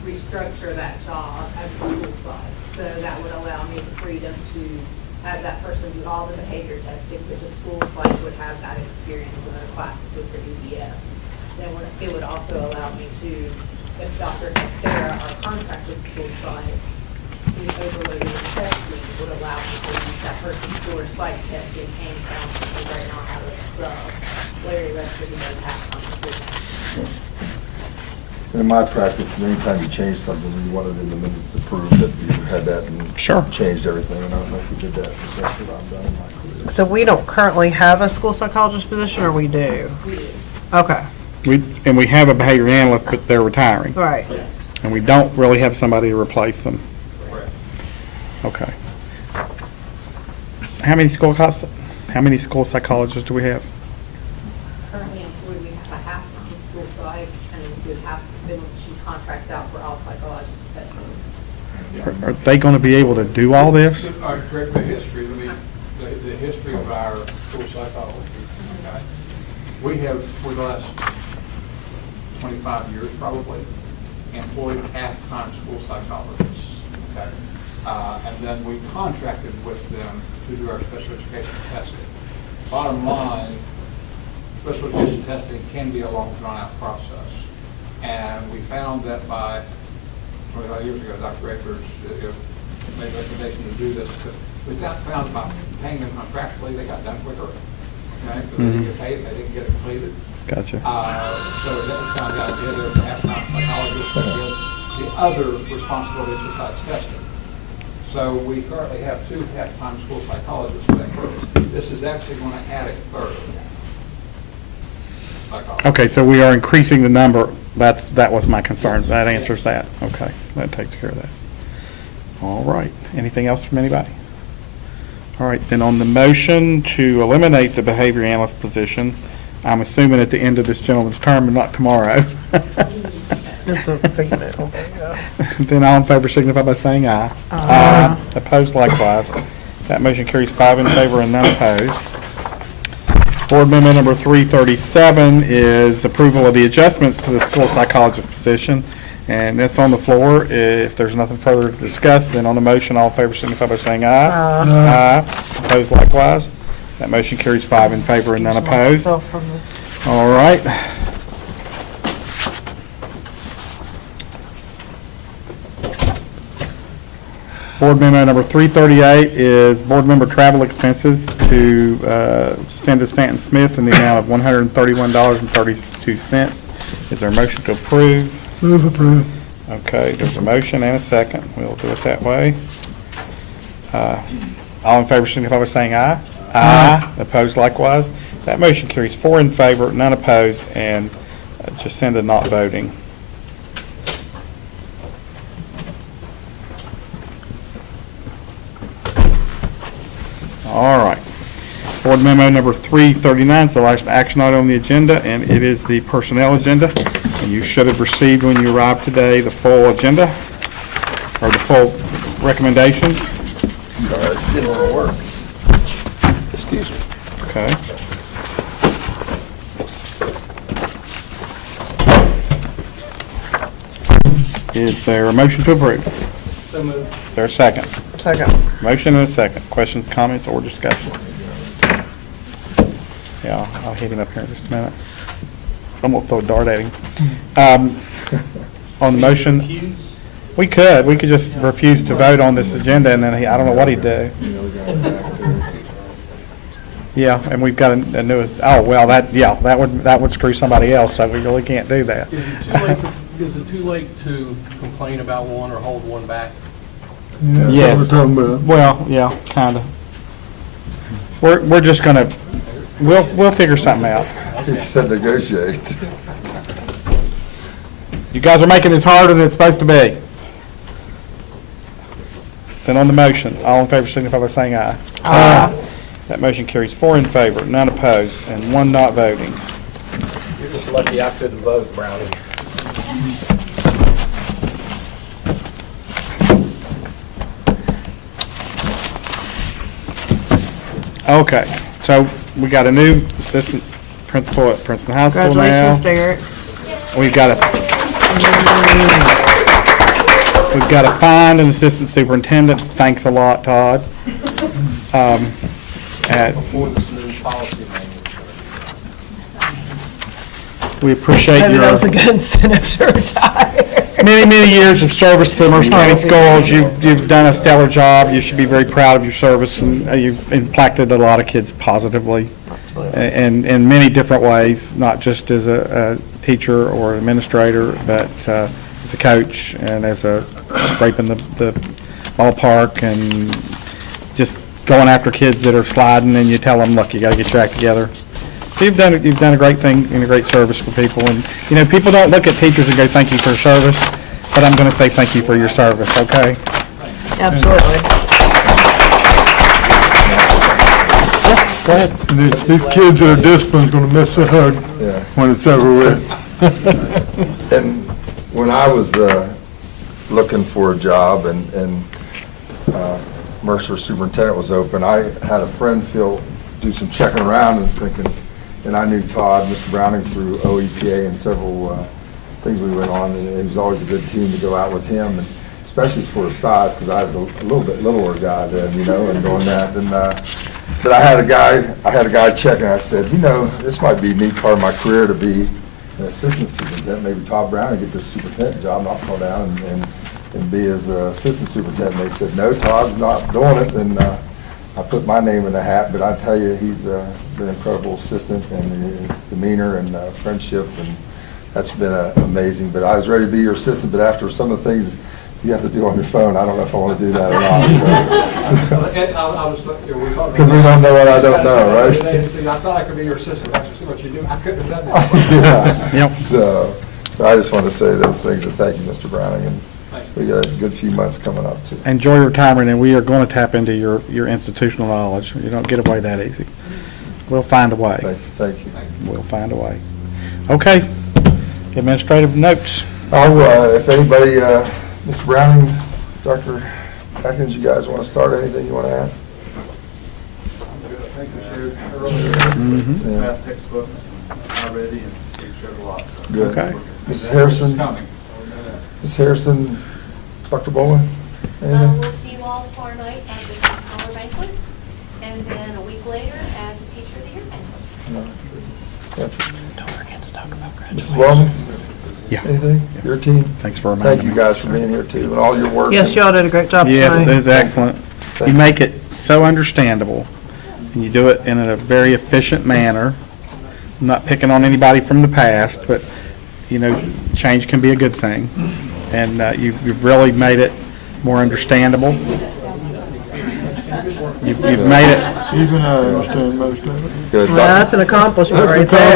restructure that job as a school site. So that would allow me the freedom to have that person do all the behavior testing, which a school site would have that experience in their classes with their EBS. Then it would also allow me to, if Dr. Texera, our contracted school site, is overloaded with testing, would allow me to use that person for site testing and counseling, because right now I have a sub, Larry Lester, who does half-time students. In my practice, anytime you change something, you wanted in the minutes to prove that you had that and Sure. changed everything, and I don't know if we did that, because that's what I've done in my career. So we don't currently have a school psychologist position, or we do? We do. Okay, We have a behavior analyst, but they're retiring. right. And we don't really have somebody to replace them. Okay. How many school psychologists do we have? Currently employed, we have a half-time school site, and we would have, then she contracts out for all psychological testing. Are they going to be able to do all this? Correct the history, the history of our school psychology. Okay? We have, for the last 25 years probably, employed half-time school psychologists. Okay? And then we contracted with them to do our special education testing. Bottom line, special education testing can be a long drawn-out process. And we found that by 25 years ago, Dr. Akers made a recommendation to do this, because we found by paying them contractually, they got done quicker. Okay, so they didn't get paid, they didn't get it completed. Gotcha. So that was kind of the idea there, to have half-time psychologists that did the other responsibilities besides testing. So we currently have 2 half-time school psychologists for that purpose. This is actually going to add a third psychologist. Okay, so we are increasing the number. That was my concern. That answers that. Okay, that takes care of that. All right. Anything else from anybody? All right, then on the motion to eliminate the behavior analyst position, I'm assuming at the end of this gentleman's term and not tomorrow. It's a female. Then all in favor signify by saying aye. Aye. Opposed likewise. That motion carries 5 in favor and none opposed. Board amendment number 337 is approval of the adjustments to the school psychologist position, and that's on the floor. If there's nothing further to discuss, then on the motion, all in favor signify by saying aye. Aye. Opposed likewise. That motion carries 5 in favor and none opposed. All right. Board memo number 338 is board member travel expenses to send to Stanton Smith in the amount of $131.32. Is there a motion to approve? Move approved. Okay, there's a motion and a second. We'll do it that way. All in favor signify by saying aye. Aye. Opposed likewise. That motion carries 4 in favor, none opposed, and Jacinda not voting. All right. Board memo number 339 is the last action item on the agenda, and it is the personnel agenda. And you should have received when you arrived today the full agenda, or the full recommendations. Didn't want to work. Excuse me. Okay. Is there a motion to approve? So moved. Is there a second? Second. Motion and a second. Questions, comments, or discussion? Yeah, I'll hit him up here in just a minute. I'm going to throw a dart at him. On the motion, we could just refuse to vote on this agenda, and then I don't know what he'd do. Yeah, and we've got a newest, oh, well, that would screw somebody else, so we really can't do that. Is it too late to complain about one or hold one back? Yeah, Yes. that's what we're talking about. Well, yeah, kinda. We're just gonna, we'll figure something out. He said negotiate. You guys are making this harder than it's supposed to be. Then on the motion, all in favor signify by saying aye. Aye. That motion carries 4 in favor, none opposed, and 1 not voting. You're just lucky I couldn't vote, Brownie. Okay, so we got a new assistant principal at Princeton High School now. Congratulations, Derek. We've got to find an assistant superintendent. Thanks a lot, Todd. Before this new policy manual. We appreciate Maybe your that was a good incentive to retire. many years of service to the Mercer County Schools. You've done a stellar job. You should be very proud of your service, and you've impacted a lot of kids positively and in many different ways, not just as a teacher or administrator, but as a coach and as a scraping the ballpark and just going after kids that are sliding, and you tell them, look, you got to get your act together. So you've done a great thing and a great service for people. And, you know, people don't look at teachers and go, thank you for your service, but I'm going to say thank you for your service, okay? Absolutely. Go ahead. These kids that are disciplined is going to miss a hug Yeah. when it's over with. And when I was looking for a job and Mercer superintendent was open, I had a friend do some checking around and thinking, and I knew Todd, Mr. Browning through OEPA and several things we went on, and it was always a good team to go out with him, and especially for his size, because I was a little bit littler guy then, you know, and doing that. And but I had a guy checking. I said, you know, this might be a neat part of my career to be an assistant superintendent. Maybe Todd Brown get this superintendent job, and I'll come down and be his assistant superintendent. And they said, no, Todd's not doing it. And I put my name in the hat, but I tell you, he's been an incredible assistant, and his demeanor and friendship, and that's been amazing. But I was ready to be your assistant, but after some of the things you have to do on your phone, I don't know if I want to do that or not. Because we don't know what I don't know, right? I thought I could be your assistant after seeing what you do. I couldn't have done that. Yeah. So I just want to say those things, and thank you, Mr. Browning, and we got a good few months coming up too. Enjoy your retirement, and we are going to tap into your institutional knowledge. You don't get away that easy. We'll find a way. Thank you. We'll find a way. Okay. Administrative notes. If anybody, Mr. Browning, Dr. Atkins, you guys want to start? Anything you want to add? I think we shared earlier, Yeah. math textbooks already, and we shared a lot. So Good. Okay. Mrs. Harrison? It's coming. Ms. Harrison, Dr. Bowman? Anything? We'll see you all tomorrow night at the Power Banquet, and then a week later at the Teacher of the Year Banquet. No. That's it. Don't forget to talk about graduation. Mrs. Wellman? Yeah. Anything? Your team? Thanks for reminding Thank you me. guys for being here too, and all your work. Yes, y'all did a great job Yes, tonight. it's excellent. You make it so understandable, and you do it in a very efficient manner. I'm not picking on anybody from the past, but, you know, change can be a good thing. And you've really made it more understandable. You've made it. Even I understand most of it. Good. Well, that's an accomplishment That's right a there.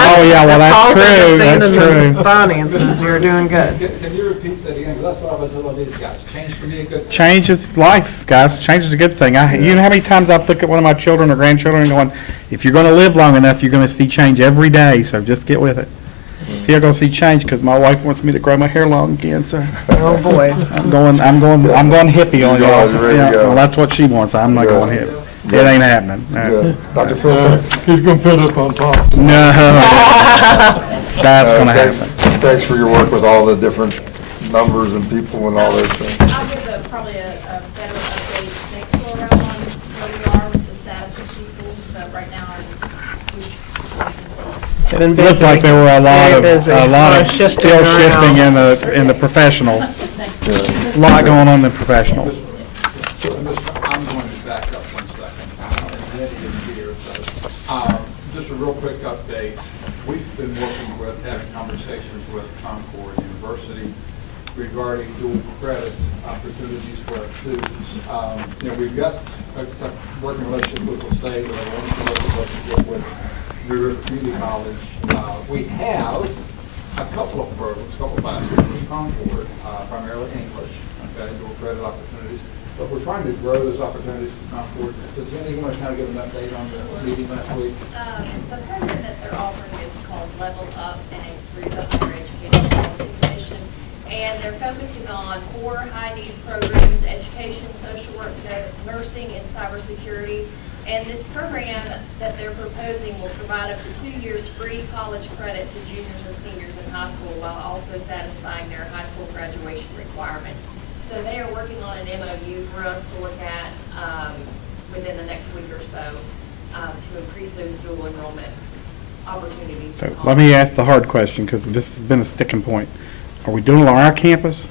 Oh, yeah, well, that's College true, that's understanding true. the finances, you're doing good. Can you repeat that again? Because that's what I've been telling these guys. Change for me a good thing. Change is life, guys. Change is a good thing. You know how many times I've looked at one of my children or grandchildren and going, if you're going to live long enough, you're going to see change every day, so just get with it. So you're going to see change because my wife wants me to grow my hair long again, so Oh, boy. I'm going hippie on y'all. You're ready to Yeah, go. well, that's what she wants. I'm not going hippie. It ain't happening. No. Good. Dr. Phil? He's going to put up on top. No. That's going to happen. Thanks for your work with all the different numbers and people and all those things. I'll give probably a better update next go around on where we are with the status of people, but right now They've been It looked like there were a lot of still shifting in the professional. A lot going on in the professional. I'm going to back up 1 second. here. So, just a real quick update. We've been working with, having conversations with Concord University regarding dual credit opportunities for our students. We've got a working relationship with the state, and a wonderful relationship with New River Community College. We have a couple of programs, a couple of classes with Concord, primarily English, okay, dual credit opportunities. But we're trying to grow those opportunities to Concord. So Jenny, you want to kind of give an update on the meeting last week? The program that they're offering is called Level Up, and it's through the Higher Education Policy Commission. And they're focusing on 4 high-need programs: education, social work, nursing, and cybersecurity. And this program that they're proposing will provide up to 2 years free college credit to juniors and seniors in high school, while also satisfying their high school graduation requirements. So they are working on an MOU for us to look at within the next week or so to increase those dual enrollment opportunities. So let me ask the hard question, because this has been a sticking point. Are we doing it on our campus?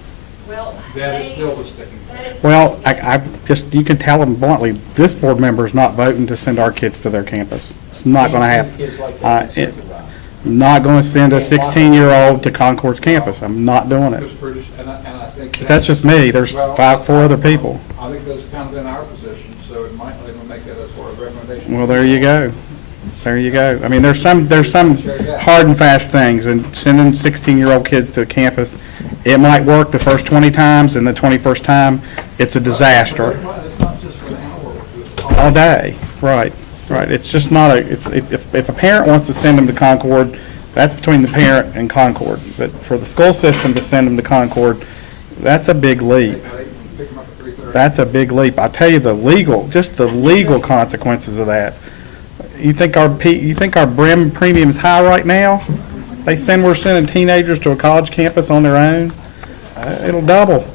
Well, that is still the sticking point. Well, I just, you can tell them bluntly, this board member is not voting to send our kids to their campus. It's not going to happen. Not going to send a 16-year-old to Concord's campus. I'm not doing it. And I think But that's just me. There's 4 other people. I think that's kind of in our position, so it might not even make it a sort of recommendation. Well, there you go. There you go. I mean, there's some hard and fast things, and sending 16-year-old kids to campus, it might work the first 20 times, and the 21st time, it's a disaster. It's not just for an hour, it's All day, right. Right, it's just not if a parent wants to send them to Concord, that's between the parent and Concord. But for the school system to send them to Concord, that's a big leap. That's a big leap. I tell you, the legal consequences of that. You think our BRIM premium is high right now? We're sending teenagers to a college campus on their own. It'll double.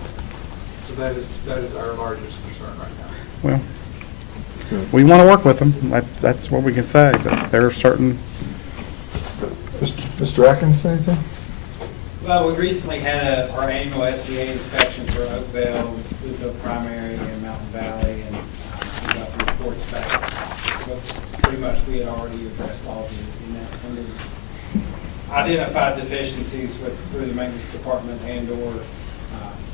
So that is our largest concern right now. Well, we want to work with them. That's what we can say, but there are certain... Mr. Atkins, anything? Well, we recently had our annual SBA inspection for Oakville, Bluefield Primary, and Mountain Valley, and we got the reports back. So pretty much we had already addressed all of them. And identified deficiencies through the maintenance department and/or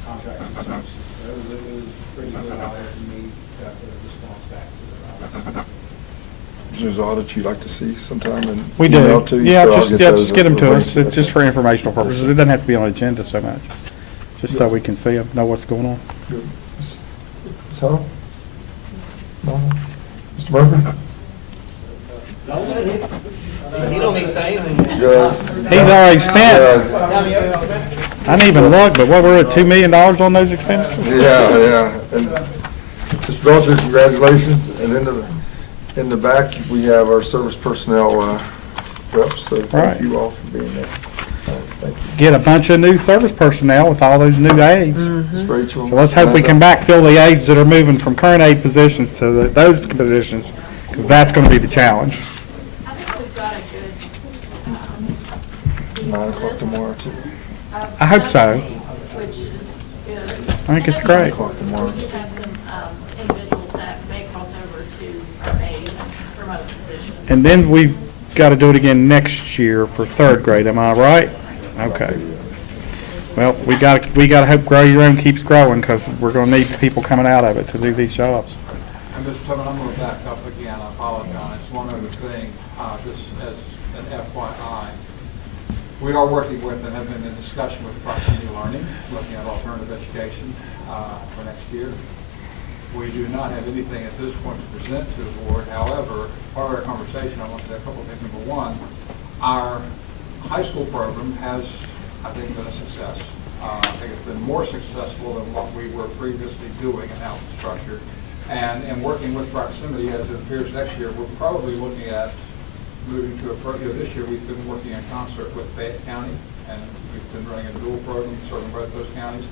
contracting services. So it was pretty good audit, and we got the response back to the audit. There's audits you'd like to see sometime and We do. email to you? Yeah, So just get them to arranged. us. It's just for informational purposes. It doesn't have to be on agenda so much. Just so we can see them, know what's going on. Good. Ms. Huddle? No? Mr. Murphy? Don't let him. He don't need to say anything. Good. He's already spent. Good. I didn't even look, but what, we're at $2 million on those expenditures? Yeah. And Mr. Belcher, congratulations. And in the back, we have our service personnel reps, so Right. thank you all for being there. Thank you. Get a bunch of new service personnel with all those new aides. Ms. Rachel. So let's hope we can backfill the aides that are moving from current aide positions to those positions, because that's going to be the challenge. I think we've got a good 9 o'clock tomorrow, too. I hope so. which is good. I think it's great. 9 o'clock tomorrow. We do have some individuals that may cross over to our aides from other positions. And then we've got to do it again next year for 3rd grade, am I right? Okay. Well, we got to hope Grow Your Own keeps growing, because we're going to need people coming out of it to do these jobs. And Mr. Chairman, I'm going to back up again. I apologize. One other thing, just as an FYI, we are working with and have been in discussion with proximity learning, looking at alternative education for next year. We do not have anything at this point to present to the board. However, part of our conversation, I want to say a couple of things. Number one, our high school program has, I think, been a success. I think it's been more successful than what we were previously doing and how it's structured. And in working with proximity, as it appears next year, we're probably looking at moving to a program. This year, we've been working in concert with Fayette County, and we've been running a dual program serving both those counties.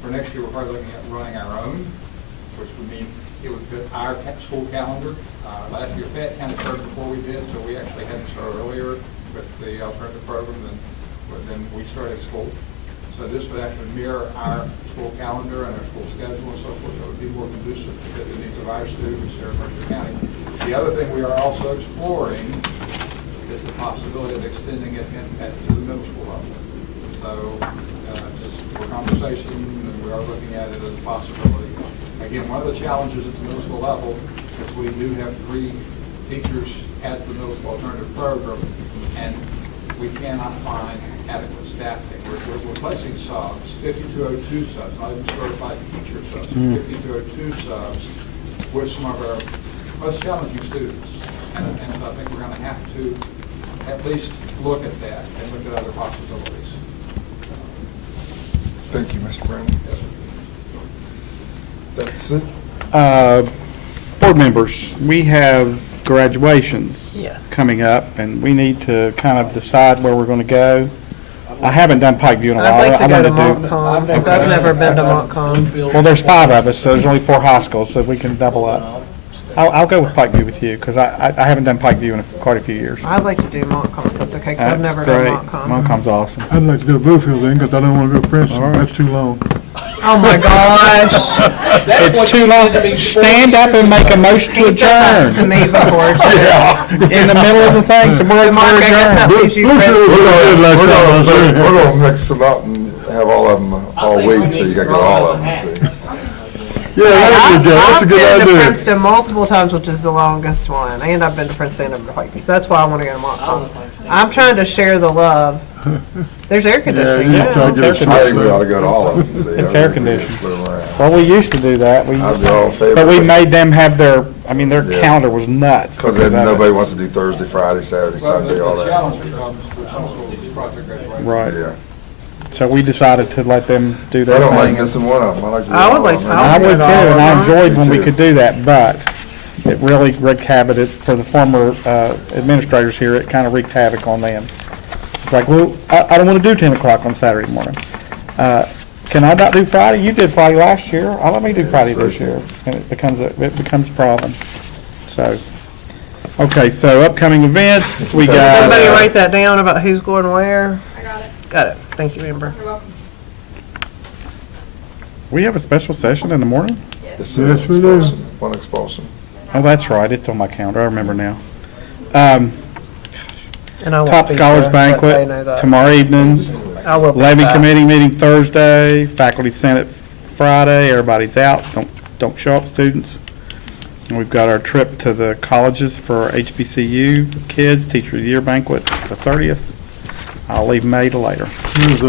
For next year, we're probably looking at running our own, which would mean it would fit our school calendar. Last year, Fayette County started before we did, so we actually had to start earlier with the alternative program than we started school. So this would actually mirror our school calendar and our school schedule and so forth. That would be more conducive to the needs of our students here in Mercer County. The other thing we are also exploring is the possibility of extending it to the middle school level. So just for conversation, we are looking at it as a possibility. Again, one of the challenges at the middle school level is we do have 3 teachers at the middle school alternative program, and we cannot find adequate staffing. We're replacing subs, 5202 subs, not even certified teacher subs, 5202 subs with some of our most challenging students. And so I think we're going to have to at least look at that and look at other possibilities. Thank you, Mr. Brown. Yes, sir. That's it. Board members, we have graduations Yes. coming up, and we need to kind of decide where we're going to go. I haven't done Pikeview in a while. I'd like to I go to wanted Montcalm, because I've never been to Montcalm. Well, there's 5 of us, so there's only 4 high schools, so we can double up. I'll go with Pikeview with you, because I haven't done Pikeview in quite a few years. I'd like to do Montcalm, if that's okay, because I've That's never done great. Montcalm. Montcalm's awesome. I'd like to go to Bluefield then, because I don't want to go to Princeton. That's too long. Oh, my gosh. It's too long. Stand up and make a motion to He's done adjourn. that to me before, too. In the middle of the thing, so we're Mark, I guess that adjourned. leaves you We're Princeton. gonna mix them up and have all of them all week, so you gotta go all of them, see. Yeah, that's a good, that's a good I've been to idea. Princeton multiple times, which is the longest one, and I've been to Princeton and Pikeview. That's why I want to go to Montcalm. I'm trying to share the love. There's air conditioning, you yeah. talk It's air I think we ought to go to all of them, see. It's I air think we just conditioned. split 'em around. Well, we used to do that. I'd be all in favor But we of it. made them have their, their Yeah. calendar was nuts. Because because then of it. nobody wants to do Thursday, Friday, Saturday, Sunday, all The that. challenge becomes with some schools is project graduation. Right. Yeah. So we decided to let them do So I their don't like thing. missing one of them. I like to do I would all like- of them. I would too, and I enjoyed when we Me could too. do that, but it really wreaked havoc for the former administrators here. It kind of wreaked havoc on them. It's like, well, I don't want to do 10 o'clock on Saturday morning. Can I not do Friday? You did Friday last year. I'll let me do Friday this year. And it becomes a problem. So, okay, so upcoming events, we got. Somebody write that down about who's going where. I got it. Got it. Thank you, Amber. You're welcome. We have a special session in the morning? It's Yes, we do. expulsion, one expulsion. Oh, that's right. It's on my calendar. I remember now. And I won't Top be Scholars there, but they Banquet know that. tomorrow evening. I will be Levy back. Committee meeting Thursday. Faculty Senate Friday. Everybody's out. Don't show up, students. And we've got our trip to the colleges for HBCU kids, Teacher of the Year Banquet, the 30th. I'll leave May to later. There's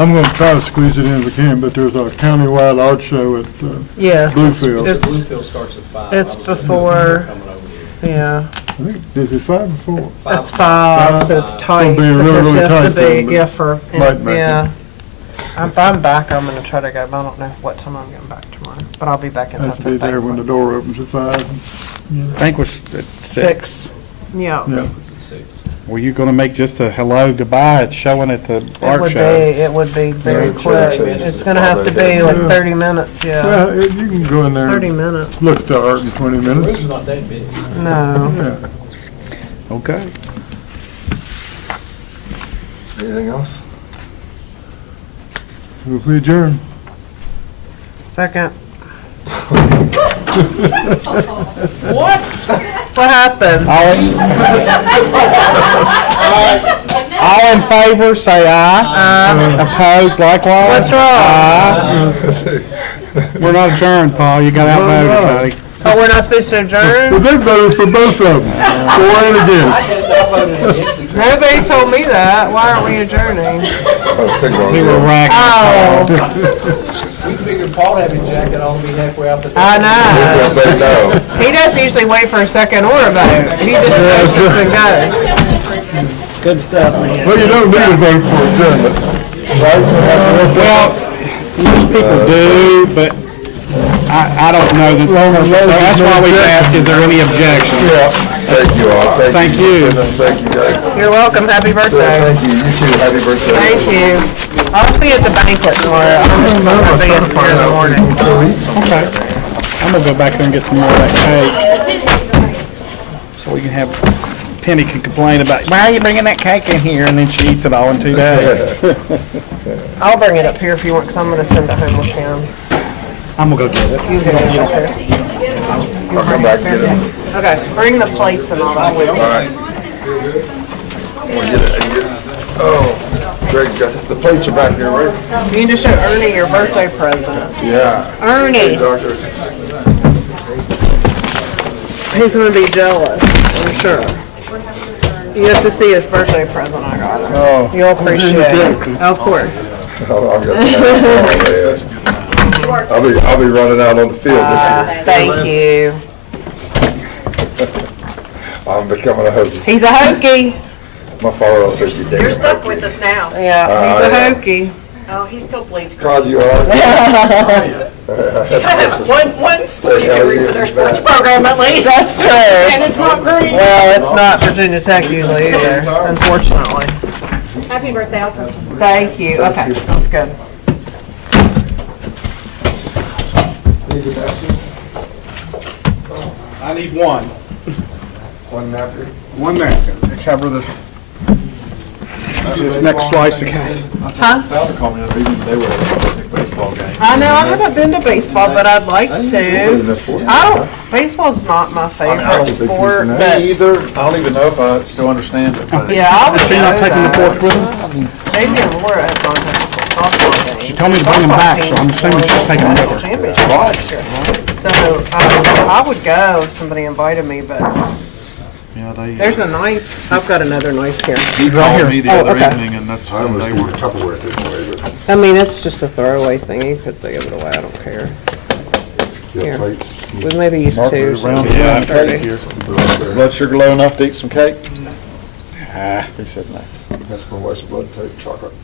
I'm gonna try to squeeze it in if I can, but there's a countywide art show at Yes. Bluefield. It's- Bluefield starts at 5. It's I was before- coming over here. Yeah, I think, is it 5 before? that's 5, so it's tight. It'll be but really, there's really have to tight then, be- but Yeah, for, might make it. yeah. If I'm back, I'm gonna try to go, but I don't know what time I'm getting back tomorrow. But I'll be back in Have time to for be the there when the banquet. door opens at 5. Banquet's at 6. Yeah. Yeah. It's at 6. Were you going to make just a hello, goodbye showing at the art show? It would be very Yeah, quick. chase It's is gonna have to probably be like heading. 30 minutes, yeah. Well, you can go in there 30 and minutes. look at the art in 20 The minutes. room's not that big. No. Yeah. Okay. Anything else? If we adjourn. Second. What? What happened? All in favor, say aye. Opposed, likewise? What's wrong? Aye. We're not adjourned, Paul. You got outvoted, buddy. Oh, we're not supposed to adjourn? Well, they voted for both of them, for and against. Nobody told me that. Why aren't we adjourning? We were racking. Oh, We figured Paul had his jacket on, be halfway out the door. I know. He's gonna say no. He doesn't usually wait for a second or a vote. He just motions and goes. Good stuff, man. Well, you don't need a vote for adjournment. Well, most people do, but I don't know that. So that's why we ask, is there any objection? Yeah. Thank you all. Thank you. Thank you, guys. You're welcome. Happy birthday. Thank you. You too. Happy birthday. Thank you. I'll see you at the banquet tomorrow. I'm gonna be in here in the morning. Okay. I'm gonna go back there and get some more of that cake. So we can have Penny can complain about, why are you bringing that cake in here? And then she eats it all in 2 days. I'll bring it up here if you want, because I'm going to send it home with him. I'm gonna go get it. You get it up there. I'll come back and get it. Okay, bring the plates and all that with All you. right. I want to get it. Oh, Greg's got it. The plates are back there, right? You need to show Ernie your birthday present. Yeah. Ernie. Hey, doctor. He's going to be jealous, I'm sure. You have to see his birthday present I got him. Oh. You'll appreciate it. Of course. I'll get that. I'll be running out on the field this year. Thank you. I'm becoming a Hokie. He's a Hokie. My father-in-law says you damn You're stuck Hokie. with us now. Yeah, he's a Hokie. Oh, he's still bleeds. Todd, you are? One school you can read for their sports program at least. That's true. And it's not great. Well, it's not Virginia Tech usually either, unfortunately. Happy birthday, Alton. Thank you. Okay, sounds good. I need one. One napkin? One napkin to cover this next slice of cake. Huh? Souter called me the other evening, they were at a baseball game. I know, I haven't been to baseball, but I'd like to. Baseball's not my favorite sport, Me but either. I don't even know if I still understand it. but- yeah, I would Is she not go taking the though. fork with her? Maybe I'm more at softball game. She told me to bring them back, so I'm assuming she's taking them with her. Championship last year. So, I would go if somebody invited me, but Yeah, they. there's a knife. I've got another knife here. He called me the other okay. evening, and that's I when almost they need were. a Tupperware at this point, but I mean, it's just a throwaway thing. You could give it away. I don't care. you Here. have plates. We maybe use Mark two. it around so the it's cake 30. here. Blood sugar low enough to eat some cake? Ah, he said no. That's my wife's blood type chocolate.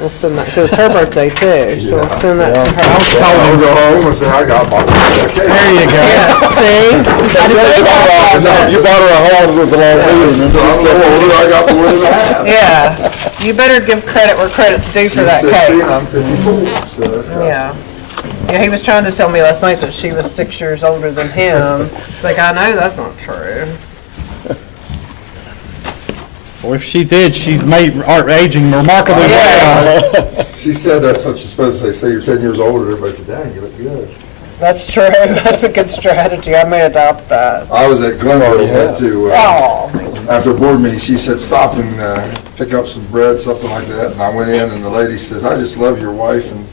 We'll send that, because it's her birthday too, so we'll send that to her. I'll go home and say, I got my cake. There you go. Yeah, see? I just say that. No, you bought her a horn, it was a long reason. I got more than that. Yeah, you better give credit where credit's due for that She's 60 cake. and I'm 54, so that's good. Yeah. Yeah, he was trying to tell me last night that she was 6 years older than him. It's like, I know that's not true. Well, if she's aging remarkably well. She said that's what you're supposed to say. Say you're 10 years older. Everybody said, dang, you look good. That's true. That's a good strategy. I may adopt that. I was at Glenville, went to, Oh, after a board meeting, she said, stop and pick up some bread, something like that. And I went in and the lady says, I just love your wife and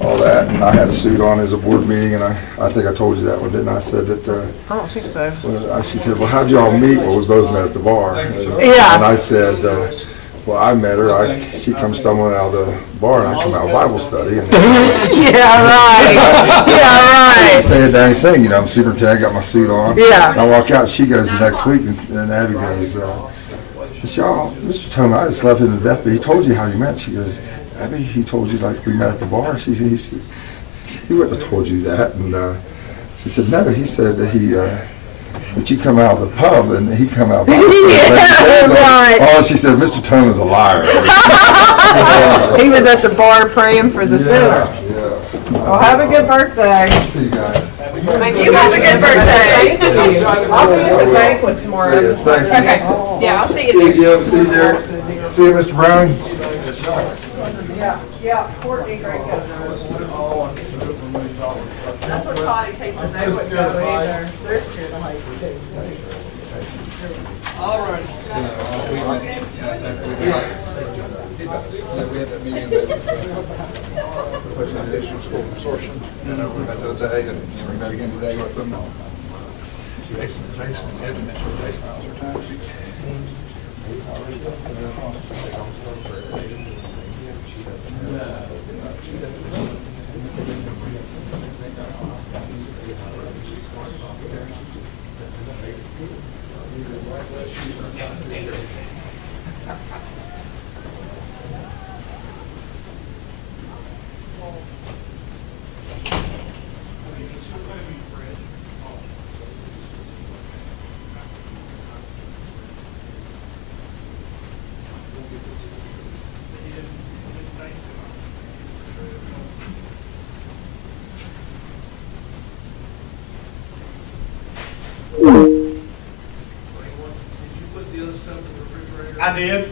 all that. And I had a suit on as a board meeting, and I think I told you that one, didn't I? I said that, I don't think so. she said, well, how'd y'all meet? Well, we both met at the bar. Yeah. And I said, well, I met her. She comes stumbling out of the bar, and I come out of Bible study. And Yeah, right. Yeah, I right. didn't say a dang thing, I'm superintendent, got my suit on. Yeah. And I walk out, she goes the next week, and Abby goes, Mr. Tony, I just love him to death, but he told you how you met. She goes, Abby, he told you like we met at the bar. She said, he wouldn't have told you that. And she said, no, he said that that you come out of the pub and he come out. Right. Oh, she said, Mr. Tone is a liar. He was at the bar praying for the sinners. Yeah. Well, have a good birthday. See you guys. You have a good birthday. Thank you. I'll be at the banquet tomorrow. See you. Thank you. Okay, yeah, I'll see you See you, there. Jim. See you, Derek. See you, Mr. Brown. Yeah, Courtney Drake goes over. That's what Toddy takes, and they wouldn't go either. They're scared of heights too. All right. We had that meeting with the National School Consortium, and we met the other day, and we met again today with them. Jason, Ed mentioned Jason Hauser times. He's already I did.